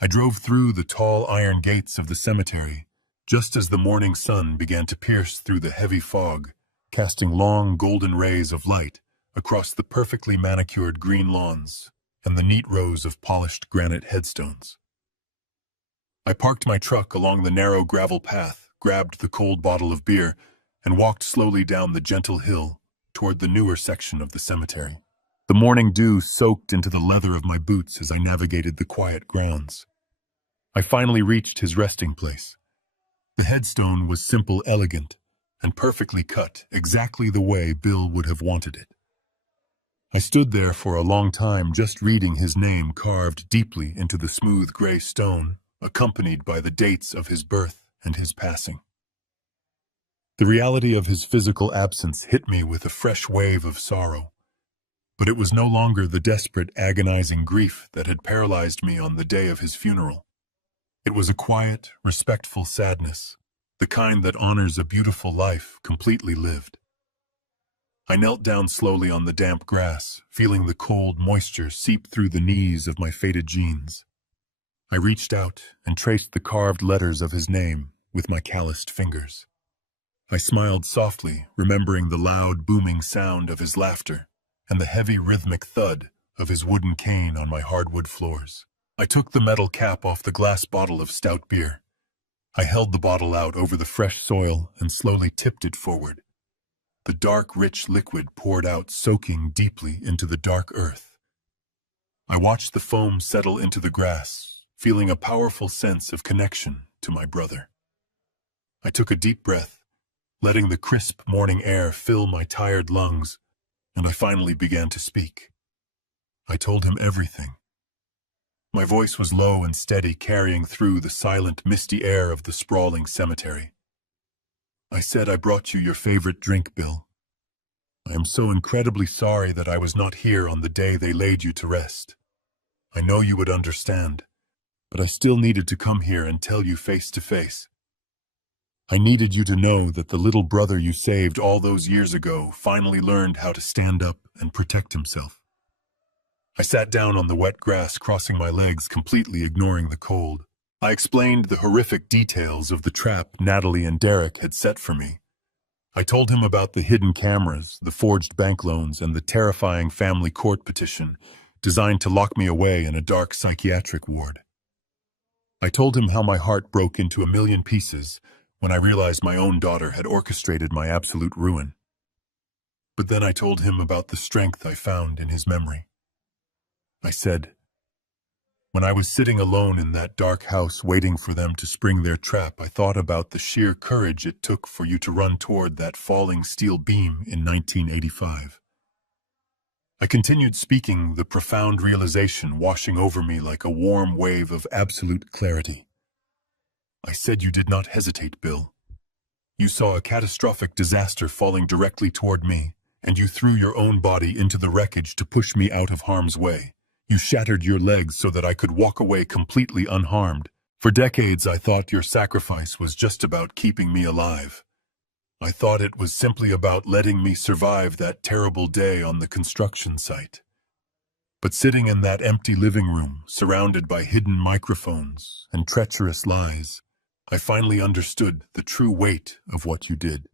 I drove through the tall iron gates of the cemetery just as the morning sun began to pierce through the heavy fog, casting long golden rays of light across the perfectly manicured green lawns and the neat rows of polished granite headstones. I parked my truck along the narrow gravel path, grabbed the cold bottle of beer, and walked slowly down the gentle hill toward the newer section of the cemetery. The morning dew soaked into the leather of my boots as I navigated the quiet grounds. I finally reached his resting place. The headstone was simple, elegant, and perfectly cut, exactly the way Bill would have wanted it. I stood there for a long time, just reading his name carved deeply into the smooth gray stone, accompanied by the dates of his birth and his passing. The reality of his physical absence hit me with a fresh wave of sorrow, but it was no longer the desperate, agonizing grief that had paralyzed me on the day of his funeral. It was a quiet, respectful sadness, the kind that honors a beautiful life completely lived. I knelt down slowly on the damp grass, feeling the cold moisture seep through the knees of my faded jeans. I reached out and traced the carved letters of his name with my calloused fingers. I smiled softly, remembering the loud, booming sound of his laughter and the heavy, rhythmic thud of his wooden cane on my hardwood floors. I took the metal cap off the glass bottle of stout beer. I held the bottle out over the fresh soil and slowly tipped it forward. The dark, rich liquid poured out, soaking deeply into the dark earth. I watched the foam settle into the grass, feeling a powerful sense of connection to my brother. I took a deep breath, letting the crisp morning air fill my tired lungs and I finally began to speak. I told him everything. My voice was low and steady, carrying through the silent, misty air of the sprawling cemetery. I said I brought you your favorite drink, Bill. I am so incredibly sorry that I was not here on the day they laid you to rest. I know you would understand, but I still needed to come here and tell you face to face. I needed you to know that the little brother you saved all those years ago finally learned how to stand up and protect himself. I sat down on the wet grass, crossing my legs, completely ignoring the cold. I explained the horrific details of the trap Natalie and Derek had set for me. I told him about the hidden cameras, the forged bank loans, and the terrifying family court petition designed to lock me away in a dark psychiatric ward. I told him how my heart broke into a million pieces when I realized my own daughter had orchestrated my absolute ruin. But then I told him about the strength I found in his memory. I said, when I was sitting alone in that dark house waiting for them to spring their trap, I thought about the sheer courage it took for you to run toward that falling steel beam in 1985. I continued speaking, the profound realization washing over me like a warm wave of absolute clarity. I said you did not hesitate, Bill. You saw a catastrophic disaster falling directly toward me, and you threw your own body into the wreckage to push me out of harm's way. You shattered your legs so that I could walk away completely unharmed. For decades, I thought your sacrifice was just about keeping me alive. I thought it was simply about letting me survive that terrible day on the construction site. But sitting in that empty living room, surrounded by hidden microphones and treacherous lies, I finally understood the true weight of what you did.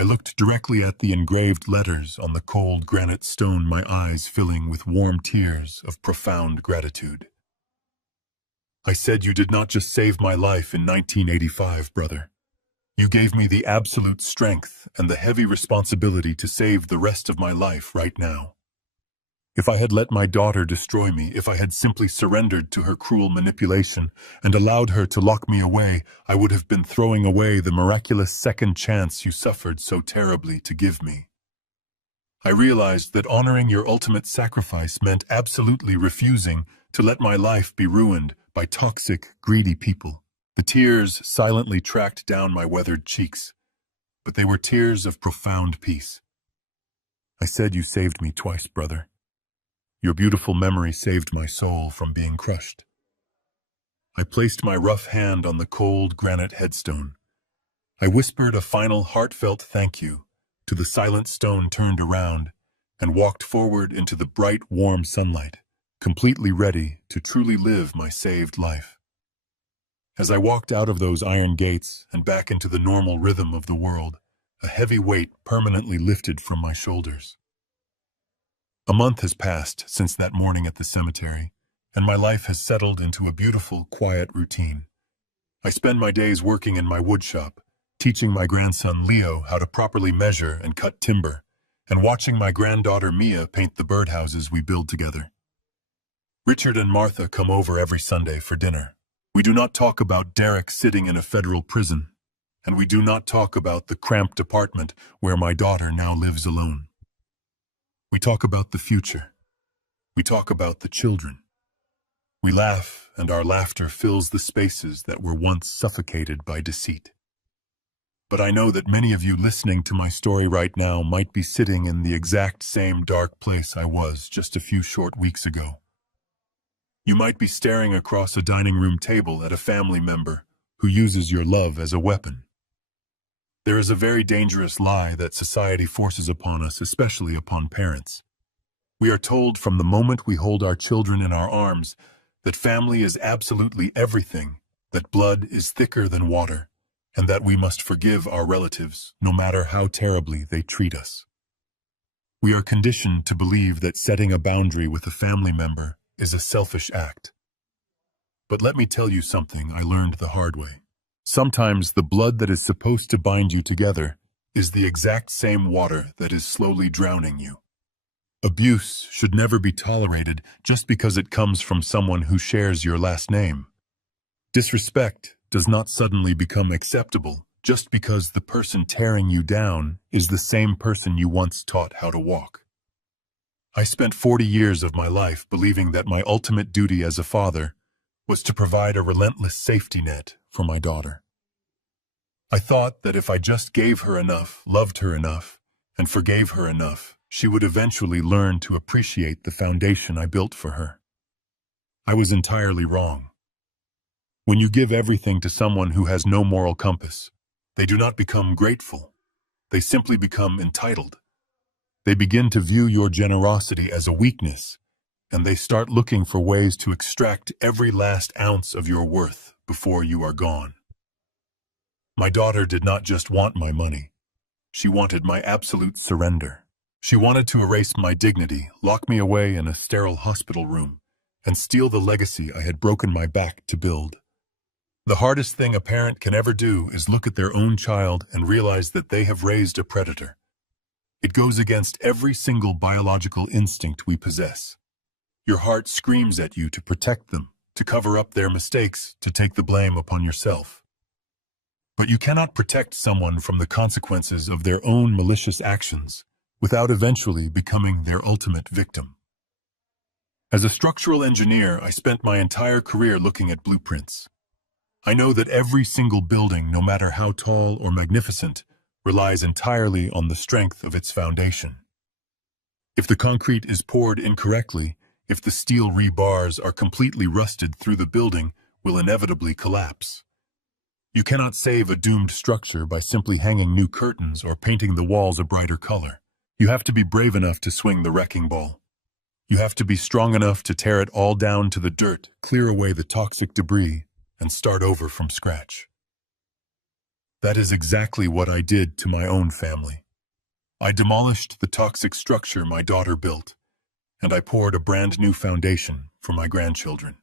I looked directly at the engraved letters on the cold granite stone, my eyes filling with warm tears of profound gratitude. I said you did not just save my life in 1985, brother. You gave me the absolute strength and the heavy responsibility to save the rest of my life right now. If I had let my daughter destroy me, if I had simply surrendered to her cruel manipulation and allowed her to lock me away, I would have been throwing away the miraculous second chance you suffered so terribly to give me. I realized that honoring your ultimate sacrifice meant absolutely refusing to let my life be ruined by toxic, greedy people. The tears silently tracked down my weathered cheeks, but they were tears of profound peace. I said you saved me twice, brother. Your beautiful memory saved my soul from being crushed. I placed my rough hand on the cold granite headstone. I whispered a final heartfelt thank you to the silent stone, turned around, and walked forward into the bright, warm sunlight, completely ready to truly live my saved life. As I walked out of those iron gates and back into the normal rhythm of the world, a heavy weight permanently lifted from my shoulders. A month has passed since that morning at the cemetery, and my life has settled into a beautiful, quiet routine. I spend my days working in my woodshop, teaching my grandson Leo how to properly measure and cut timber, and watching my granddaughter Mia paint the birdhouses we build together. Richard and Martha come over every Sunday for dinner. We do not talk about Derek sitting in a federal prison, and we do not talk about the cramped apartment where my daughter now lives alone. We talk about the future. We talk about the children. We laugh, and our laughter fills the spaces that were once suffocated by deceit. But I know that many of you listening to my story right now might be sitting in the exact same dark place I was just a few short weeks ago. You might be staring across a dining room table at a family member who uses your love as a weapon. There is a very dangerous lie that society forces upon us, especially upon parents. We are told from the moment we hold our children in our arms that family is absolutely everything, that blood is thicker than water, and that we must forgive our relatives no matter how terribly they treat us. We are conditioned to believe that setting a boundary with a family member is a selfish act. But let me tell you something I learned the hard way. Sometimes the blood that is supposed to bind you together is the exact same water that is slowly drowning you. Abuse should never be tolerated just because it comes from someone who shares your last name. Disrespect does not suddenly become acceptable just because the person tearing you down is the same person you once taught how to walk. I spent 40 years of my life believing that my ultimate duty as a father was to provide a relentless safety net for my daughter. I thought that if I just gave her enough, loved her enough, and forgave her enough, she would eventually learn to appreciate the foundation I built for her. I was entirely wrong. When you give everything to someone who has no moral compass, they do not become grateful. They simply become entitled. They begin to view your generosity as a weakness, and they start looking for ways to extract every last ounce of your worth before you are gone. My daughter did not just want my money. She wanted my absolute surrender. She wanted to erase my dignity, lock me away in a sterile hospital room, and steal the legacy I had broken my back to build. The hardest thing a parent can ever do is look at their own child and realize that they have raised a predator. It goes against every single biological instinct we possess. Your heart screams at you to protect them, to cover up their mistakes, to take the blame upon yourself. But you cannot protect someone from the consequences of their own malicious actions without eventually becoming their ultimate victim. As a structural engineer, I spent my entire career looking at blueprints. I know that every single building, no matter how tall or magnificent, relies entirely on the strength of its foundation. If the concrete is poured incorrectly, if the steel rebars are completely rusted through, the building will inevitably collapse. You cannot save a doomed structure by simply hanging new curtains or painting the walls a brighter color. You have to be brave enough to swing the wrecking ball. You have to be strong enough to tear it all down to the dirt, clear away the toxic debris, and start over from scratch. That is exactly what I did to my own family. I demolished the toxic structure my daughter built, and I poured a brand new foundation for my grandchildren.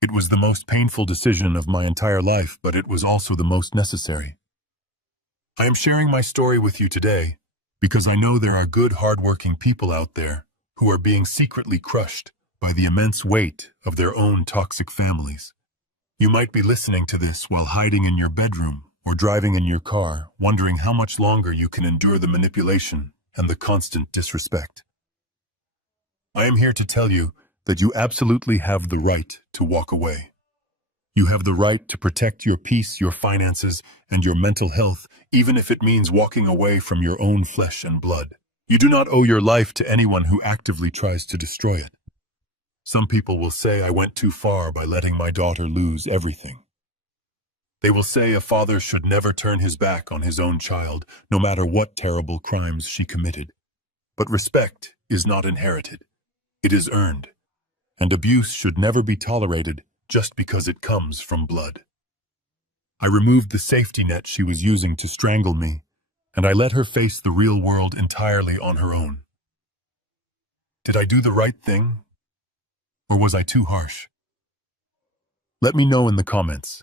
It was the most painful decision of my entire life, but it was also the most necessary. I am sharing my story with you today because I know there are good, hardworking people out there who are being secretly crushed by the immense weight of their own toxic families. You might be listening to this while hiding in your bedroom or driving in your car, wondering how much longer you can endure the manipulation and the constant disrespect. I am here to tell you that you absolutely have the right to walk away. You have the right to protect your peace, your finances, and your mental health, even if it means walking away from your own flesh and blood. You do not owe your life to anyone who actively tries to destroy it. Some people will say I went too far by letting my daughter lose everything. They will say a father should never turn his back on his own child, no matter what terrible crimes she committed. But respect is not inherited. It is earned. And abuse should never be tolerated just because it comes from blood. I removed the safety net she was using to strangle me, and I let her face the real world entirely on her own. Did I do the right thing? Or was I too harsh? Let me know in the comments.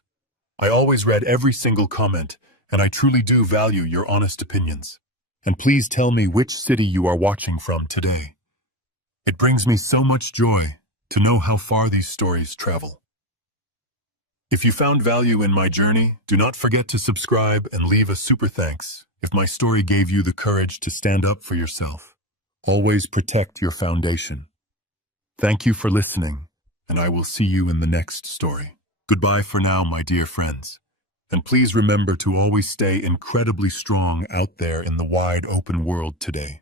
I always read every single comment, and I truly do value your honest opinions. And please tell me which city you are watching from today. It brings me so much joy to know how far these stories travel. If you found value in my journey, do not forget to subscribe and leave a super thanks if my story gave you the courage to stand up for yourself. Always protect your foundation. Thank you for listening, and I will see you in the next story. Goodbye for now, my dear friends. And please remember to always stay incredibly strong out there in the wide open world today.